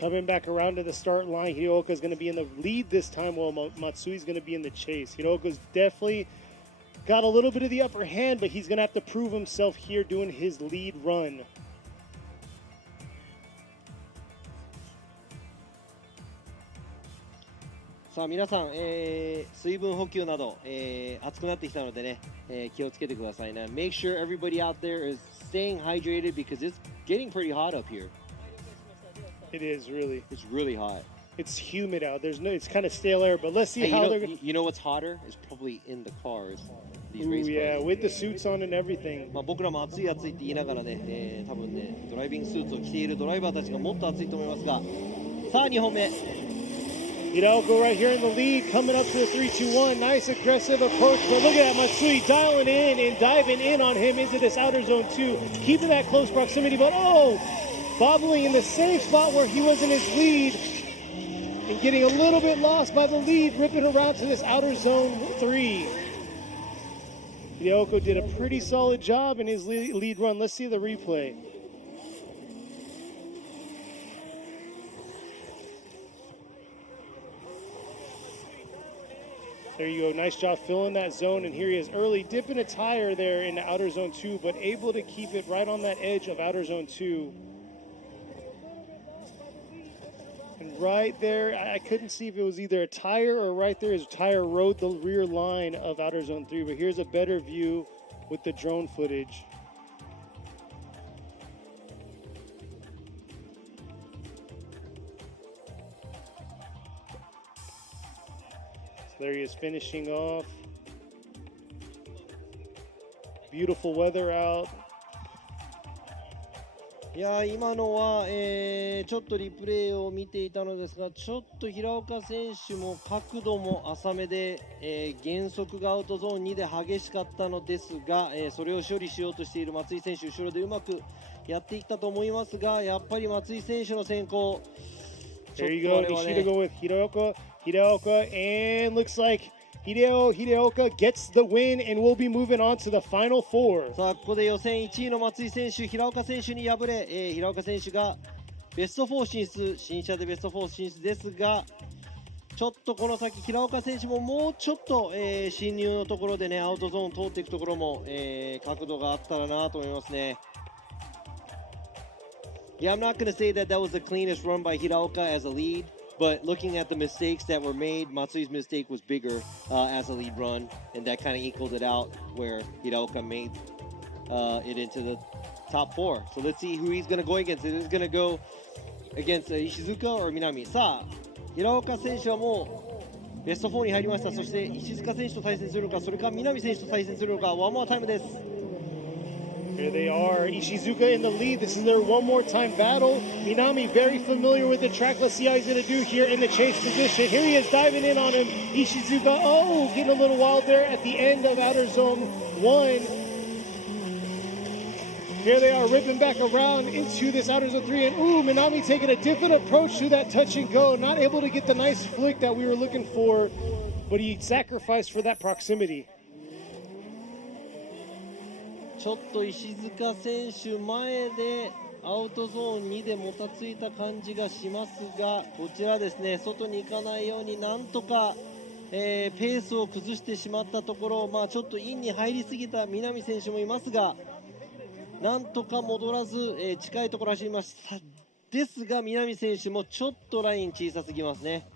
Coming back around to the start line, Hiraoka is going to be in the lead this time while Matsui is going to be in the chase. Hiraoka's definitely got a little bit of the upper hand, but he's going to have to prove himself here doing his lead run. さあ皆さん、水分補給など、暑くなってきたのでね、気をつけてくださいね。Make sure everybody out there is staying hydrated because it's getting pretty hot up here. It is really. It's really hot. It's humid out. It's kind of stale air, but let's see how they're going to... You know what's hotter? It's probably in the cars. These Ooh, race yeah, cars. with the suits on and everything. まあ僕らも暑い暑いって言いながらね、多分ね、ドライビングスーツを着ているドライバーたちがもっと暑いと思いますが、さあ2本目。Hiraoka right here in the lead, coming up to the 3-2-1. Nice aggressive approach, but look at that, Matsui dialing in and diving in on him into this outer zone 2, keeping that close proximity, but bobbling in the same spot where he was in his lead and getting a little bit lost by the lead, ripping around to this outer zone 3. Hiraoka did a pretty solid job in his lead run. Let's see the replay. There you go, nice job filling that zone, and here he is early, dipping a tire there in the outer zone 2, but able to keep it right on that edge of outer zone 2. And right there, I couldn't see if it was either a tire or right there, his tire rode the rear line of outer zone 3, but here's a better view with the drone footage. There he is finishing off. Beautiful weather out. いやー今のは、ちょっとリプレイを見ていたのですが、ちょっと平岡選手も角度も浅めで、減速がアウトゾーン2で激しかったのですが、それを処理しようとしている松井選手、後ろでうまくやっていったと思いますが、やっぱり松井選手の先行。There you go, Nishida go with Hiraoka, and looks like Hiraoka gets the win and will be moving on to the final 4. さあここで予選1位の松井選手、平岡選手に敗れ、平岡選手がベスト4進出、新車でベスト4進出ですが、ちょっとこの先平岡選手ももうちょっと、進入のところでね、アウトゾーン通っていくところも、角度があったらなと思いますね。Yeah, I'm not going to say that was the cleanest run by Hiraoka as a lead, but looking at the mistakes that were made, Matsui's mistake was bigger as a lead run, and that kind of equaled it out where Hiraoka made it into the top 4. So let's see who he's going to go against. Is he going to go against Ishizuka or Minami? さあ、Hiraoka選手はもうベスト4に入りました。そして石塚選手と対戦するのか、それかMinami選手と対戦するのか、ワンモアタイムです。Here they are, Ishizuka in the lead. This is their one more time battle. Minami very familiar with the track. Let's see how he's going to do here in the chase position. Here he is diving in on him. Ishizuka, getting a little wild there at the end of outer zone 1. Here they are ripping back around into this outer zone 3. And Minami taking a different approach to that touch and go. Not able to get the nice flick that we were looking for, but he sacrificed for that proximity. ちょっと石塚選手前でアウトゾーン2でもたついた感じがしますが、こちらですね、外に行かないようになんとか、ペースを崩してしまったところ、ちょっとインに入りすぎた南選手もいますが、なんとか戻らず、近いところ走りましたですが、南選手もちょっとライン小さすぎますね。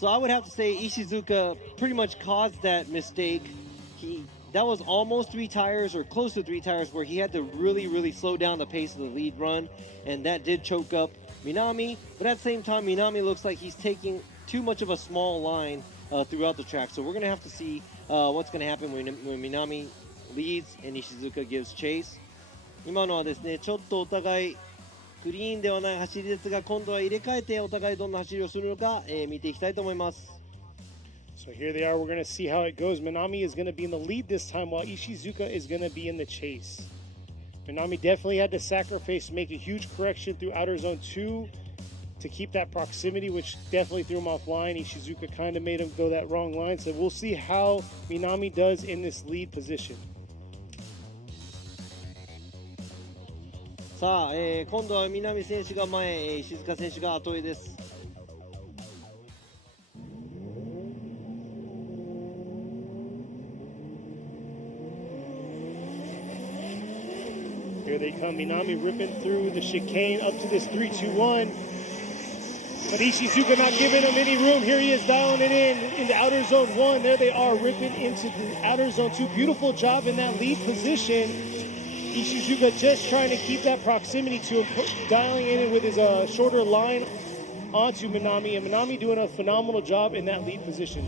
So I would have to say Ishizuka pretty much caused that mistake. That was almost 3 tires or close to 3 tires where he had to really slow down the pace of the lead run, and that did choke up Minami. But at the same time, Minami looks like he's taking too much of a small line throughout the track. So we're going to have to see what's going to happen when Minami leads and Ishizuka gives chase. 今のはですね、ちょっとお互いクリーンではない走りですが、今度は入れ替えてお互いどんな走りをするのか、見ていきたいと思います。So here they are. We're going to see how it goes. Minami is going to be in the lead this time while Ishizuka is going to be in the chase. Minami definitely had to sacrifice, make a huge correction through outer zone 2 to keep that proximity, which definitely threw him offline. Ishizuka kind of made him go that wrong line. So we'll see how Minami does in this lead position. さあ、今度は南選手が前、石塚選手が後追いです。Here they come, Minami ripping through the chicane up to this 3-2-1. But Ishizuka not giving him any room. Here he is dialing it in the outer zone 1. There they are ripping into the outer zone 2. Beautiful job in that lead position. Ishizuka just trying to keep that proximity to him, dialing in with his shorter line onto Minami. And Minami doing a phenomenal job in that lead position.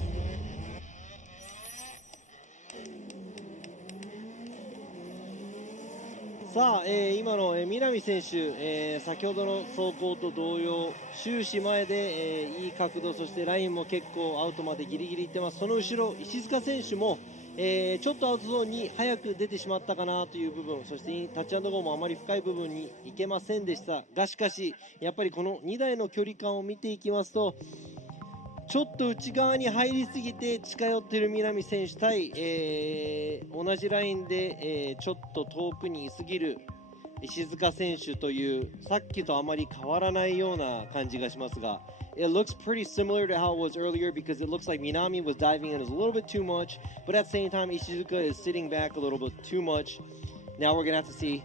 さあ、今の、南選手、先ほどの走行と同様終始前で、いい角度そしてラインも結構アウトまでギリギリいってます。その後ろ石塚選手も、ちょっとアウトゾーンに早く出てしまったかなという部分、そしてタッチ&ゴーもあまり深い部分に行けませんでしたが、しかしやっぱりこの2台の距離感を見ていきますとちょっと内側に入りすぎて近寄っている南選手対、同じラインで、ちょっと遠くにいすぎる石塚選手というさっきとあまり変わらないような感じがしますが、It looks pretty similar to how it was earlier because it looks like Minami was diving in a little bit too much, but at the same time Ishizuka is sitting back a little bit too much. Now we're gonna have to see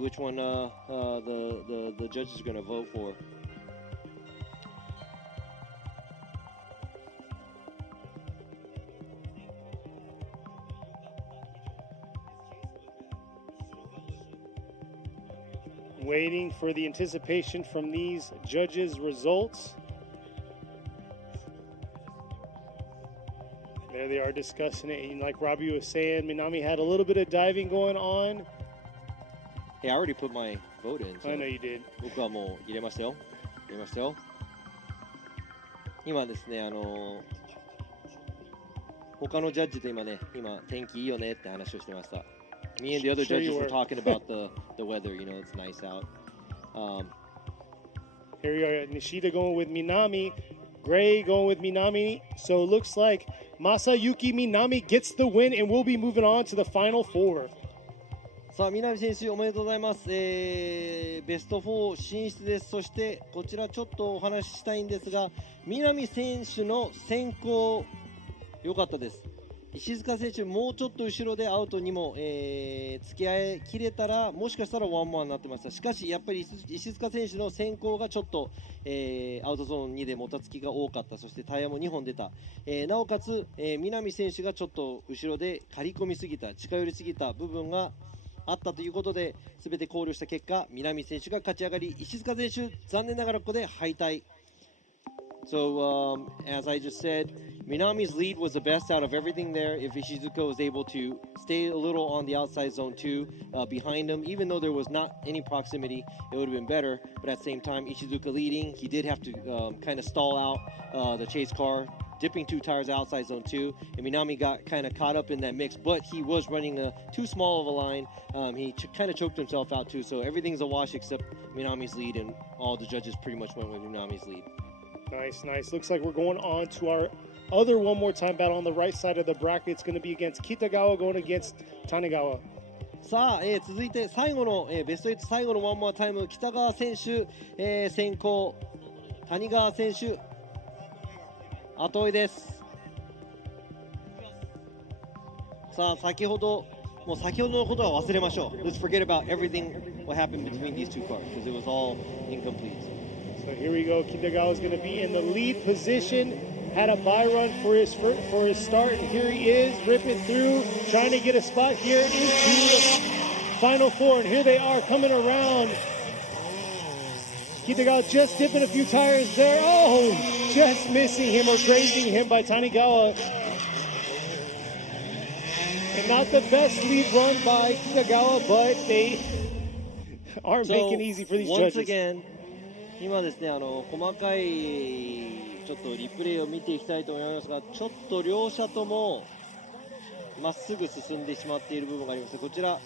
which one the judges are gonna vote for. Waiting for the anticipation from these judges' results. There they are discussing it. And like Robbie was saying, Minami had a little bit of diving going on. Hey, I already put my vote in. So I know you did. 僕はもう入れましたよ。今ですね、他のジャッジと今天気いいよねって話をしてました。Me and the other judges were talking about the weather. You know, it's nice out. Here we are, Nishida going with Minami, Gray going with Minami. So it looks like Masayuki Minami gets the win and we'll be moving on to the final four. さあ、南選手おめでとうございます。ベスト4進出です。そしてこちらちょっとお話ししたいんですが、南選手の先行良かったです。石塚選手もうちょっと後ろでアウトにも、付き合い切れたらもしかしたらワンワンになってました。しかしやっぱり石塚選手の先行がちょっと、アウトゾーン2でもたつきが多かった。そしてタイヤも2本出た、なおかつ、南選手がちょっと後ろで刈り込みすぎた近寄りすぎた部分があったということで全て考慮した結果南選手が勝ち上がり石塚選手残念ながらここで敗退。So, as I just said, Minami's lead was the best out of everything there. If Ishizuka was able to stay a little on the outside zone 2 behind him, even though there was not any proximity, it would have been better. But at the same time, Ishizuka leading, he did have to kind of stall out the chase car, dipping 2 tires outside zone 2. And Minami got kind of caught up in that mix, but he was running too small of a line. He kind of choked himself out too. So everything's a wash except Minami's lead, and all the judges pretty much went with Minami's lead. Nice, nice. Looks like we're going on to our other one more time battle on the right side of the bracket. It's going to be against Kitagawa going against Tanigawa. さあ、続いて最後の、ベスト8最後のワンモアタイム北川選手、先行谷川選手後追いです。さあ先ほどのことは忘れましょう。 Let's forget about everything what happened between these two cars because it was all incomplete. So here we go. Kitagawa is going to be in the lead position. Had a bye run for his start, and here he is ripping through, trying to get a spot here into the final four. And here they are coming around. Kitagawa just dipping a few tires there. Oh, just missing him or grazing him by Tanigawa. And not the best lead run by Kitagawa, but they aren't making it easy for these once judges. Again, 今ですね、細かいちょっとリプレイを見ていきたいと思いますが、ちょっと両者ともまっすぐ進んでしまっている部分があります。こちら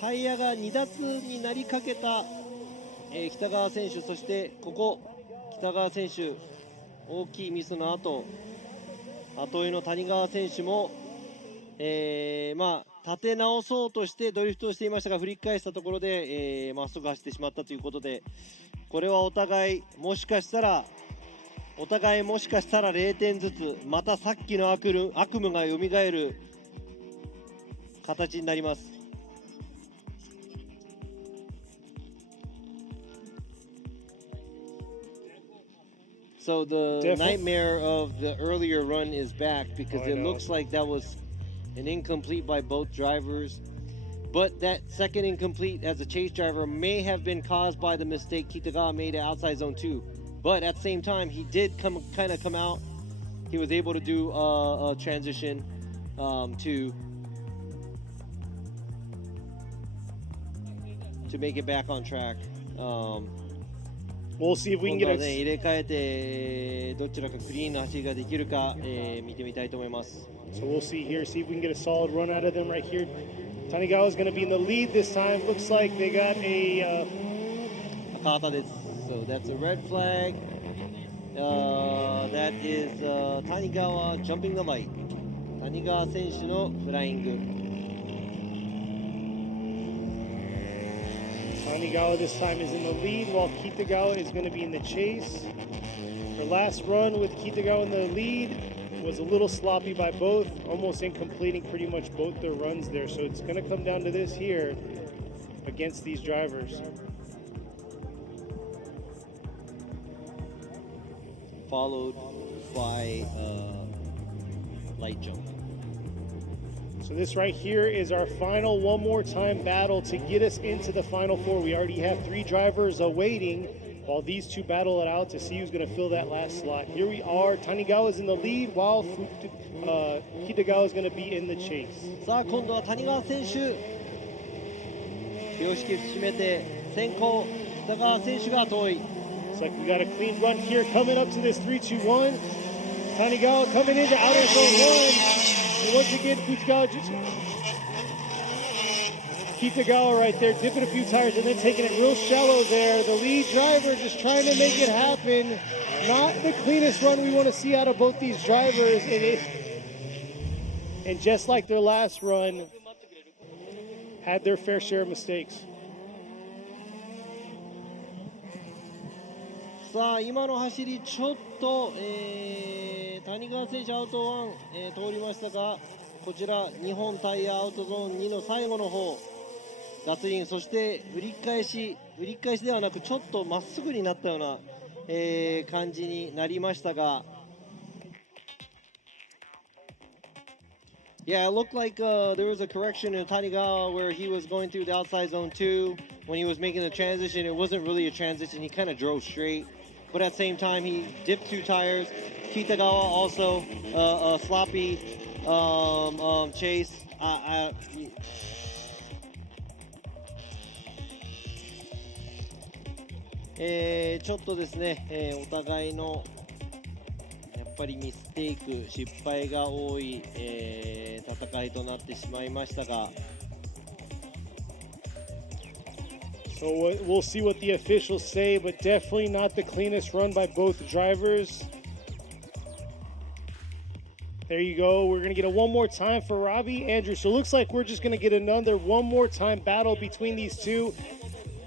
タイヤが2脱になりかけた、北川選手、そしてここ北川選手大きいミスの後追いの谷川選手も、立て直そうとしてドリフトをしていましたが振り返したところでまっすぐ走ってしまったということで、これはお互いもしかしたら0点ずつまたさっきの悪夢が蘇る形になります。So the Definitely. nightmare of the earlier run is back because Oh, I it know. looks like that was an incomplete by both drivers. But that second incomplete as a chase driver may have been caused by the mistake Kitagawa made at outside zone 2. But at the same time, he did come out. He was able to do a transition to make it back on track. We'll see if we can 今度は get ね、 a 入れ替えてどちらかクリーンな走りができるか、見てみたいと思います。 So we'll see here, see if we can get a solid run out of them right here. Tanigawa is going to be in the lead this time. Looks like they got a 赤旗です。So that's a red flag. That is Tanigawa jumping the light. 谷川選手のフライング。 Tanigawa this time is in the lead while Kitagawa is going to be in the chase. Her last run with Kitagawa in the lead was a little sloppy by both, almost incompleting pretty much both their runs there. So it's going to come down to this here against these drivers. Followed by light jump. So this right here is our final one more time battle to get us into the final four. We already have 3 drivers awaiting while these 2 battle it out to see who's going to fill that last slot. Here we are. Tanigawa is in the lead while Kitagawa is going to be in the chase. さあ今度は谷川選手。気を引き締めて先行北川選手が遠い。 Looks like we got a clean run here coming up to this 3-2-1. Tanigawa coming into outer zone 1. And once again, Kitagawa right there, dipping a few tires and then taking it real shallow there. The lead driver just trying to make it happen. Not the cleanest run we want to see out of both these drivers. And just like their last run, had their fair share of mistakes. さあ今の走りちょっと、谷川選手アウト1、通りましたがこちら日本タイヤアウトゾーン2の最後の方脱輪そして振り返しではなくちょっとまっすぐになったような、感じになりましたが Yeah, it looked like there was a correction in Tanigawa where he was going through the outside zone 2 when he was making the transition. It wasn't really a transition. He kind of drove straight. But at the same time, he dipped 2 tires. Kitagawa also a sloppy chase. ちょっとですね、お互いのやっぱりミステイク、失敗が多い、戦いとなってしまいましたが。 So we'll see what the officials say, but definitely not the cleanest run by both drivers. There you go. We're going to get a one more time for Robbie Andrews. So it looks like we're just going to get another one more time battle between these two.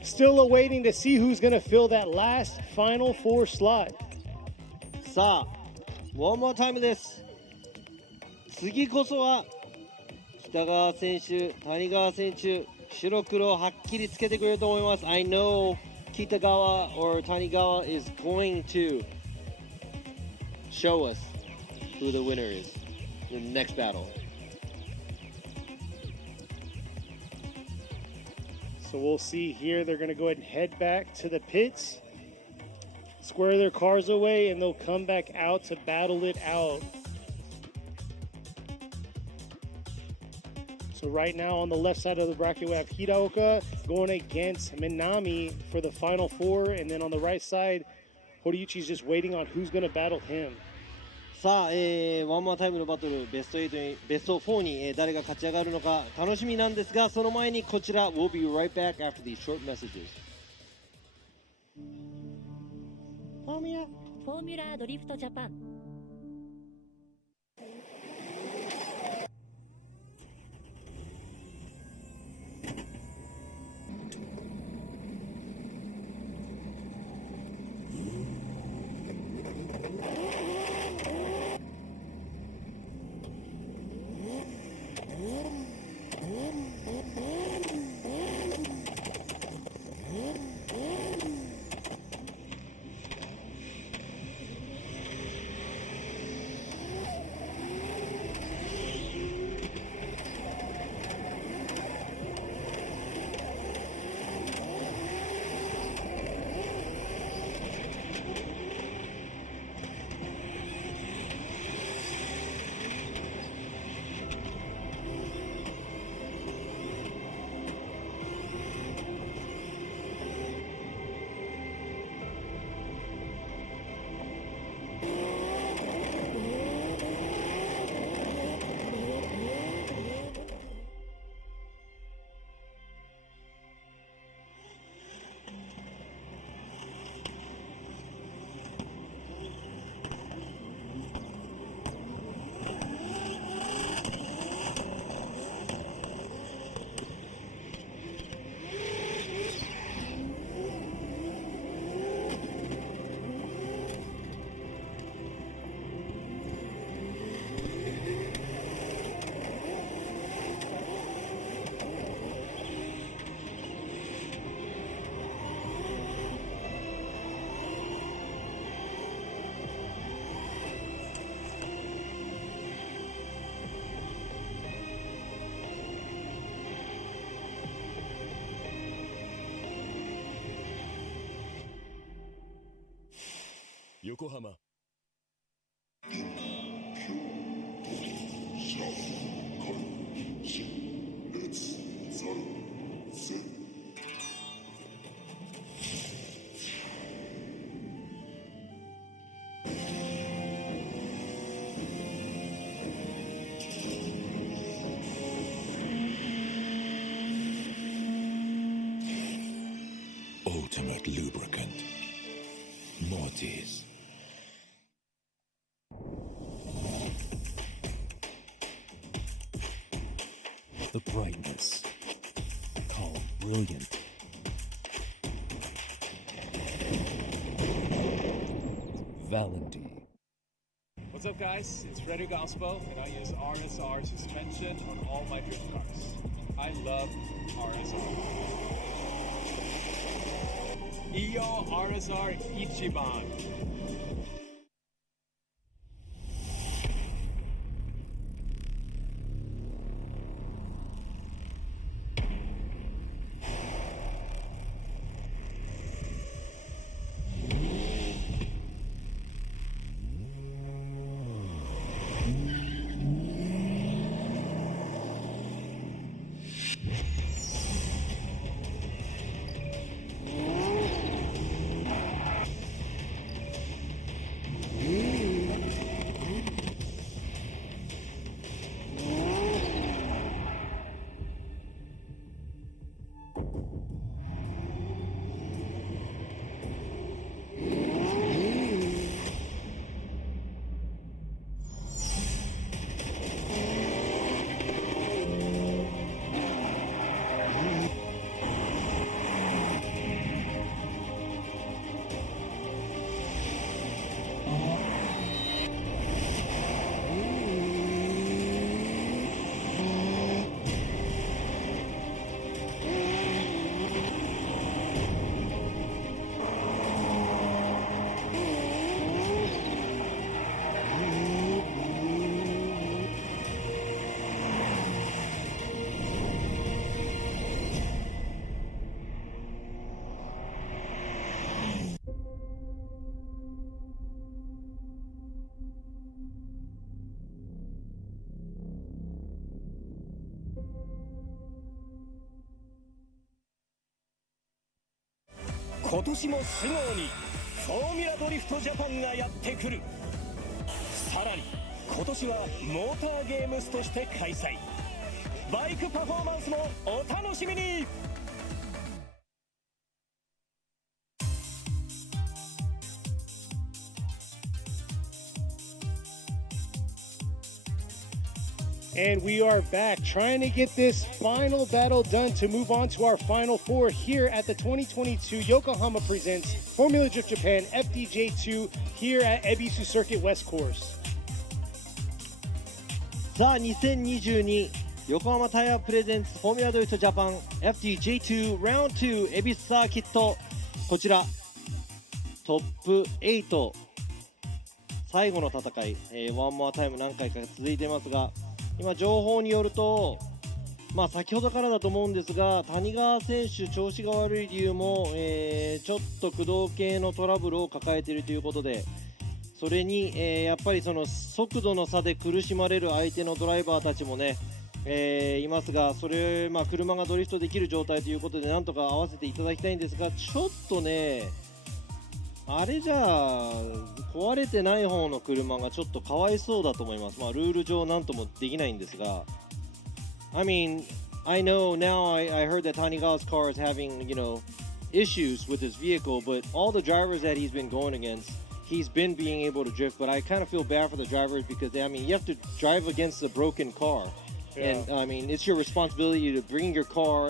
Still awaiting to see who's going to fill that last final 4 slot. さあ、one more time です。次こそは北川選手、谷川選手。 白黒はっきりつけてくれると思います。I know Kitagawa or Tanigawa is going to show us who the winner is in the next battle. So we'll see here. They're going to go ahead and head back to the pits, square their cars away, and they'll come back out to battle it out. So right now on the left side of the bracket, we have Hiraoka going against Minami for the final 4. And then on the right side, Horiuchi is just waiting on who's going to battle him. さあ、ワンマンタイムのバトルベスト8にベスト4に、誰が勝ち上がるのか楽しみなんですが、その前にこちら We'll be right back after these short messages. フォーミュラドリフトジャパン。横浜 Ultimate lubricant. Mortis. The brightness. Calm, brilliant. Valenti. What's up, guys? It's Frederick Ospo, and I use RSR suspension on all my drift cars. I love RSR. Iyo RSR Ichiban.今年も素直にフォーミュラドリフトジャパンがやってくる。さらに今年はモーターゲームスとして開催。バイクパフォーマンスもお楽しみに。And we are back trying to get this final battle done to move on to our final four here at the 2022 Yokohama Presents Formula Drift Japan FDJ2 here at Ebisu Circuit West Course. さあ2022横浜タイヤプレゼンツフォーミュラドリフトジャパン FDJ2 ラウンド2恵比寿サーキット、こちらトップ8最後の戦い、ワンモアタイム何回か続いていますが、今情報によると、先ほどからだと思うんですが、谷川選手調子が悪い理由も、ちょっと駆動系のトラブルを抱えているということで、それに、やっぱりその速度の差で苦しまれる相手のドライバーたちもね、いますが、それ、車がドリフトできる状態ということでなんとか合わせていただきたいんですが、ちょっとねあれじゃあ壊れてない方の車がちょっとかわいそうだと思います。ルール上なんともできないんですが、 I mean, I know now I heard that Tanigawa's car is having, issues with his vehicle, but all the drivers that he's been going against, he's been being able to drift, but I kind of feel bad for the drivers because you have to drive against a broken car. Yeah. And it's your responsibility to bring your car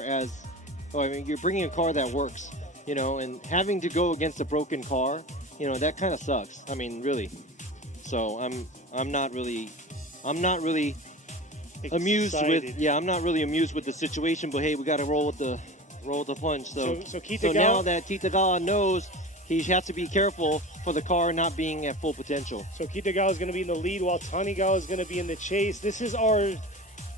you're bringing a car that works, and having to go against a broken car, that kind of sucks. Really. So I'm not really amused with I'm not really amused with the situation, but hey, we got to roll with the punch. So now that Kitagawa knows, he has to be careful for the car not being at full potential. So Kitagawa is going to be in the lead while Tanigawa is going to be in the chase. This is our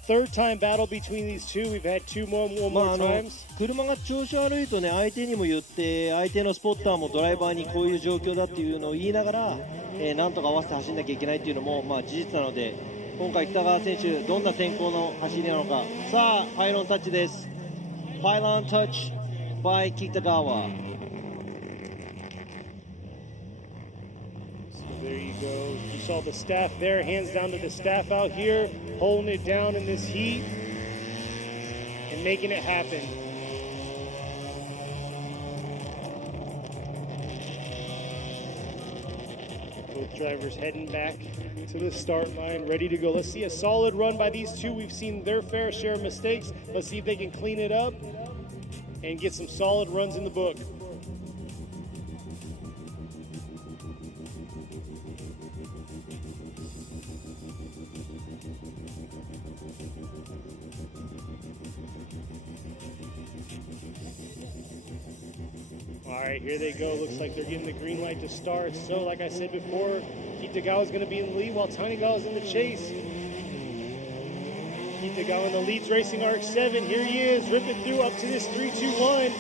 third time battle between these two. We've had two more, one まあ more times. 車が調子悪いとね、相手にも言って、相手のスポッターもドライバーにこういう状況だっていうのを言いながら、なんとか合わせて走んなきゃいけないっていうのも、まあ、事実なので、今回北川選手どんな先行の走りなのか。さあパイロンタッチです。パイロンタッチ by Kitagawa。 There you go. You saw the staff there. Hands down to the staff out here, holding it down in this heat and making it happen. Both drivers heading back to the start line, ready to go. Let's see a solid run by these two. We've seen their fair share of mistakes. Let's see if they can clean it up and get some solid runs in the book. All right, here they go. Looks like they're getting the green light to start. So, like I said before, Kitagawa is going to be in the lead while Tanigawa is in the chase. Kitagawa in the lead's racing RX-7. Here he is, ripping through up to this 3-2-1.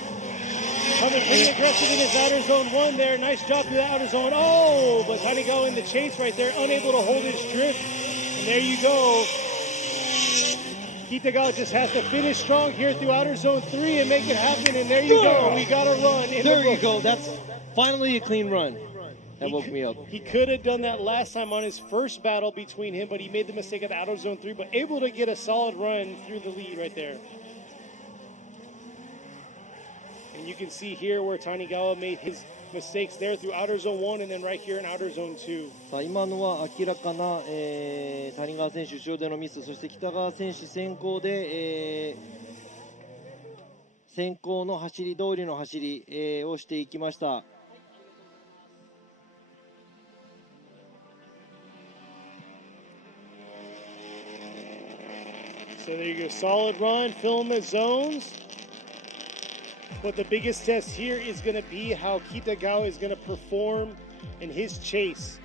Coming pretty aggressive in his outer zone 1 there. Nice job through the outer zone. Oh, but Tanigawa in the chase right there, unable to hold his drift. And there you go. Kitagawa just has to finish strong here through outer zone 3 and make it happen. And there you go. We got a run. There you go. That's finally a clean run. That woke me up. He could have done that last time on his first battle between him, but he made the mistake at the outer zone 3, but able to get a solid run through the lead right there. And you can see here where Tanigawa made his mistakes there through outer zone 1 and then right here in outer zone 2. さあ今のは明らかな、谷川選手後ろでのミス、そして北川選手先行で、先行の走り通りの走り、をしていきました。So there you go, solid run, fill in the zones. But the biggest test here is going to be how Kitagawa is going to perform in his chase.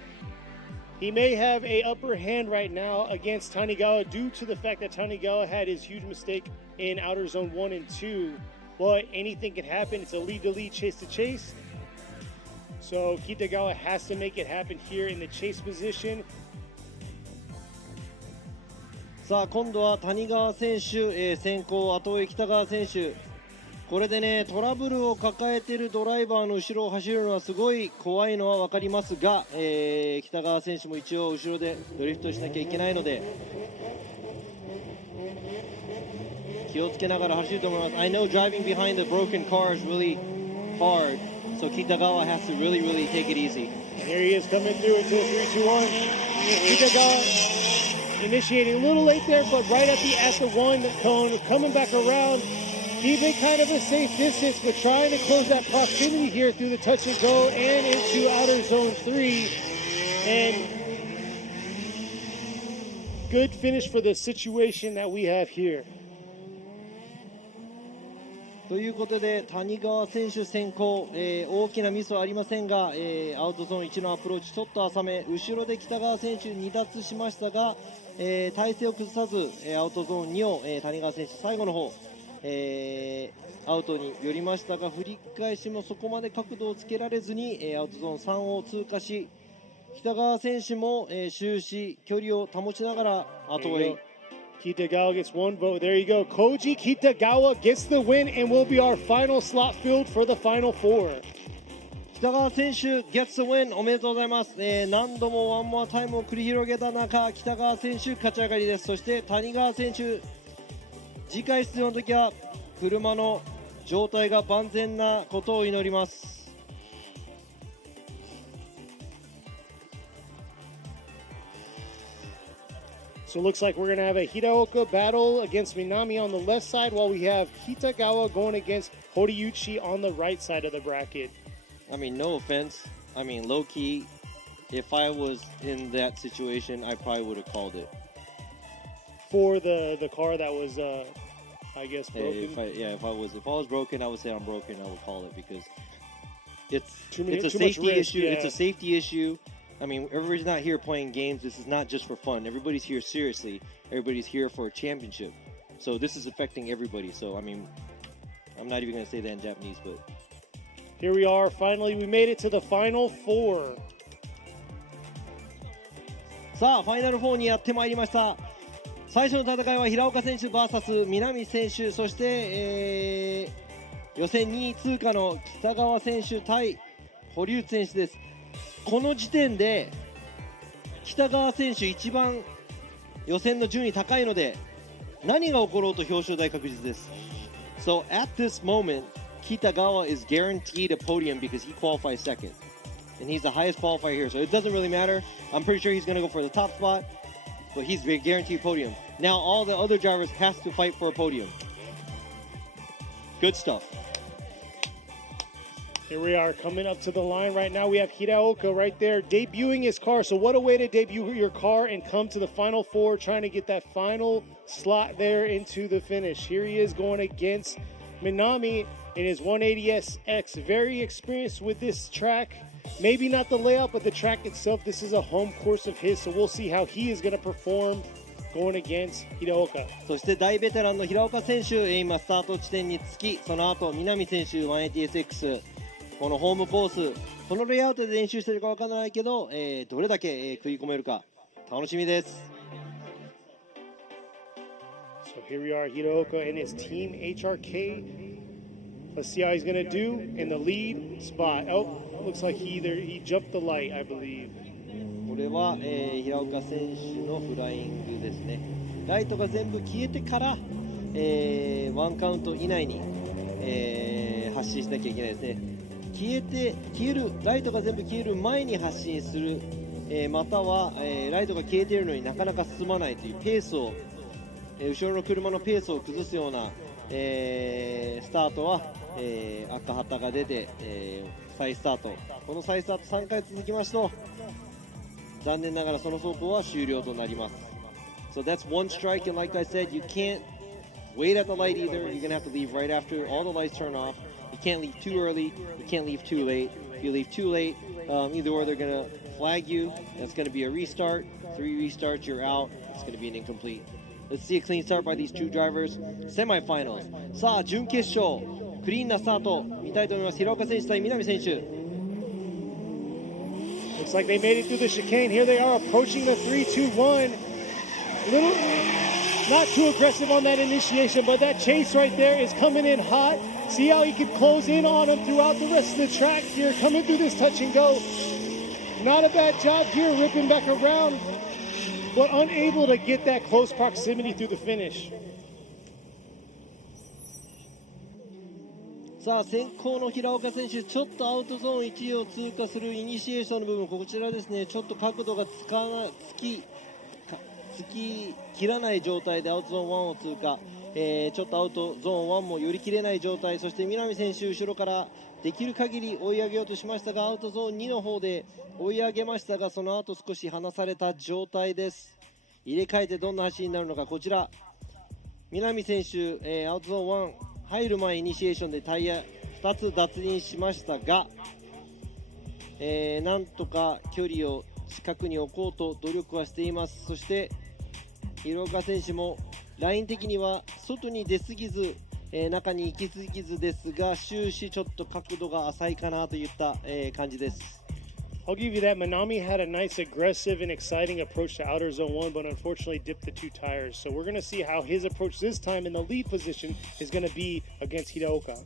He may have a upper hand right now against Tanigawa due to the fact that Tanigawa had his huge mistake in outer zone 1 and 2. But anything can happen. It's a lead-to-lead, chase-to-chase. So Kitagawa has to make it happen here in the chase position. さあ今度は谷川選手、先行後追い北川選手、これでねトラブルを抱えているドライバーの後ろを走るのはすごい怖いのは分かりますが、北川選手も一応後ろでドリフトしなきゃいけないので気をつけながら走ると思います。 I know driving behind the broken car is really hard, so Kitagawa has to really take it easy. And here he is coming through into a 3-2-1. Kitagawa initiating a little late there, but right at the 1 cone, coming back around, keeping kind of a safe distance, but trying to close that proximity here through the touch and go and into outer zone 3. And good finish for the situation that we have here. ということで谷川選手先行、大きなミスはありませんが、アウトゾーン1のアプローチちょっと浅め、後ろで北川選手離脱しましたが、体勢を崩さず、アウトゾーン2を、谷川選手最後の方、アウトに寄りましたが、振り返しもそこまで角度をつけられずに、アウトゾーン3を通過し、北川選手も、終始距離を保ちながら後追い。Kitagawa gets 1 vote. There you go. Koji Kitagawa gets the win and will be our final slot filled for the final 4. 北川選手 gets the win おめでとうございます、何度もワンモアタイムを繰り広げた中北川選手勝ち上がりです。そして谷川選手次回出場の時は車の状態が万全なことを祈ります。So it looks like we're going to have a Hiraoka battle against Minami on the left side while we have Kitagawa going against Horiuchi on the right side of the bracket. I mean, no offense. I mean, low-key, if I was in that situation, I probably would have called it. For the car that was, I guess, broken? If I was broken, I would say I'm broken. I would call it because it's a much safety risk, issue. yeah. It's a safety issue. I mean, everybody's not here playing games. This is not just for fun. Everybody's here seriously. Everybody's here for a championship. So this is affecting everybody. So, I mean, I'm not even going to say that in Japanese, but... Here we are. Finally, we made it to the final four. さあ、ファイナル4にやってまいりました。最初の戦いは平岡選手 VS 南選手、そして、予選2位通過の北川選手対堀内選手です。この時点で北川選手一番予選の順位高いので何が起ころうと表彰台確実です。So at this moment, Kitagawa is guaranteed a podium because he qualifies second. And he's the highest qualifier here, so it doesn't really matter. I'm pretty sure he's going to go for the top spot, but he's guaranteed podium. Now all the other drivers have to fight for a podium. Good stuff. Here we are coming up to the line right now. We have Hiraoka right there debuting his car. So what a way to debut your car and come to the final four, trying to get that final slot there into the finish. Here he is going against Minami in his 180SX. Very experienced with this track. Maybe not the layout, but the track itself. This is a home course of his, so we'll see how he is going to perform going against Hiraoka. そして大ベテランの平岡選手、今スタート地点につき、その後南選手 180SX、このホームコース、このレイアウトで練習してるかわからないけど、どれだけ、食い込めるか楽しみです。So here we are, Hiraoka and his team HRK. Let's see how he's going to do in the lead spot. Oh, looks like he jumped the light, I believe. これは、平岡選手のフライングですね。ライトが全部消えてから、ワンカウント以内に、発進しなきゃいけないですね。ライトが全部消える前に発進する、または、ライトが消えているのになかなか進まないというペースを、後ろの車のペースを崩すような、スタートは、赤旗が出て、再スタート。この再スタート3回続きますと、残念ながらその走行は終了となります。So that's one strike, and like I said, you can't wait at the light either. You're going to have to leave right after all the lights turn off. You can't leave too early. You can't leave too late. If you leave too late, either or they're going to flag you. That's going to be a restart. 3 restarts, you're out. It's going to be an incomplete. Let's see a clean start by these two drivers. Semifinals. さあ、準決勝。クリーンなスタート見たいと思います。平岡選手対南選手。Looks like they made it through the chicane. Here they are approaching the 3-2-1. Little, not too aggressive on that initiation, but that chase right there is coming in hot. See how he can close in on him throughout the rest of the track here, coming through this touch and go. Not a bad job here, ripping back around, but unable to get that close proximity through the finish. さあ、先行の平岡選手、ちょっとアウトゾーン1位を通過するイニシエーションの部分、こちらですね、ちょっと角度がつき切らない状態でアウトゾーン1を通過、ちょっとアウトゾーン1も寄り切れない状態、そして南選手、後ろからできる限り追い上げようとしましたが、アウトゾーン2の方で追い上げましたが、その後少し離された状態です。入れ替えてどんな走りになるのか、こちら、南選手、アウトゾーン1入る前イニシエーションでタイヤ2つ脱輪しましたが、なんとか距離を近くに置こうと努力はしています。そして広岡選手もライン的には外に出すぎず、中に行きすぎずですが、終始ちょっと角度が浅いかなといった、感じです。I'll give you that. Minami had a nice, aggressive, and exciting approach to outer zone 1, but unfortunately dipped the 2 tires. So we're going to see how his approach this time in the lead position is going to be against Hiraoka.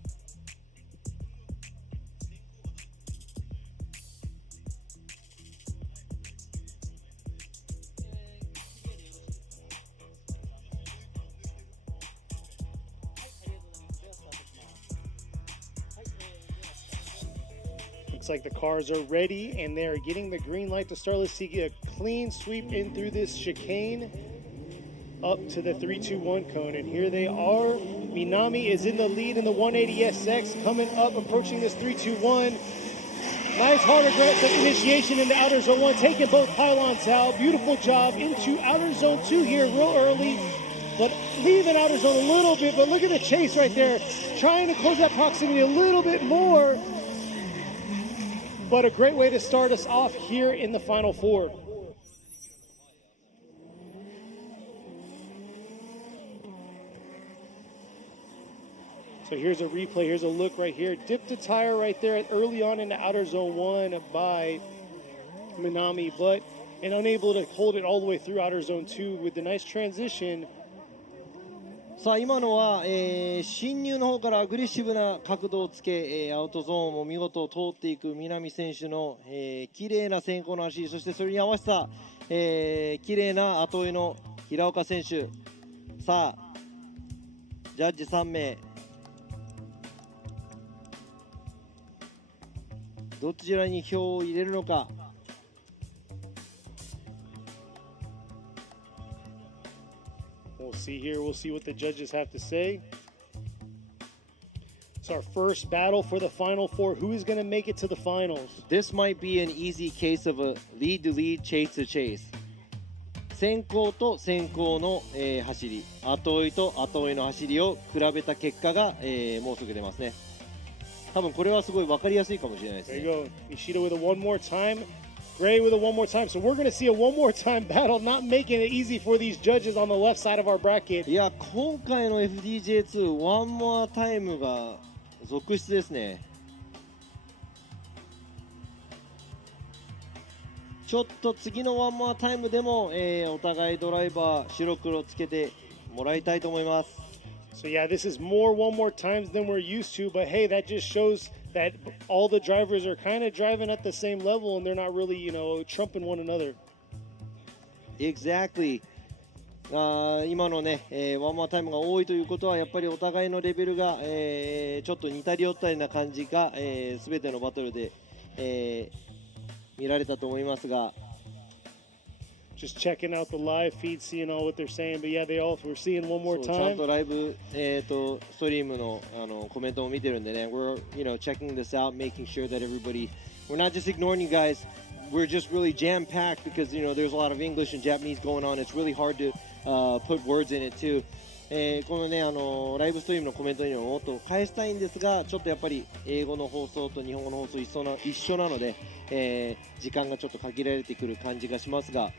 Looks like the cars are ready and they're getting the green light to start. Let's see, get a clean sweep in through this chicane up to the 3-2-1 cone. And here they are. Minami is in the lead in the 180SX, coming up, approaching this 3-2-1. Nice hard aggressive initiation into outer zone 1, taking both pylons out. Beautiful job into outer zone 2 here real early, but leaving outer zone a little bit. But look at the chase right there, trying to close that proximity a little bit more. but a great way to start us off here in the Final Four. So here's a replay, here's a look right here. Dipped a tire right there early on in the outer zone 1 by Minami, and unable to hold it all the way through outer zone 2 with the nice transition. さあ今のは、進入の方からアグレッシブな角度をつけ、アウトゾーンを見事通っていく南選手の、綺麗な先行の足、そしてそれに合わせた、綺麗な後追いの平岡選手。さあジャッジ3名どちらに票を入れるのか。We'll see here. We'll see what the judges have to say. It's our first battle for the Final Four. Who is going to make it to the finals? This might be an easy case of a lead to lead, chase to chase. 先行と先行の、走り、後追いと後追いの走りを比べた結果が、もうすぐ出ますね。多分これはすごい分かりやすいかもしれないですね。There you go. Ishida with a one more time. Gray with a one more time. So we're going to see a one more time battle, not making it easy for these judges on the left side of our bracket. いや、今回の FDJ2 ワンモアタイムが続出ですね。ちょっと次のワンモアタイムでも、お互いドライバー白黒つけてもらいたいと思います。So yeah, this is more one more times than we're used to, but hey, that just shows that all the drivers are kind of driving at the same level and they're not really, trumping one another. Exactly. 今のね、ワンモアタイムが多いということはやっぱりお互いのレベルが、ちょっと似たり寄ったりな感じが、全てのバトルで、見られたと思いますが。Just checking out the live feed, seeing all what they're saying, but yeah, they all were seeing one more ちゃん time. とライブ、ストリームの、コメントも見てるんでね、we're checking this out, making sure that everybody, we're not just ignoring you guys, we're just really jam packed because there's a lot of English and Japanese going on. It's really hard to put words in it too. このねライブストリームのコメントにももっと返したいんですが、ちょっとやっぱり英語の放送と日本語の放送一緒なので、時間がちょっと限られてくる感じがしますが。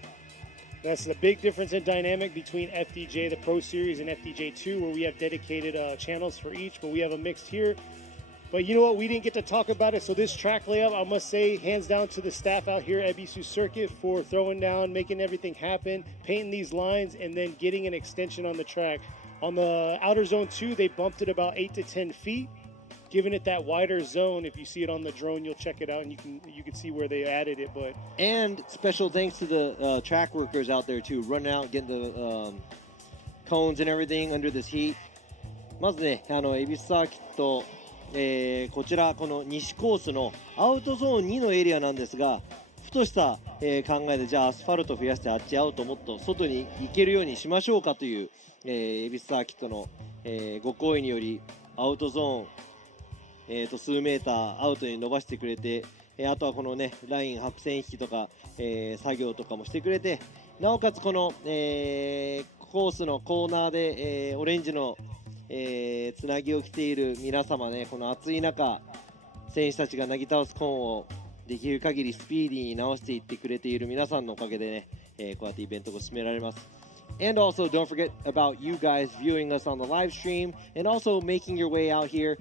That's the big difference in dynamic between FDJ, the Pro Series, and FDJ2, where we have dedicated channels for each, but we have a mixed here. But you know what? We didn't get to talk about it, so this track layout, I must say, hands down to the staff out here at Ebisu Circuit for throwing down, making everything happen, painting these lines, and then getting an extension on the track. On the outer zone 2, they bumped it about 8 to 10 feet, giving it that wider zone. If you see it on the drone, you'll check it out and you can see where they added it. But and special thanks to the track workers out there too, running out, getting the cones and everything under this heat. まずね、エビスサーキット、こちらこの西コースのアウトゾーン2のエリアなんですが、ふとした、考えでじゃあアスファルト増やしてあっちアウトもっと外に行けるようにしましょうかという、エビスサーキットの、ご好意によりアウトゾーン数メーターアウトに伸ばしてくれて、あとはこのねライン白線引きとか、作業とかもしてくれて、なおかつこの、コースのコーナーで、オレンジの、つなぎを着ている皆様ね、この暑い中選手たちがなぎ倒すコーンをできる限りスピーディーに直していってくれている皆さんのおかげでね、こうやってイベントが進められます。And also, don't forget about you guys viewing us on the live stream and also making your way out here.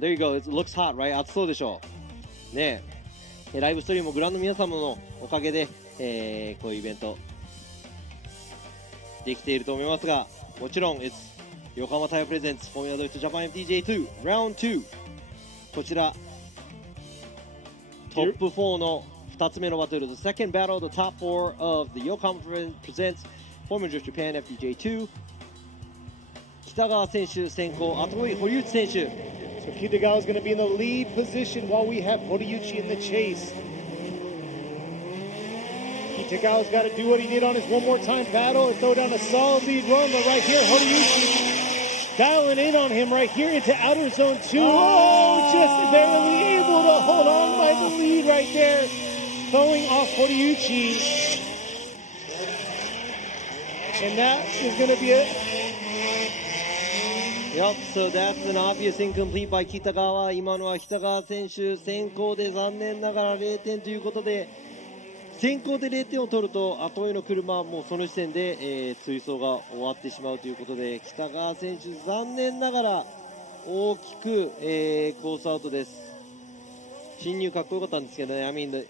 There you go. It looks hot, right? 暑そうでしょう。ねえ。ライブストリームをご覧の皆様のおかげで、こういうイベントできていると思いますが、もちろん、It's 横浜タイヤプレゼンツ Formula Drift Japan FDJ2 Round 2。こちら、トップ4の2つ目のバトル、The second battle, the top 4 of the Yokohama presents Formula Drift Japan FDJ2 Kitagawa 選手先行、後追い堀内選手。 So Kitagawa is going to be in the lead position while we have Horiuchi in the chase. Kitagawa's got to do what he did on his one more time battle and throw down a solid lead run, but right here Horiuchi dialing in on him right here into outer zone 2. Oh, just barely able to hold on by the lead right there, throwing off Horiuchi. And that is going to be it. Yep, so that's an obvious incomplete by Kitagawa. 今のは北川選手先行で残念ながら0点ということで、先行で0点を取ると後への車はもうその時点で、追走が終わってしまうということで、北川選手残念ながら大きく、コースアウトです。進入かっこよかったんですけどね。I mean the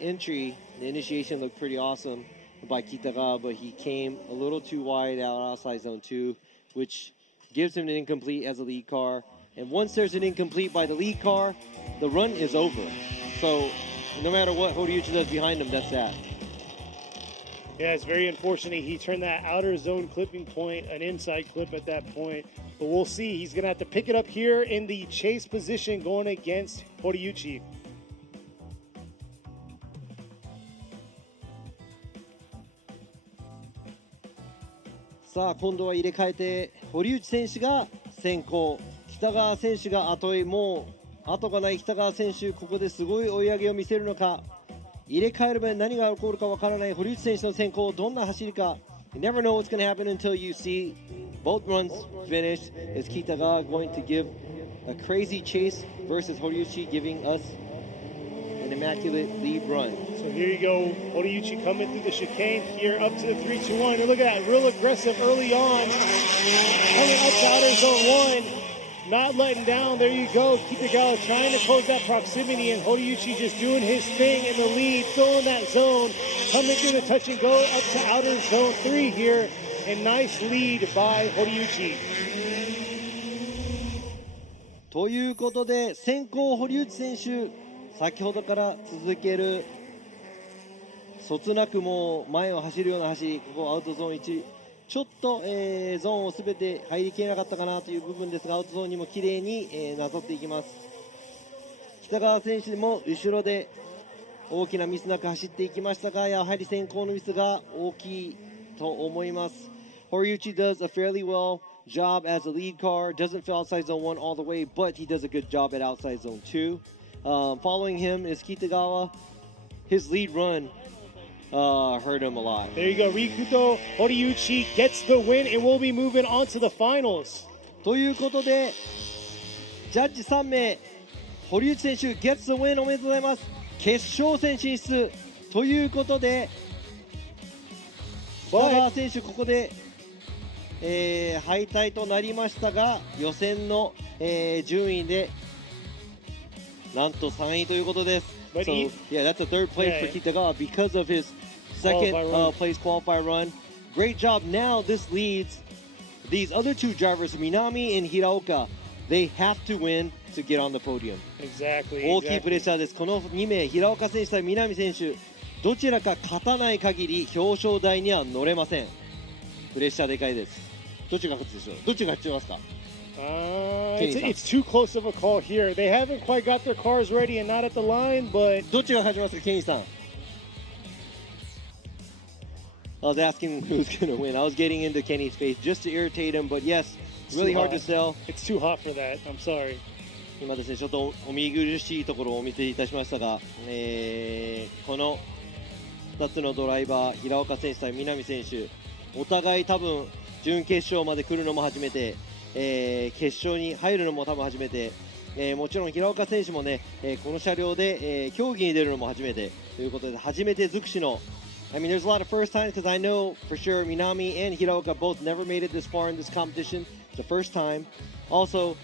entry, the initiation looked pretty awesome by Kitagawa, but he came a little too wide outside zone 2, which gives him an incomplete as a lead car. And once there's an incomplete by the lead car, the run is over. So no matter what Horiuchi does behind him, that's that. Yeah, it's very unfortunate. He turned that outer zone clipping point, an inside clip at that point. But we'll see. He's going to have to pick it up here in the chase position going against Horiuchi. さあ今度は入れ替えて堀内選手が先行、北川選手が後へ、もう後がない北川選手、ここですごい追い上げを見せるのか、入れ替える場合何が起こるかわからない堀内選手の先行、どんな走りか。You never know what's going to happen until you see both runs finish. Is Kitagawa going to give a crazy chase versus Horiuchi giving us an immaculate lead run? So here you go, Horiuchi coming through the chicane here up to the 3-2-1. And look at that, real aggressive early on. Coming up to outer zone 1, not letting down. There you go, Kitagawa trying to close that proximity, and Horiuchi just doing his thing in the lead, filling that zone, coming through the touch and go up to outer zone 3 here. And nice lead by Horiuchi. ということで先行堀内選手、先ほどから続けるそつなくもう前を走るような走り、ここアウトゾーン1、ちょっと、ゾーンを全て入りきれなかったかなという部分ですが、アウトゾーンにも綺麗に、なぞっていきます。北川選手も後ろで大きなミスなく走っていきましたが、やはり先行のミスが大きいと思います。Horiuchi does a fairly well job as a lead car, doesn't fill outside zone 1 all the way, but he does a good job at outside zone 2. Following him is Kitagawa. His lead run hurt him a lot. There you go, Rikuto Horiuchi gets the win, and we'll be moving on to the finals. ということで、ジャッジ3名、堀内選手 gets the win、おめでとうございます。決勝戦進出ということで、北川選手ここで、敗退となりましたが、予選の、順位でなんと3位ということです。So, yeah, that's a third place for Kitagawa because of his second place qualifier run. Great job. Now this leads these other two drivers, Minami and Hiraoka. They have to win to get on the podium. Exactly. 大きいプレッシャーです。この2名、平岡選手対南選手、どちらか勝たない限り表彰台には乗れません。プレッシャーでかいです。どっちが勝つでしょう。どっちが勝ちますか。It's too close of a call here. They haven't quite got their cars ready and not at the line, but どっちが勝ちますか、ケニーさん。I was asking who's going to win. I was getting into Kenny's face just to irritate him, but yes, really hard to sell. It's too hot for that. I'm sorry. 今ですね、ちょっとお見苦しいところをお見せいたしましたが、この2つのドライバー、平岡選手対南選手、お互い多分準決勝まで来るのも初めて、決勝に入るのも多分初めて、もちろん平岡選手もね、この車両で、競技に出るのも初めてということで、初めて尽くしの、I mean, there's a lot of first times because I know for sure Minami and Hiraoka both never made it this far in this competition. It's the first time. Also,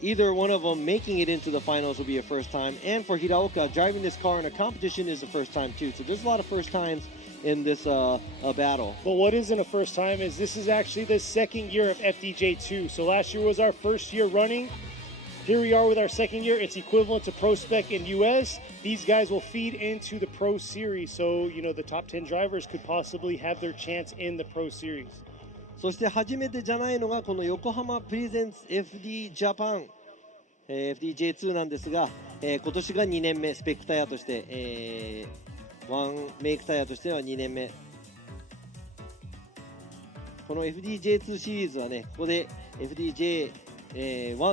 either one of them making it into the finals will be a first time. And for Hiraoka, driving this car in a competition is the first time too. So there's a lot of first times in this battle. But what isn't a first time is this is actually the second year of FDJ2. So last year was our first year running. Here we are with our second year. It's equivalent to Pro Spec in US. These guys will feed into the Pro Series. So, you know, the top 10 drivers could possibly have their chance in the Pro Series. そして初めてじゃないのがこの横浜プレゼンツ FD ジャパン、FDJ2 なんですが、今年が2年目スペックタイヤとして、ワンメイクタイヤとしては2年目。この FDJ2 シリーズはね、ここで FDJ1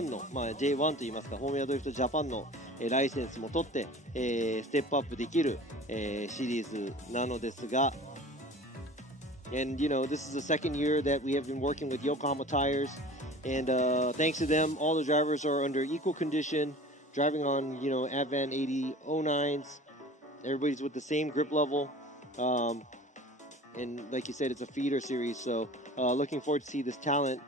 の、J1 といいますか、フォーミュラドリフトジャパンのライセンスも取って、ステップアップできる、シリーズなのですが、And, you know, this is the second year that we have been working with Yokohama Tires. And thanks to them, all the drivers are under equal condition, driving on, you know, Advan 8009s. Everybody's with the same grip level. And like you said, it's a feeder series. So looking forward to see this talent,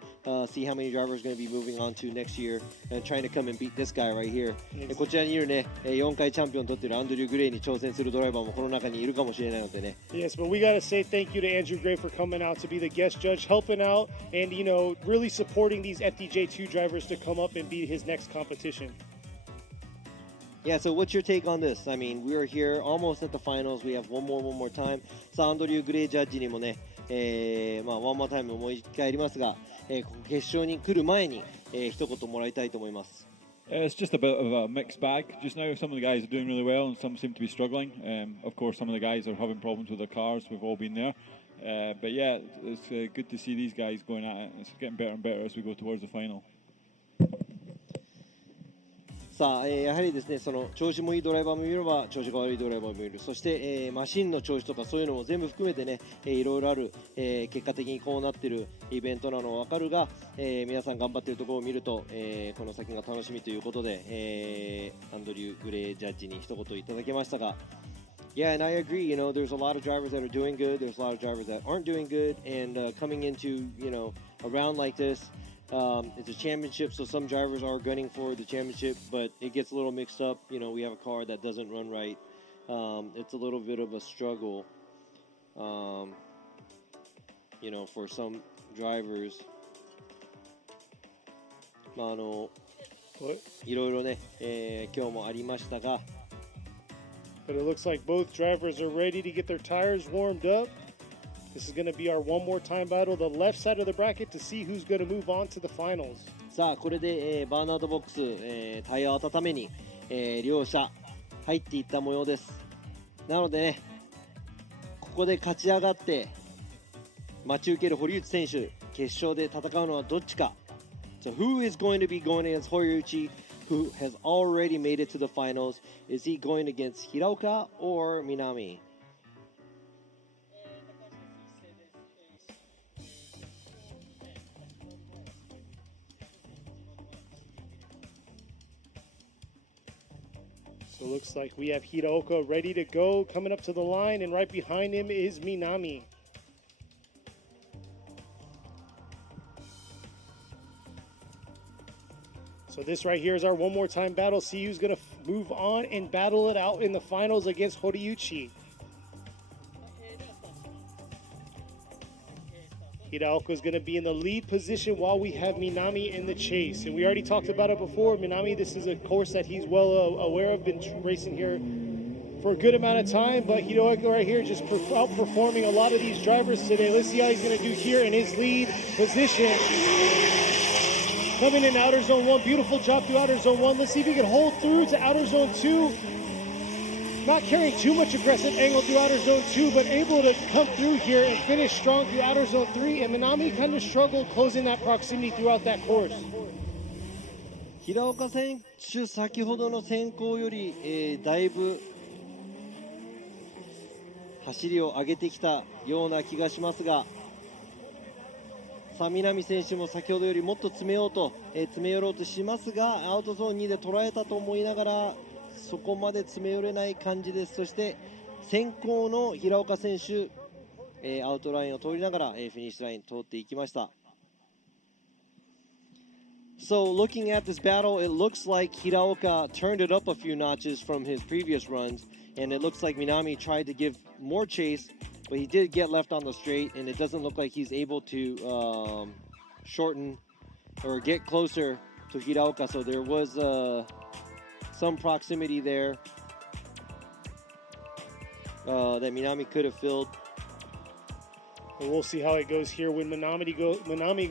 see how many drivers are going to be moving on to next year and trying to come and beat this guy right here. こちらにいるね、4回チャンピオンを取っているアンドリュー・グレイに挑戦するドライバーもこの中にいるかもしれないのでね。Yes, but we got to say thank you to Andrew Gray for coming out to be the guest judge, helping out, and, you know, really supporting these FDJ2 drivers to come up and beat his next competition. Yeah, so what's your take on this? I mean, we're here almost at the finals. We have one more time. さあ、アンドリュー・グレイジャッジにもね、ワンモアタイムもう一回ありますが、決勝に来る前に、一言もらいたいと思います。It's just a bit of a mixed bag just now. Some of the guys are doing really well and some seem to be struggling. Of course, some of the guys are having problems with their cars. We've all been there. But yeah, it's good to see these guys going at it. It's getting better and better as we go towards the final. さあ、やはりですね、その調子もいいドライバーもいれば調子が悪いドライバーもいる。そして、マシンの調子とかそういうのも全部含めてね、いろいろある、結果的にこうなってるイベントなのは分かるが、皆さん頑張ってるところを見ると、この先が楽しみということで、アンドリュー・グレイジャッジに一言いただけましたが、Yeah, and I agree. You know, there's a lot of drivers that are doing good. There's a lot of drivers that aren't doing good. And coming into, you know, a round like this, it's a championship, so some drivers are gunning for the championship, but it gets a little mixed up. You know, we have a car that doesn't run right. It's a little bit of a struggle, you know, for some drivers. いろいろね、今日もありましたが。But it looks like both drivers are ready to get their tires warmed up. This is going to be our one more time battle, the left side of the bracket, to see who's going to move on to the finals. さあ、これで、バーナードボックス、タイヤを温めに、両者入っていった模様です。なのでね、ここで勝ち上がって待ち受ける堀内選手、決勝で戦うのはどっちか。So who is going to be going against Horiuchi, who has already made it to the finals? Is he going against Hiraoka or Minami? So it looks like we have Hiraoka ready to go, coming up to the line, and right behind him is Minami. So this right here is our one more time battle. See who's going to move on and battle it out in the finals against Horiuchi. Hiraoka is going to be in the lead position while we have Minami in the chase. And we already talked about it before. Minami, this is a course that he's well aware of, been racing here for a good amount of time. But Hiraoka right here just outperforming a lot of these drivers today. Let's see how he's going to do here in his lead position. Coming in outer zone 1, beautiful job through outer zone 1. Let's see if he can hold through to outer zone 2. Not carrying too much aggressive angle through outer zone 2, but able to come through here and finish strong through outer zone 3. And Minami kind of struggled closing that proximity throughout that course. 平岡選手、先ほどの先行より、だいぶ走りを上げてきたような気がしますが、さあ南選手も先ほどよりもっと詰めようと、詰め寄ろうとしますが、アウトゾーン2で捉えたと思いながらそこまで詰め寄れない感じです。そして先行の平岡選手、アウトラインを通りながら、フィニッシュライン通っていきました。So looking at this battle, it looks like Hiraoka turned it up a few notches from his previous runs, and it looks like Minami tried to give more chase, but he did get left on the straight, and it doesn't look like he's able to shorten or get closer to Hiraoka. So there was some proximity there that Minami could have filled. And we'll see how it goes here when Minami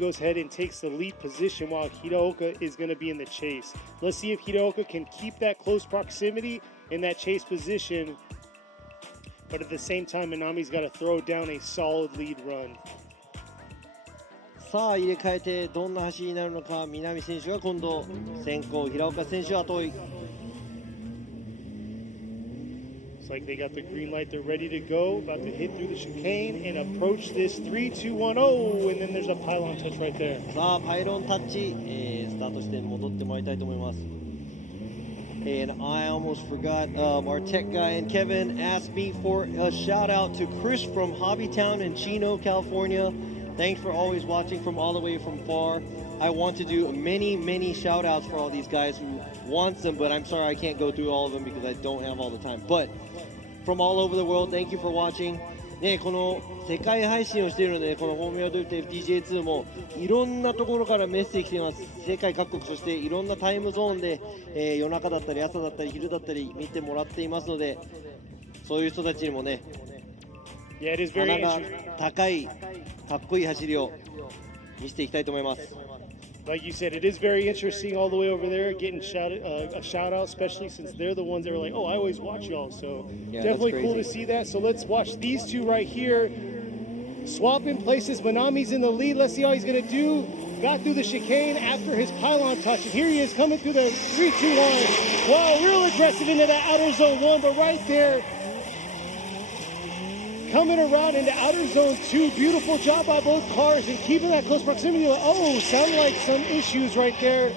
goes ahead and takes the lead position while Hiraoka is going to be in the chase. Let's see if Hiraoka can keep that close proximity in that chase position. But at the same time, Minami's got to throw down a solid lead run. さあ入れ替えてどんな走りになるのか。南選手が今度先行、平岡選手は後追い。Looks like they got the green light. They're ready to go. About to hit through the chicane and approach this 3-2-1-0. And then there's a pylon touch right there. さあパイロンタッチ、スタートして戻ってもらいたいと思います。And I almost forgot, our tech guy and Kevin asked me for a shout out to Chris from Hobbytown in Chino, California. Thanks for always watching from all the way from far. I want to do many shout outs for all these guys who wants them, but I'm sorry I can't go through all of them because I don't have all the time. But from all over the world, thank you for watching. ね、この世界配信をしているので、このフォーミュラドリフト FTJ2 もいろんなところからメッセージ来ています。世界各国、そしていろんなタイムゾーンで、夜中だったり朝だったり昼だったり見てもらっていますので、そういう人たちにもね、鼻が高いかっこいい走りを見せていきたいと思います。Like you said, it is very interesting all the way over there, getting a shout out, especially since they're the ones that are like, oh, I always watch y'all. So yeah, definitely cool to see that. So let's watch these two right here. Swapping places. Minami's in the lead. Let's see how he's going to do. Got through the chicane after his pylon touch. And here he is coming through the 3-2-1. Wow, real aggressive into that outer zone 1. But right there, coming around into outer zone 2. Beautiful job by both cars and keeping that close proximity. Oh, sound like some issues right there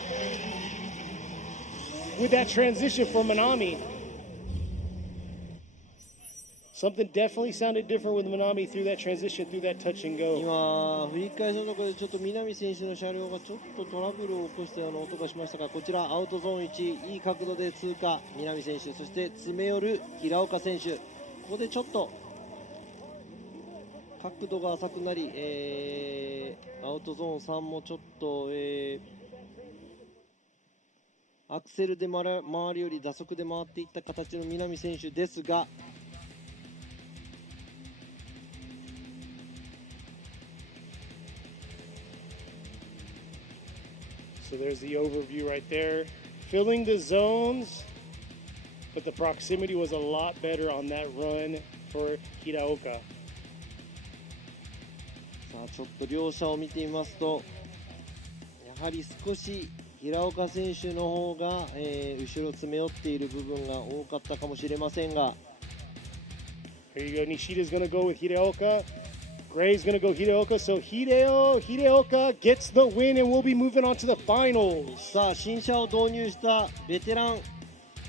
with that transition for Minami. Something definitely sounded different with Minami through that transition, through that touch and go. 今、振り返りのところでちょっと南選手の車両がちょっとトラブルを起こしたような音がしましたが、こちらアウトゾーン1、いい角度で通過、南選手、そして詰め寄る平岡選手。ここでちょっと角度が浅くなり、アウトゾーン3もちょっと、アクセルで回るより打速で回っていった形の南選手ですが、So there's the overview right there. Filling the zones, but the proximity was a lot better on that run for Hiraoka. さあちょっと両者を見てみますと、やはり少し平岡選手の方が、後ろ詰め寄っている部分が多かったかもしれませんが。Here you go. Nishida's going to go with Hiraoka. Gray's going to go Hiraoka. So Hiraoka gets the win and we'll be moving on to the finals. さあ新車を導入したベテラン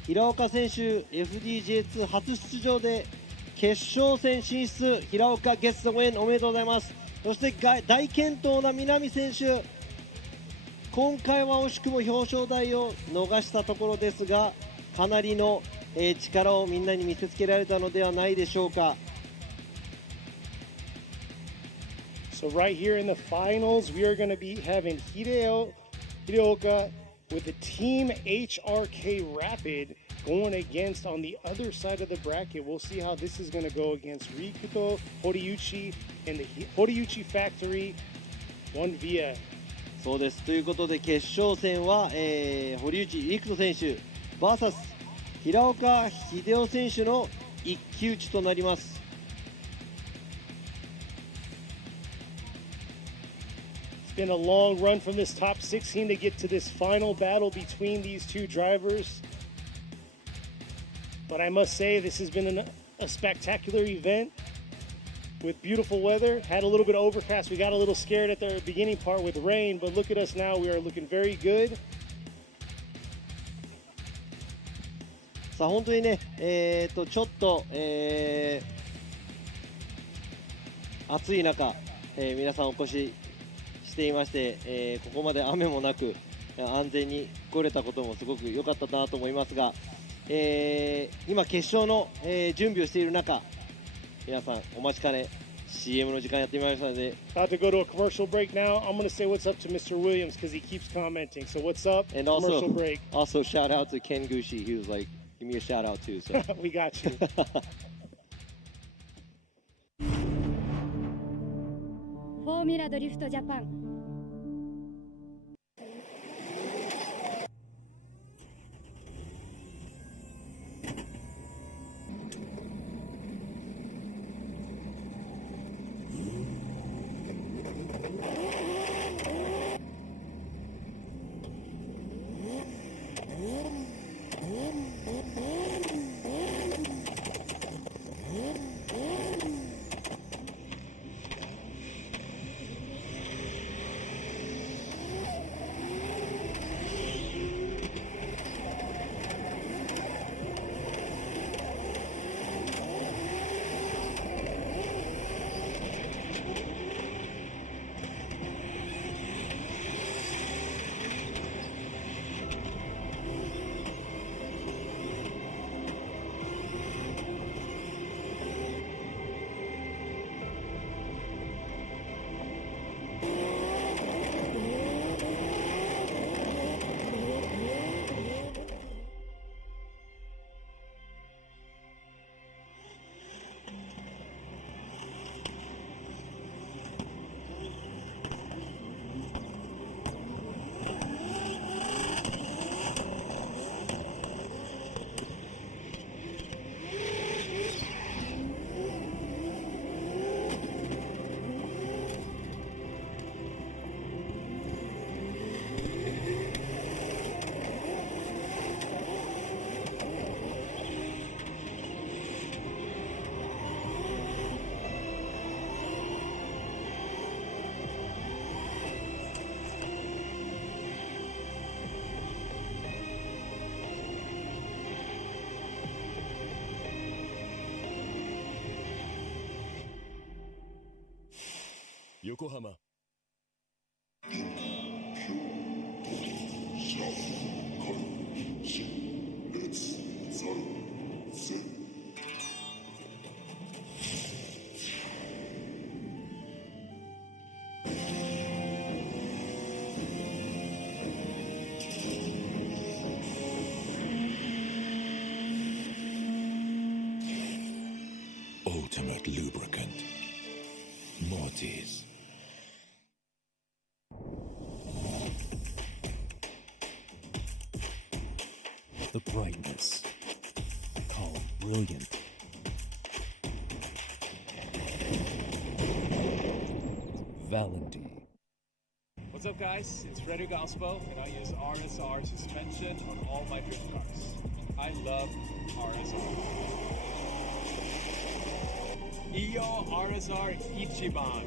平岡選手 FDJ2 初出場で決勝戦進出。平岡 gets the win おめでとうございます。そして大健闘な南選手、今回は惜しくも表彰台を逃したところですが、かなりの力をみんなに見せつけられたのではないでしょうか。So right here in the finals, we are going to be having Hiraoka with the Team HRK Rapid going against on the other side of the bracket. We'll see how this is going to go against Rikuto, Horiuchi, and the Horiuchi Factory 1 via. そうです。ということで決勝戦は、堀内陸斗選手 VS 平岡秀夫選手の一騎打ちとなります。It's been a long run from this top 16 to get to this final battle between these two drivers. But I must say, this has been a spectacular event with beautiful weather. Had a little bit of overcast. We got a little scared at the beginning part with rain, but look at us now. We are looking very good. さあ本当にね、ちょっと、暑い中、皆さんお越ししていまして、ここまで雨もなく安全に来れたこともすごく良かったなと思いますが、今決勝の、準備をしている中、皆さんお待ちかね CM の時間やってみましたので。 About to go to a commercial break now. I'm going to say what's up to Mr. Williams because he keeps commenting. So what's up? And commercial break. Also shout out to Ken Gushi. He was like, give me a shout out too. So. We got you. フォーミュラドリフトジャパン。横浜 Ultimate lubricant. Mortis. The brightness. Calm, brilliant. Valenti. What's up, guys? It's Frederick Ospo, and I use RSR suspension on all my drift cars. I love RSR. Iyo RSR Ichiban.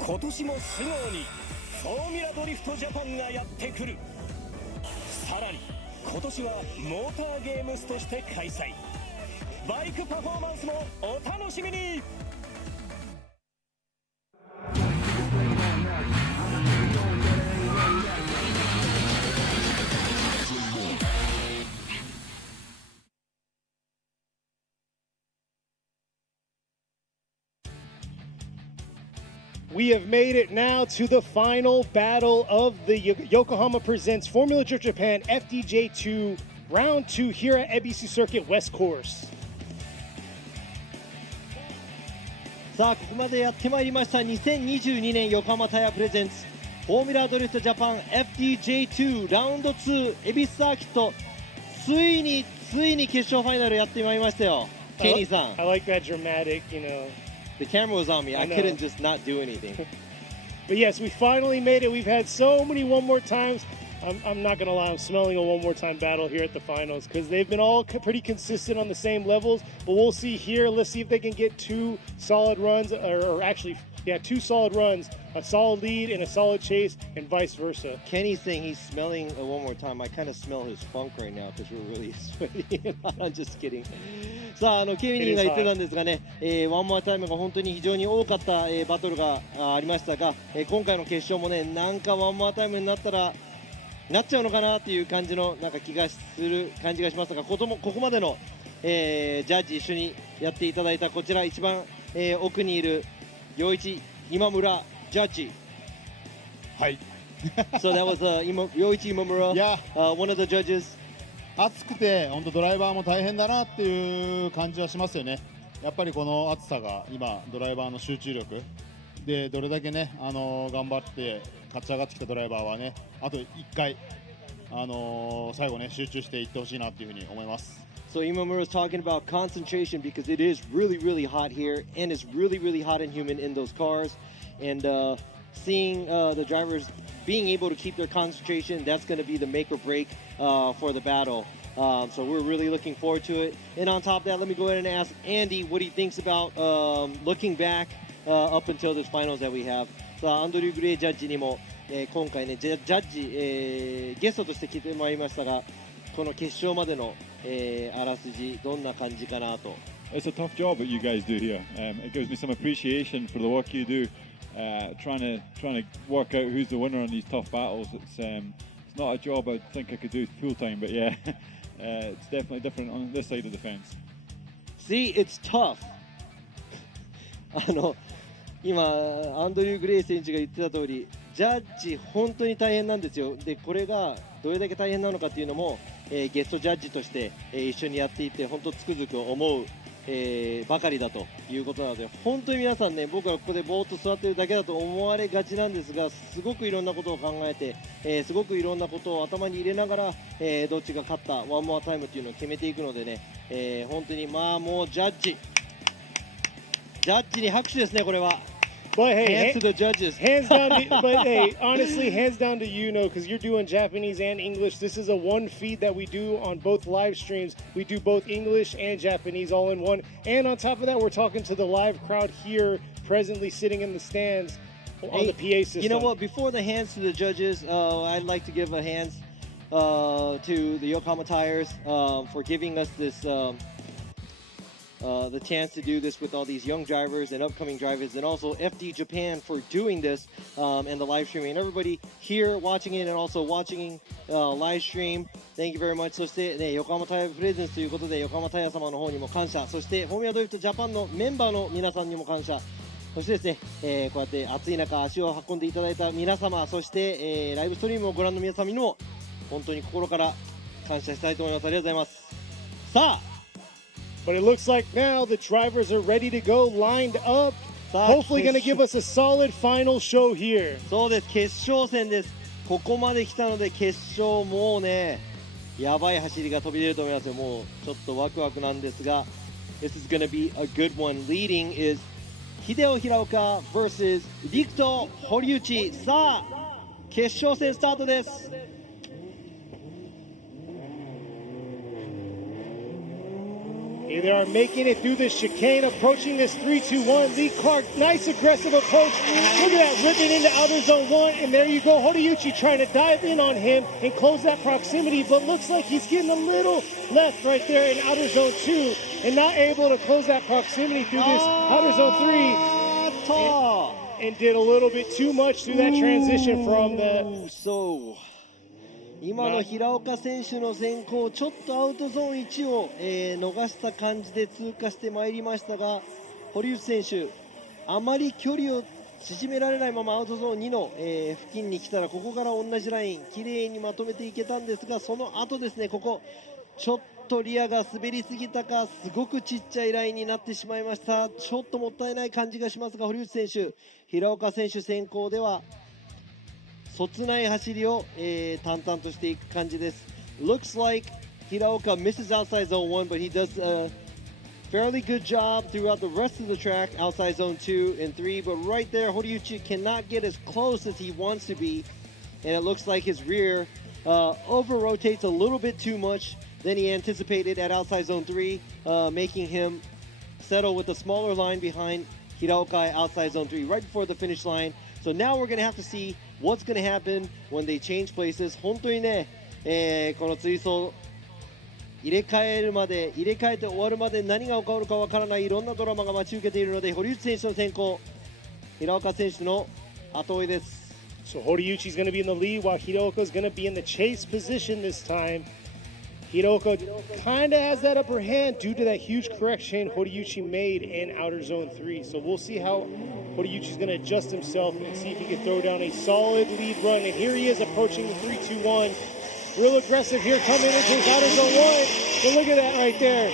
今年も素直にフォーミュラドリフトジャパンがやってくる。さらに今年はモーターゲームスとして開催。バイクパフォーマンスもお楽しみに。We have made it now to the final battle of the Yokohama Presents Formula Drift Japan FDJ2 Round 2 here at Ebisu Circuit West Course. さあここまでやってまいりました2022年横浜タイヤプレゼンツフォーミュラドリフトジャパン FDJ2 ラウンド2恵比寿サーキットついに決勝ファイナルやってまいりましたよケニーさん I like that dramatic, The camera was on me. I couldn't just not do anything. But yes, we finally made it. We've had so many one more times. I'm not going to lie, I'm smelling a one more time battle here at the finals because they've been all pretty consistent on the same levels. But we'll see here. Let's see if they can get two solid runs, or actually, two solid runs, a solid lead and a solid chase, and vice versa. Kenny's saying he's smelling one more time. I kind of smell his funk right now because we're really sweaty. I'm just kidding. さあケミニーが言ってたんですがね、ワンモアタイムが本当に非常に多かった、バトルがありましたが、今回の決勝もね、なんかワンモアタイムになったらなっちゃうのかなっていう感じのなんか気がする感じがしますが、ここまでの、ジャッジ一緒にやっていただいたこちら一番、奥にいる陽一今村ジャッジ。はい。So that was Yoichi Imamura, one of the judges. 暑くて本当ドライバーも大変だなっていう感じはしますよね。やっぱりこの暑さが今ドライバーの集中力でどれだけね頑張って勝ち上がってきたドライバーはねあと1回最後ね集中していってほしいなっていうふうに思います。So Imamura is talking about concentration because it is really hot here and it's really hot and humid in those cars and seeing the drivers being able to keep their concentration, that's going to be the make or break for the battle. So we're really looking forward to it. And on top of that, let me go ahead and ask Andy what he thinks about looking back up until this finals that we have. さあ、アンドリュー・グレイジャッジにも、今回ね、ジャッジ、ゲストとして来てまいりましたが、この決勝までの、あらすじ、どんな感じかなと。It's a tough job that you guys do here. It gives me some appreciation for the work you do, trying to work out who's the winner in these tough battles. It's not a job I think I could do full time, but yeah, it's definitely different on this side of the fence. See, it's tough. 今アンドリュー・グレイ選手が言ってた通り、ジャッジ本当に大変なんですよ。で、これがどれだけ大変なのかっていうのも、ゲストジャッジとして、一緒にやっていて本当つくづく思う、ばかりだということなので、本当に皆さんね、僕はここでぼーっと座ってるだけだと思われがちなんですが、すごくいろんなことを考えて、すごくいろんなことを頭に入れながら、どっちが勝ったワンモアタイムっていうのを決めていくのでね、本当にまあもうジャッジに拍手ですね、これは。But hey, hands to the judges. Hands down. But hey, honestly, hands down to you, because you're doing Japanese and English. This is a one feed that we do on both live streams. We do both English and Japanese all in one. And on top of that, we're talking to the live crowd here, presently sitting in the stands on the PA system. You know what? Before the hands to the judges, I'd like to give a hands to the Yokohama Tires for giving us this. The chance to do this with all these young drivers and upcoming drivers, and also FD Japan for doing this and the live streaming. And everybody here watching it and also watching live stream, thank you very much. そして、ね、横浜タイヤプレゼンスということで横浜タイヤ様の方にも感謝、そしてフォーミュラドリフトジャパンのメンバーの皆さんにも感謝、そしてですね、こうやって暑い中足を運んでいただいた皆様、そして、ライブストリームをご覧の皆様にも本当に心から感謝したいと思います。ありがとうございます。さあBut it looks like now the drivers are ready to go, lined up. Hopefully going to give us a solid final show here. そうです、決勝戦です。ここまで来たので決勝もうね、やばい走りが飛び出ると思いますよ。もうちょっとワクワクなんですが、This is going to be a good one. Leading is Hideo Hiraoka vs. Rikuto Horiuchi. さあ、決勝戦スタートです。Here they are making it through the chicane, approaching this 3-2-1. Lee Clark, nice aggressive approach. Look at that, ripping into outer zone 1. And there you go, Horiuchi trying to dive in on him and close that proximity. But looks like he's getting a little left right there in outer zone 2 and not able to close that proximity through this outer zone 3. And did a little bit too much through that transition from the... So... 今の平岡選手の先行、ちょっとアウトゾーン1を、逃した感じで通過してまいりましたが、堀内選手、あまり距離を縮められないままアウトゾーン2の、付近に来たら、ここから同じライン、きれいにまとめていけたんですが、その後ですね、ここ、ちょっとリアが滑りすぎたか、すごくちっちゃいラインになってしまいました。ちょっともったいない感じがしますが、堀内選手、平岡選手先行では、そつない走りを、淡々としていく感じです。Looks like Hiraoka misses outside zone 1, but he does a fairly good job throughout the rest of the track, outside zone 2 and 3. But right there, Horiuchi cannot get as close as he wants to be. And it looks like his rear over-rotates a little bit too much than he anticipated at outside zone 3, making him settle with a smaller line behind Hiraoka outside zone 3, right before the finish line. So now we're going to have to see what's going to happen when they change places. 本当にね、この追走入れ替えて終わるまで何が起こるかわからないいろんなドラマが待ち受けているので、堀内選手の先行、平岡選手の後追いです。So Horiuchi's going to be in the lead while Hiraoka's going to be in the chase position this time. Hiraoka kind of has that upper hand due to that huge correction Horiuchi made in outer zone 3. So we'll see how Horiuchi's going to adjust himself and see if he can throw down a solid lead run. And here he is approaching the 3-2-1. Real aggressive here coming into his outer zone 1. But look at that right there.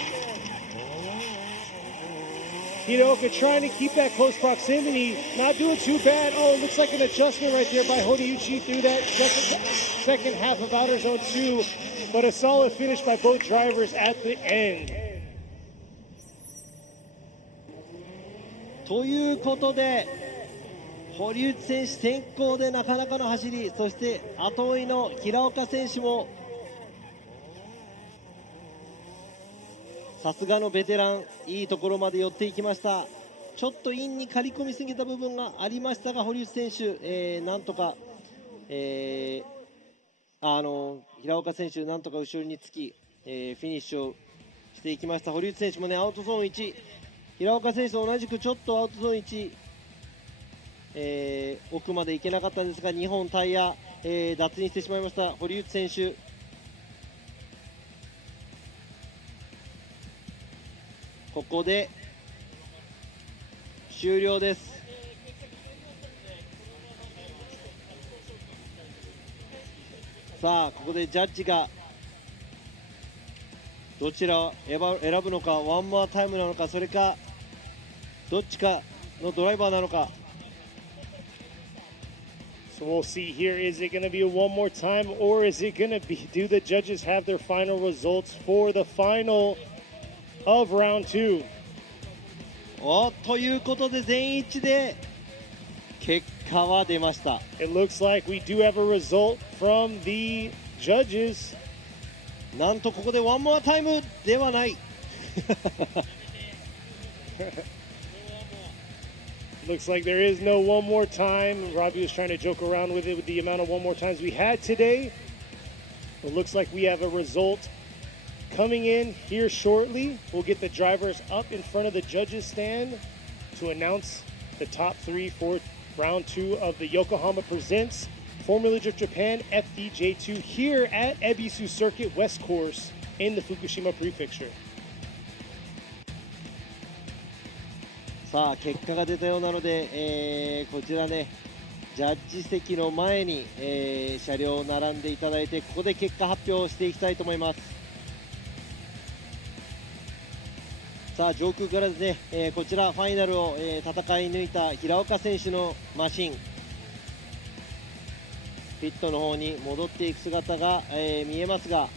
Hiraoka trying to keep that close proximity, not doing too bad. Oh, it looks like an adjustment right there by Horiuchi through that second half of outer zone 2. But a solid finish by both drivers at the end. ということで、堀内選手先行でなかなかの走り、そして後追いの平岡選手もさすがのベテラン、いいところまで寄っていきました。ちょっとインに刈り込みすぎた部分がありましたが、堀内選手、なんとか、平岡選手なんとか後ろにつき、フィニッシュをしていきました。堀内選手もね、アウトゾーン1、平岡選手と同じくちょっとアウトゾーン1、奥まで行けなかったんですが、2本タイヤ、脱輪してしまいました堀内選手。ここで終了です。さあここでジャッジがどちらを選ぶのか、ワンモアタイムなのか、それかどっちかのドライバーなのか。 So we'll see here. Is it going to be a one more time, or is it going to be, do the judges have their final results for the final of round 2? ということで全員一致で結果は出ました。 It looks like we do have a result from the judges. なんとここでワンモアタイムではない。Looks like there is no one more time. Robbie was trying to joke around with it with the amount of one more times we had today. It looks like we have a result coming in here shortly. We'll get the drivers up in front of the judges stand to announce the top 3 for round 2 of the Yokohama Presents Formula Drift Japan FDJ2 here at Ebisu Circuit West Course in the Fukushima Prefecture. さあ結果が出たようなので、こちらねジャッジ席の前に、車両を並んでいただいて、ここで結果発表していきたいと思います。さあ上空からですね、こちらファイナルを、戦い抜いた平岡選手のマシン、ピットの方に戻っていく姿が、見えますが、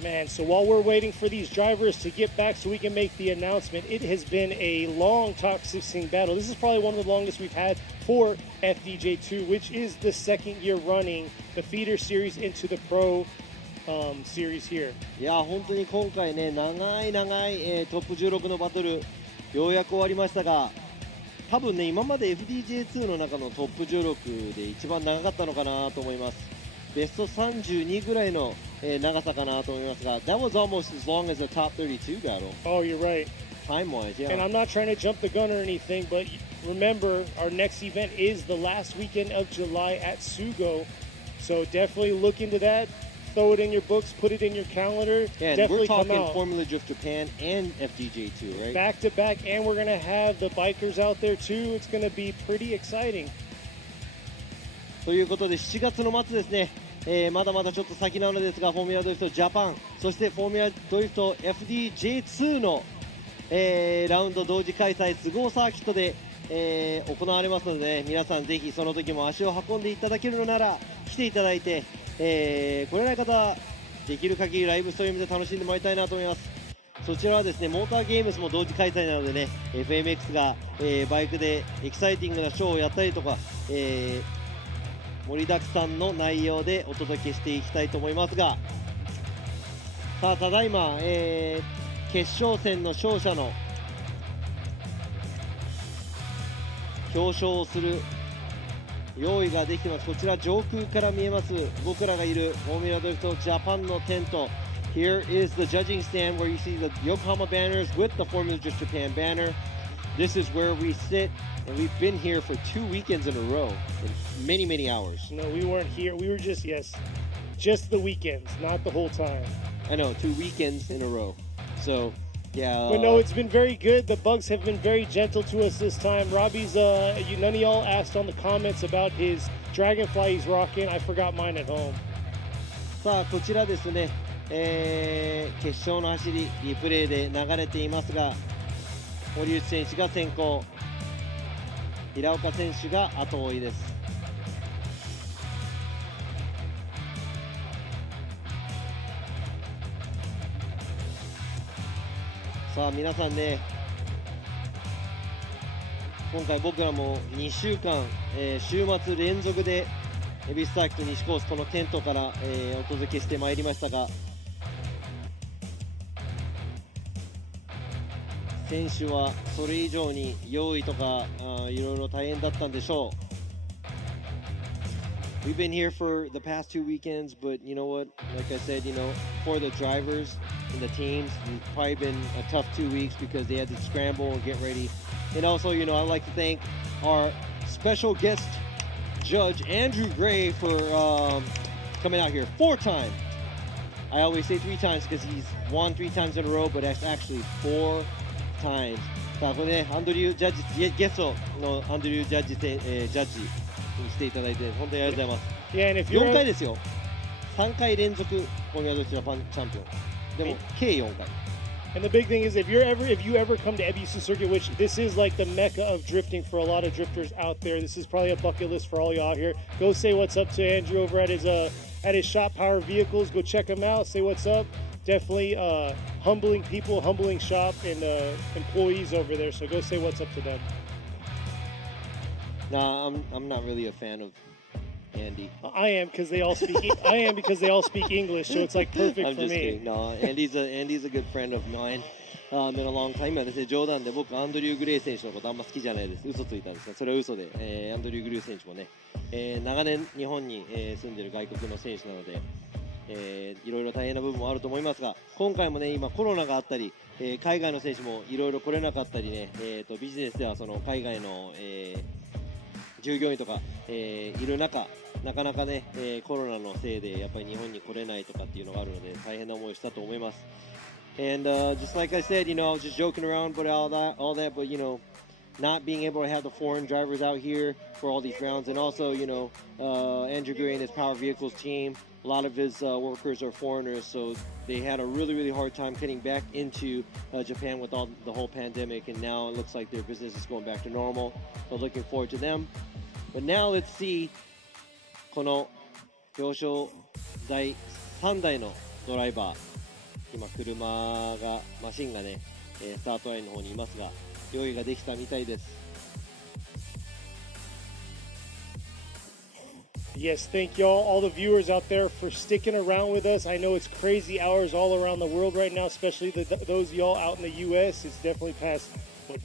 Man, so while we're waiting for these drivers to get back so we can make the announcement, it has been a long top 16 battle. This is probably one of the longest we've had for FDJ2, which is the second year running the feeder series into the pro series here. いや本当に今回ね長い、トップ16のバトルようやく終わりましたが、多分ね今まで FDJ2 の中のトップ16で一番長かったのかなと思います。ベスト32ぐらいの、長さかなと思いますが、That was almost as long as a top 32 battle. Oh, you're right. Time-wise, yeah. And I'm not trying to jump the gun or anything, but remember, our next event is the last weekend of July at Sugo. So definitely look into that. Throw it in your books, put it in your calendar. Yeah, and definitely we're talking come out. Formula Drift Japan and FDJ2, right? Back to back, and we're going to have the bikers out there too. It's going to be pretty exciting. ということで7月の末ですね、まだまだちょっと先なのですが、フォーミュラドリフトジャパン、そしてフォーミュラドリフト FDJ2 の、ラウンド同時開催、スゴーサーキットで、行われますので、ね、皆さんぜひその時も足を運んでいただけるのなら来ていただいて、来れない方はできる限りライブストリームで楽しんでもらいたいなと思います。そちらはですね、モーターゲームスも同時開催なのでね、FMX が、バイクでエキサイティングなショーをやったりとか、盛りだくさんの内容でお届けしていきたいと思いますが、さあただいま、決勝戦の勝者の表彰をする用意ができてます。こちら上空から見えます僕らがいるフォーミュラドリフトジャパンのテント。 Here is the judging stand where you see the Yokohama banners with the Formula Drift Japan banner. This is where we sit, and we've been here for 2 weekends in a row, in many hours. No, we weren't here. We were just the weekends, not the whole time. I know, 2 weekends in a row. So, yeah. But no, it's been very good. The bugs have been very gentle to us this time. Robbie's, none of y'all asked on the comments about his Dragonfly he's rocking. I forgot mine at home. さあ、こちらですね、決勝の走り、リプレイで流れていますが、堀内選手が先行、平岡選手が後追いです。さあ皆さんね、今回僕らも2週間、週末連続で恵比寿サーキット西コースこのテントから、お届けしてまいりましたが、選手はそれ以上に用意とかいろいろ大変だったんでしょう。We've been here for the past 2 weekends, but you know what? Like I said, for the drivers and the teams, it's probably been a tough 2 weeks because they had to scramble and get ready. And also, I'd like to thank our special guest judge, Andrew Gray, for coming out here 4 times. I always say 3 times because he's won 3 times in a row, but that's actually 4 times. さあ、これね、アンドリュー・ジャッジ、ゲストのアンドリュー・ジャッジ、ジャッジにしていただいて、本当にありがとうございます。Yeah, and if you're 4回ですよ。3回連続フォーミュラドジャパンチャンピオン。でも、計4回。And the big thing is, if you ever come to Ebisu Circuit, which this is like the mecca of drifting for a lot of drifters out there, this is probably a bucket list for all y'all here. Go say what's up to Andrew over at his shop, Power Vehicles. Go check him out. Say what's up. Definitely humbling people, humbling shop and employees over there. So go say what's up to them. Nah, I'm not really a fan of Andy. I am because they all speak. I am because they all speak English, so it's like perfect I'm for just me. kidding. No, Andy's a good friend of mine. Been a long time. 今ですね、冗談で僕アンドリュー・グレイ選手のことあんま好きじゃないです。嘘ついたんですが、それは嘘で、アンドリュー・グレイ選手もね、長年日本に、住んでる外国の選手なので、いろいろ大変な部分もあると思いますが、今回もね、今コロナがあったり、海外の選手もいろいろ来れなかったりね、ビジネスではその海外の、従業員とか、いる中、なかなかね、コロナのせいでやっぱり日本に来れないとかっていうのがあるので大変な思いをしたと思います。And just like I said, I was just joking around about all that, but not being able to have the foreign drivers out here for all these rounds, and also, Andrew Gray and his Power Vehicles team, a lot of his workers are foreigners, so they had a really, really hard time getting back into Japan with the whole pandemic, and now it looks like their business is going back to normal. So looking forward to them. But now let's see この表彰台3台のドライバー、今マシンがね、スタートラインの方にいますが、用意ができたみたいです。Yes, thank y'all, all the viewers out there, for sticking around with us. I know it's crazy hours all around the world right now, especially those y'all out in the U.S. It's definitely past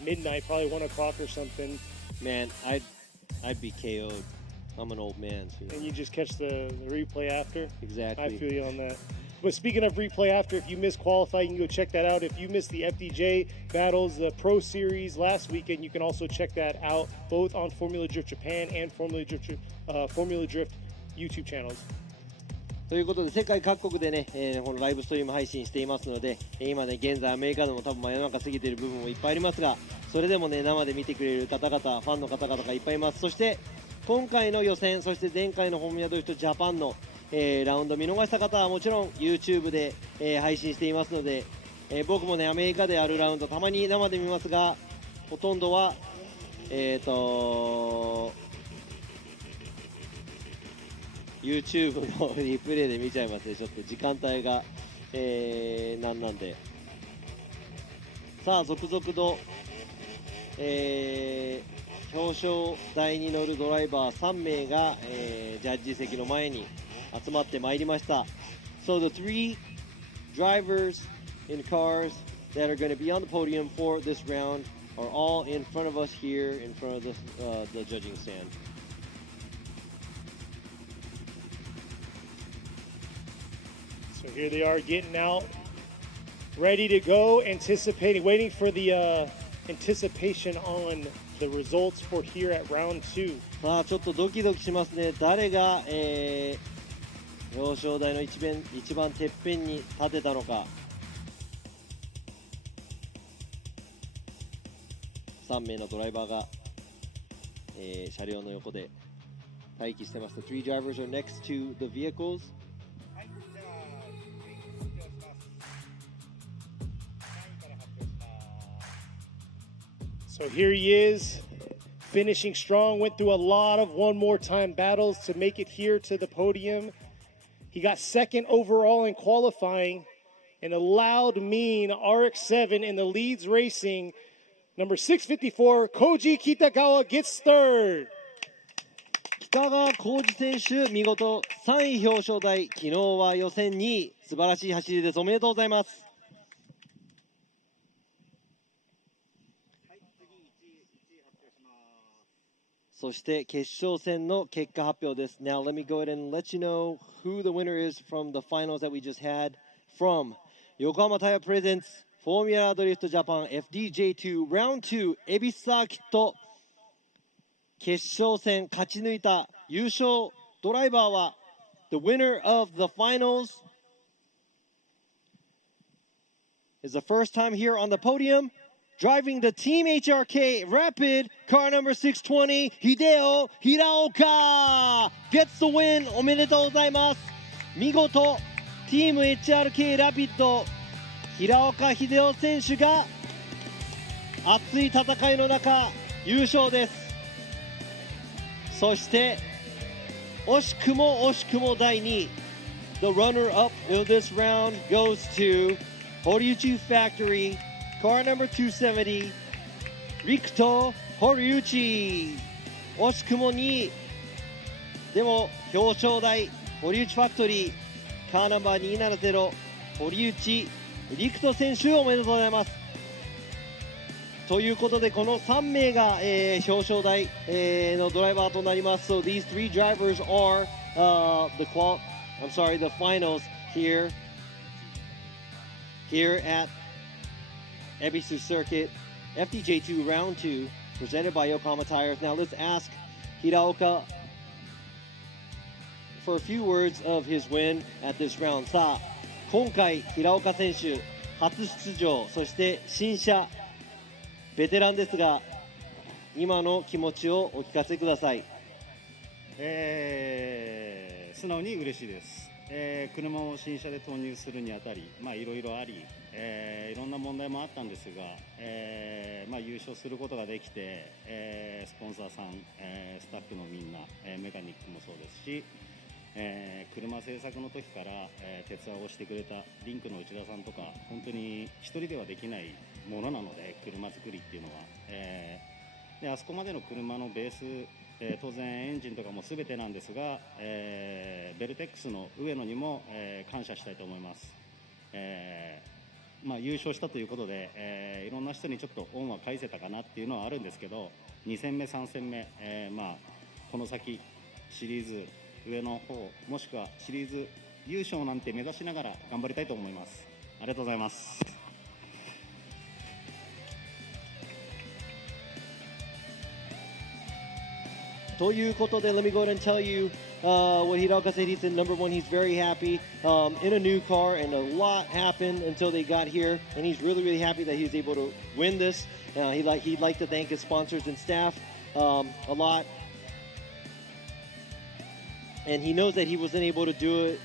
midnight, probably 1 o'clock or something. Man, I'd be KO'd. I'm an old man. So. And you just catch the replay after? Exactly. I feel you on that. But speaking of replay after, if you missed qualifying, you can go check that out. If you missed the FDJ battles, the Pro Series last weekend, you can also check that out both on Formula Drift Japan and Formula Drift YouTube channels. ということで世界各国でね、このライブストリーム配信していますので、今ね現在アメリカでも多分真夜中過ぎている部分もいっぱいありますが、それでもね生で見てくれる方々、ファンの方々がいっぱいいます。そして今回の予選、そして前回のフォーミュラドリフトジャパンのラウンド見逃した方はもちろん YouTube で、配信していますので、僕もねアメリカであるラウンドたまに生で見ますが、ほとんどはYouTube のリプレイで見ちゃいますね。ちょっと時間帯が、なんで、さあ続々と、表彰台に乗るドライバー3名が、ジャッジ席の前に集まってまいりました。So the 3 drivers in cars that are going to be on the podium for this round are all in front of us here in front of the judging stand. So here they are getting out, ready to go, anticipating, waiting for the anticipation on the results for here at round 2. さあちょっとドキドキしますね。誰が、表彰台の一番てっぺんに立てたのか。3名のドライバーが、車両の横で待機してます。The 3 drivers are next to the vehicles. So here he is, finishing strong, went through a lot of one more time battles to make it here to the podium. He got second overall in qualifying, and a loud, mean RX-7 in the leads racing. Number 654, Koji Kitagawa gets third. 北川浩二選手、見事3位表彰台、昨日は予選2位、素晴らしい走りです。おめでとうございます。そして決勝戦の結果発表です。Now let me go ahead and let you know who the winner is from the finals that we just had from Yokohama Tire Presents Formula Drift Japan FDJ2 Round 2 Ebisu Circuit 決勝戦勝ち抜いた優勝ドライバーは The winner of the finals is the first time here on the podium driving the Team HRK Rapid car number 620 Hideo Hiraoka gets the win おめでとうございます。見事 Team HRK ラピッド平岡秀夫選手が熱い戦いの中優勝です。そして惜しくも第2位 The runner-up of this round goes to Horiuchi Factory car number 270 Rikuto Horiuchi 惜しくも2位でも表彰台堀内ファクトリーカーナンバー270堀内陸斗選手おめでとうございます。ということでこの3名が、表彰台、のドライバーとなります。So these three drivers are the finals here at Ebisu Circuit FDJ2 Round 2 presented by Yokohama Tires. Now let's ask Hiraoka for a few words of his win at this round. さあ今回平岡選手初出場そして新車ベテランですが今の気持ちをお聞かせください。素直に嬉しいです。車を新車で投入するにあたりいろいろあり、いろんな問題もあったんですが、優勝することができて、スポンサーさん、スタッフのみんな、メカニックもそうですし、車製作の時から、手伝いをしてくれたリンクの内田さんとか本当に一人ではできないものなので車作りっていうのは、であそこまでの車のベース、当然エンジンとかも全てなんですが、ベルテックスの上野にも、感謝したいと思います。優勝したということで、いろんな人にちょっと恩は返せたかなっていうのはあるんですけど2戦目3戦目、この先シリーズ上の方もしくはシリーズ優勝なんて目指しながら頑張りたいと思います。ありがとうございます。ということで let me go ahead and tell you what Hiraoka said. He said number one he's very happy in a new car and a lot happened until they got here and he's really happy that he was able to win this. He'd like to thank his sponsors and staff a lot. And he knows that he wasn't able to do it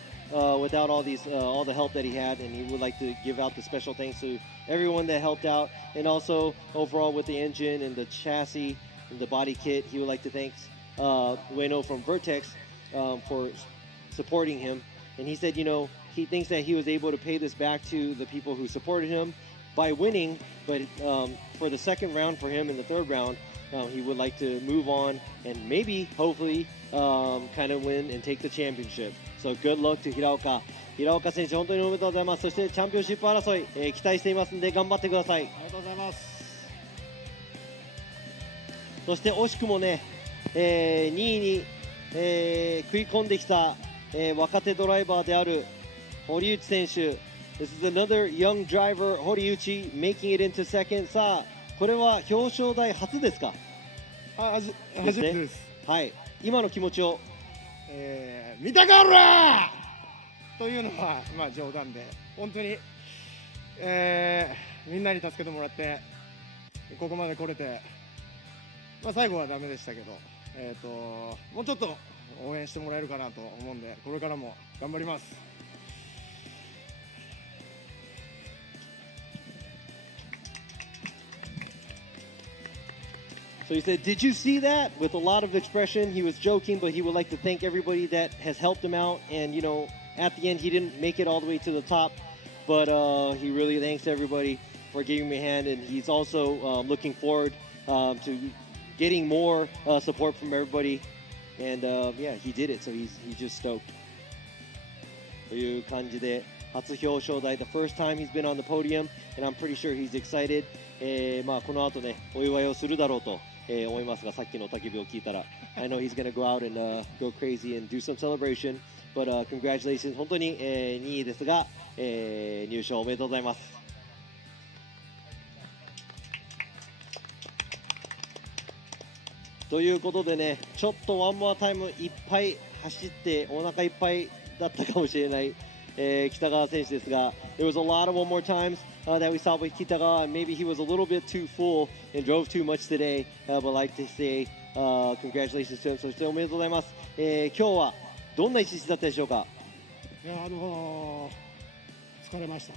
without all the help that he had, and he would like to give out the special thanks to everyone that helped out, and also overall with the engine and the chassis and the body kit. He would like to thank Ueno from Vertex for supporting him. And he said, he thinks that he was able to pay this back to the people who supported him by winning, but for the second round for him in the third round, he would like to move on and maybe, hopefully, kind of win and take the championship. So good luck to Hiraoka. 平岡選手、本当におめでとうございます。そしてチャンピオンシップ争い、期待していますので頑張ってください。ありがとうございます。そして惜しくもね、2位に、食い込んできた、若手ドライバーである堀内選手。This is another young driver, Horiuchi, making it into second. さあ、これは表彰台初ですか？初めてです。はい。今の気持ちを。見たかおらというのは、冗談で、本当に、みんなに助けてもらって、ここまで来れて、最後はダメでしたけど、もうちょっと応援してもらえるかなと思うんで、これからも頑張ります。So he said, did you see that? With a lot of expression, he was joking, but he would like to thank everybody that has helped him out. And, at the end, he didn't make it all the way to the top. but he really thanks everybody for giving me a hand, and he's also looking forward to getting more support from everybody. And yeah, he did it, so he's just stoked. という感じで初表彰台 the first time he's been on the podium, and I'm pretty sure he's excited. まあこの後ねお祝いをするだろうと、思いますが、さっきの焚き火を聞いたら I know he's gonna go out and go crazy and do some celebration, but congratulations 本当に、2位ですが、入賞おめでとうございます。ということでね、ちょっとワンモアタイムいっぱい走ってお腹いっぱいだったかもしれない、北川選手ですが、there was a lot of one more times that we saw with Kitagawa, and maybe he was a little bit too full and drove too much today, but I'd like to say congratulations to him. そしておめでとうございます。今日はどんな一日だったでしょうか。いや疲れました。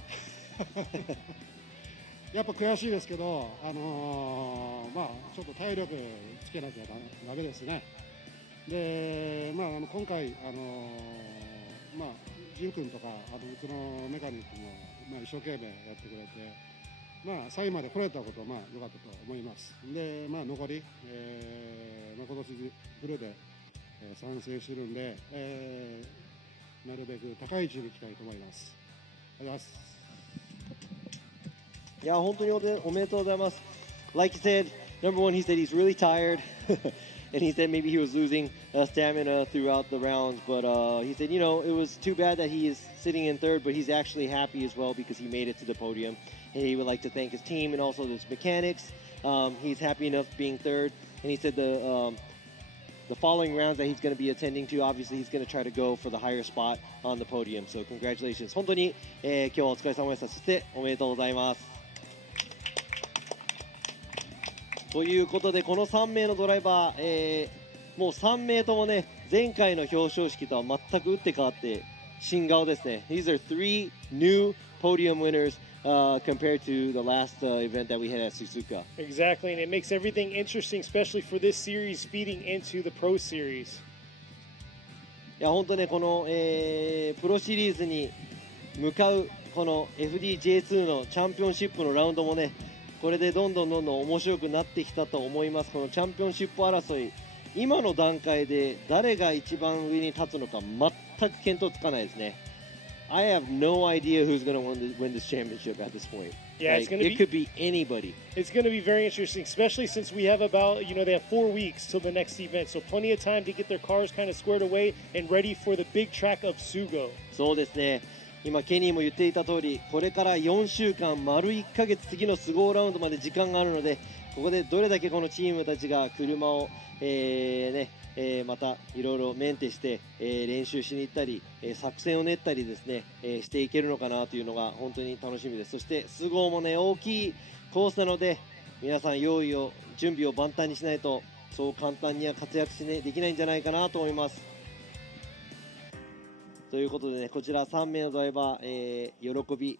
やっぱ悔しいですけど、まあちょっと体力つけなきゃダメですね。で、まあ今回まあジン君とかうちのメカニックもまあ一生懸命やってくれて、まあ3位まで来れたことはまあ良かったと思います。で、まあ残り、まあ今年フルで、参戦してるんで、なるべく高い位置に行きたいと思います。ありがとうございます。いや本当におめでとうございます。Like he said, number one, he said he's really tired, and he said maybe he was losing stamina throughout the rounds. But he said, you know, it was too bad that he is sitting in third, but he's actually happy as well because he made it to the podium. And he would like to thank his team and also his mechanics. He's happy enough being third, and he said the following rounds that he's going to be attending to, obviously he's going to try to go for the higher spot on the podium. So congratulations. 本当に、今日はお疲れ様でした。そしておめでとうございます。ということでこの3名のドライバー、もう3名ともね前回の表彰式とは全く打って変わって新顔ですね。These are 3 new podium winners compared to the last event that we had at Suzuka. Exactly, and it makes everything interesting, especially for this series feeding into the Pro Series. いや本当ねこの、プロシリーズに向かうこの FDJ2 のチャンピオンシップのラウンドもねこれでどんどん面白くなってきたと思います。このチャンピオンシップ争い今の段階で誰が一番上に立つのか全く見当つかないですね。I have no idea who's going to win this championship at this point. Yeah, like, it could be anybody. It's going to be very interesting, especially since we have about, you know, they have 4 weeks till the next event. So plenty of time to get their cars kind of squared away and ready for the big track of Sugo. そうですね。今ケニーも言っていた通りこれから4週間丸1ヶ月次のスゴーラウンドまで時間があるのでここでどれだけこのチームたちが車を、またいろいろメンテして、練習しに行ったり、作戦を練ったりですね、していけるのかなというのが本当に楽しみです。そしてスゴーもね大きいコースなので皆さん用意を準備を万端にしないとそう簡単には活躍できないんじゃないかなと思います。ということでね、こちら3名のドライバー、喜び、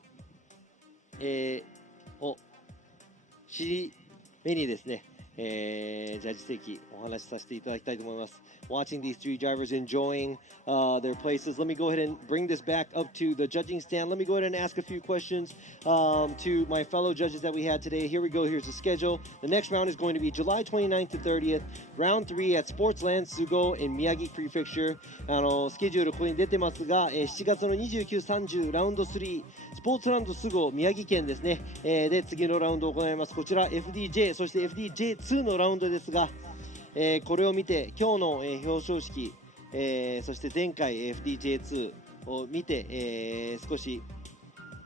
を尻目にですね、ジャッジ席お話しさせていただきたいと思います。Watching these 3 drivers enjoying their places, let me go ahead and bring this back up to the judging stand. Let me go ahead and ask a few questions to my fellow judges that we had today. Here we go. Here's the schedule. The next round is going to be July 29th to 30th. Round 3 at Sportsland Sugo in Miyagi Prefecture. スケジュールここに出てますが、7月の29、30ラウンド3スポーツランドスゴ宮城県ですね、で次のラウンドを行います。こちら FDJ そして FDJ2 のラウンドですが、これを見て今日の、表彰式、そして前回 FDJ2 を見て、少し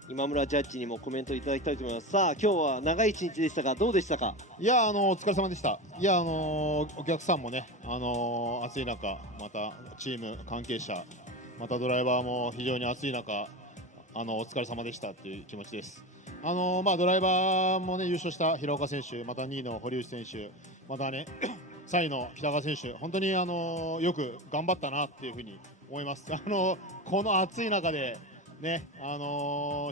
今村ジャッジにもコメントいただきたいと思います。さあ今日は長い一日でしたがどうでしたか。いやお疲れ様でした。いやお客さんもね暑い中またチーム関係者またドライバーも非常に暑い中お疲れ様でしたっていう気持ちです。まあドライバーもね優勝した平岡選手また2位の堀内選手またね3位の北川選手本当によく頑張ったなっていうふうに思います。この暑い中でね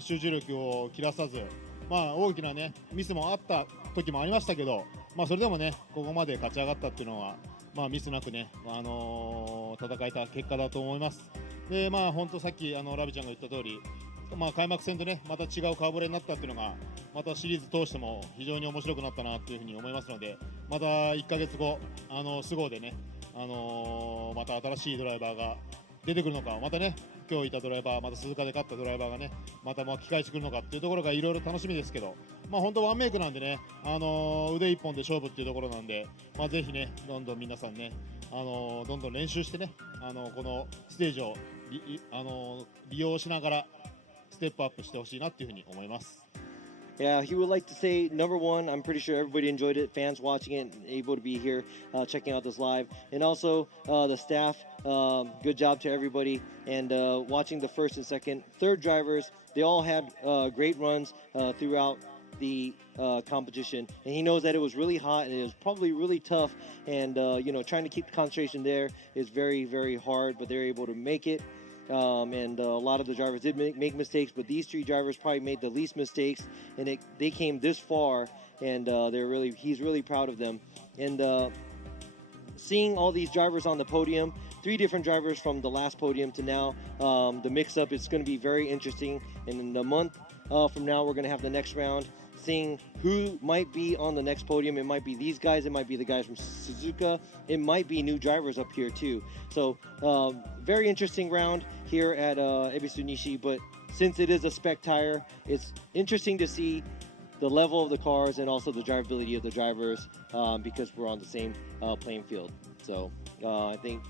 集中力を切らさずまあ大きなねミスもあった時もありましたけどまあそれでもねここまで勝ち上がったっていうのはまあミスなくね戦えた結果だと思います。でまあ本当さっきラビちゃんが言った通りまあ、開幕戦とねまた違う顔ぶれになったっていうのがまたシリーズ通しても非常に面白くなったなというふうに思いますので、また1ヶ月後スゴでね、また新しいドライバーが出てくるのか、またね今日いたドライバー、また鈴鹿で勝ったドライバーがねまた巻き返してくるのかっていうところがいろいろ楽しみですけど、まあ本当ワンメイクなんでね、腕一本で勝負っていうところなんで、まあ、ぜひねどんどん皆さんね、どんどん練習してね、このステージを利用しながらステップアップしてほしいなっていうふうに思います。Yeah, he would like to say, number one, I'm pretty sure everybody enjoyed it, fans watching it, able to be here, checking out this live. And also, the staff, good job to everybody. And watching the first and second, third drivers, they all had great runs throughout the competition. And he knows that it was really hot and it was probably really tough. And, trying to keep the concentration there is very, very hard, but they're able to make it. And a lot of the drivers did make mistakes, but these three drivers probably made the least mistakes, and they came this far, and he's really proud of them. And seeing all these drivers on the podium, 3 different drivers from the last podium to now, the mix-up is going to be very interesting. And in a month from now, we're going to have the next round, seeing who might be on the next podium. It might be these guys, it might be the guys from Suzuka, it might be new drivers up here too. So very interesting round here at Ebisu Nishi, but since it is a spec tire, it's interesting to see the level of the cars and also the drivability of the drivers, because we're on the same playing field. So I think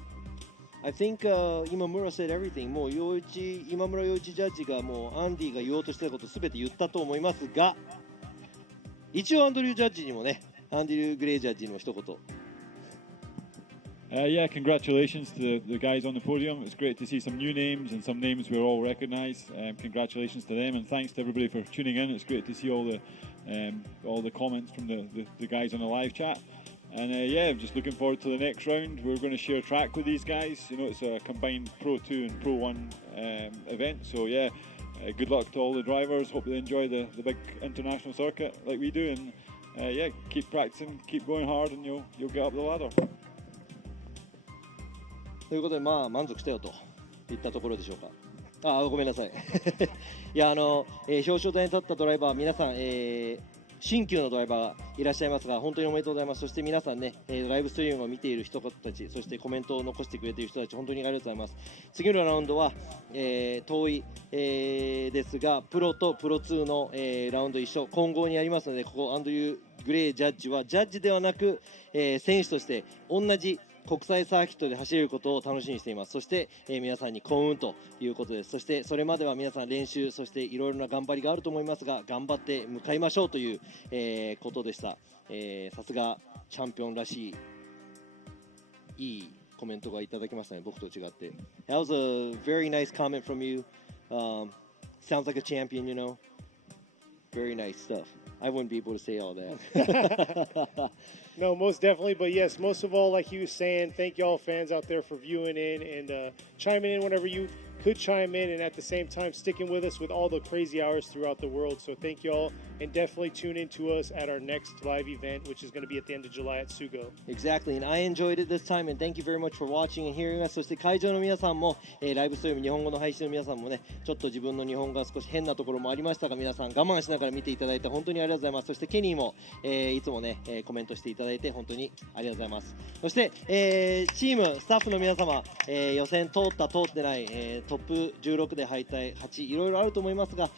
Imamura said everything. もう今村洋一ジャッジがもうアンディが言おうとしてたことすべて言ったと思いますが、一応アンドリュージャッジにもね、アンドリュー・グレイジャッジにも一言。Yeah, congratulations to the guys on the podium. It's great to see some new names and some names we all recognise. Congratulations to them, and thanks to everybody for tuning in. It's great to see all the comments from the guys on the live chat. And yeah, I'm just looking forward to the next round. We're going to share track with these guys. You know, it's a combined Pro 2 and Pro 1 event. So yeah, good luck to all the drivers. Hope they enjoy the big international circuit like we do. And yeah, keep practicing, keep going hard, and you'll get up the ladder. ということで、まあ満足したよといったところでしょうか。ごめんなさい。いや表彰台に立ったドライバー皆さん、新旧のドライバーがいらっしゃいますが、本当におめでとうございます。そして皆さんね、ライブストリームを見ている人たち、そしてコメントを残してくれている人たち、本当にありがとうございます。次のラウンドは、遠い、ですが、プロとプロ2の、ラウンド一緒、混合にありますので、ここアンドリュー・グレイジャッジはジャッジではなく、選手として同じ国際サーキットで走れることを楽しみにしています。そして、皆さんに幸運ということです。そしてそれまでは皆さん練習、そしていろいろな頑張りがあると思いますが、頑張って向かいましょうという、ことでした。さすがチャンピオンらしいいいコメントがいただきましたね、僕と違って。That was a very nice comment from you. Sounds like a champion, you know. Very nice stuff. I wouldn't be able to say all that. No, most definitely. But yes, most of all, like he was saying, thank you all fans out there for viewing in and chiming in whenever you could chime in, and at the same time sticking with us with all the crazy hours throughout the world. So thank you all, and definitely tune in to us at our next live event, which is going to be at the end of July at Sugo. Exactly, and I enjoyed it this time, and thank you very much for watching and hearing us. そして会場の皆さんも、ライブストリーム日本語の配信の皆さんもね、ちょっと自分の日本語が少し変なところもありましたが、皆さん我慢しながら見ていただいて本当にありがとうございます。そしてケニーも、いつもね、コメントしていただいて本当にありがとうございます。そして、チームスタッフの皆様、予選通った通ってない、トップ16で敗退8いろいろあると思いますが、こ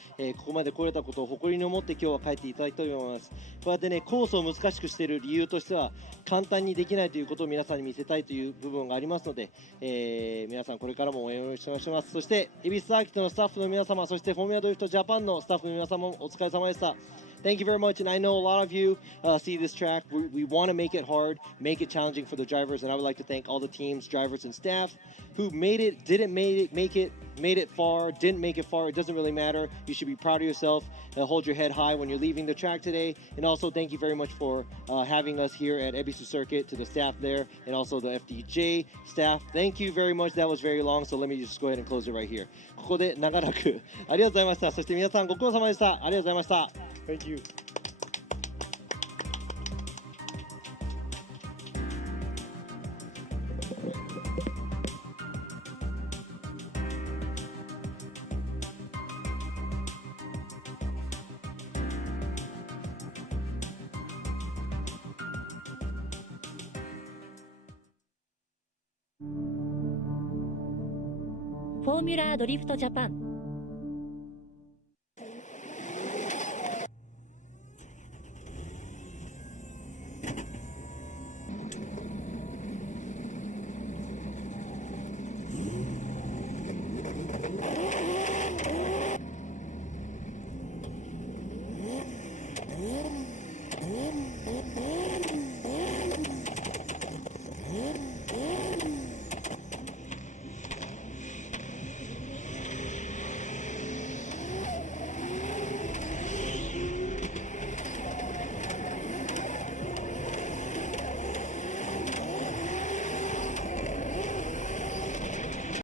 こまで来れたことを誇りに思って今日は帰っていただきたいと思います。こうやってねコースを難しくしている理由としては簡単にできないということを皆さんに見せたいという部分がありますので、皆さんこれからも応援をよろしくお願いします。そして恵比寿サーキットのスタッフの皆様、そしてフォーミュラドリフトジャパンのスタッフの皆様もお疲れ様でした。Thank you very much, and I know a lot of you see this track. We want to make it hard, make it challenging for the drivers, and I would like to thank all the teams, drivers, and staff who made it, didn't make it, made it far, didn't make it far. It doesn't really matter. You should be proud of yourself. Hold your head high when you're leaving the track today. And also, thank you very much for having us here at Ebisu Circuit, to the staff there, and also the FDJ staff. Thank you very much. That was very long, so let me just go ahead and close it right here. ここで長らくありがとうございました。そして皆さんご苦労様でした。ありがとうございました。Thank you. フォーミュラードリフトジャパン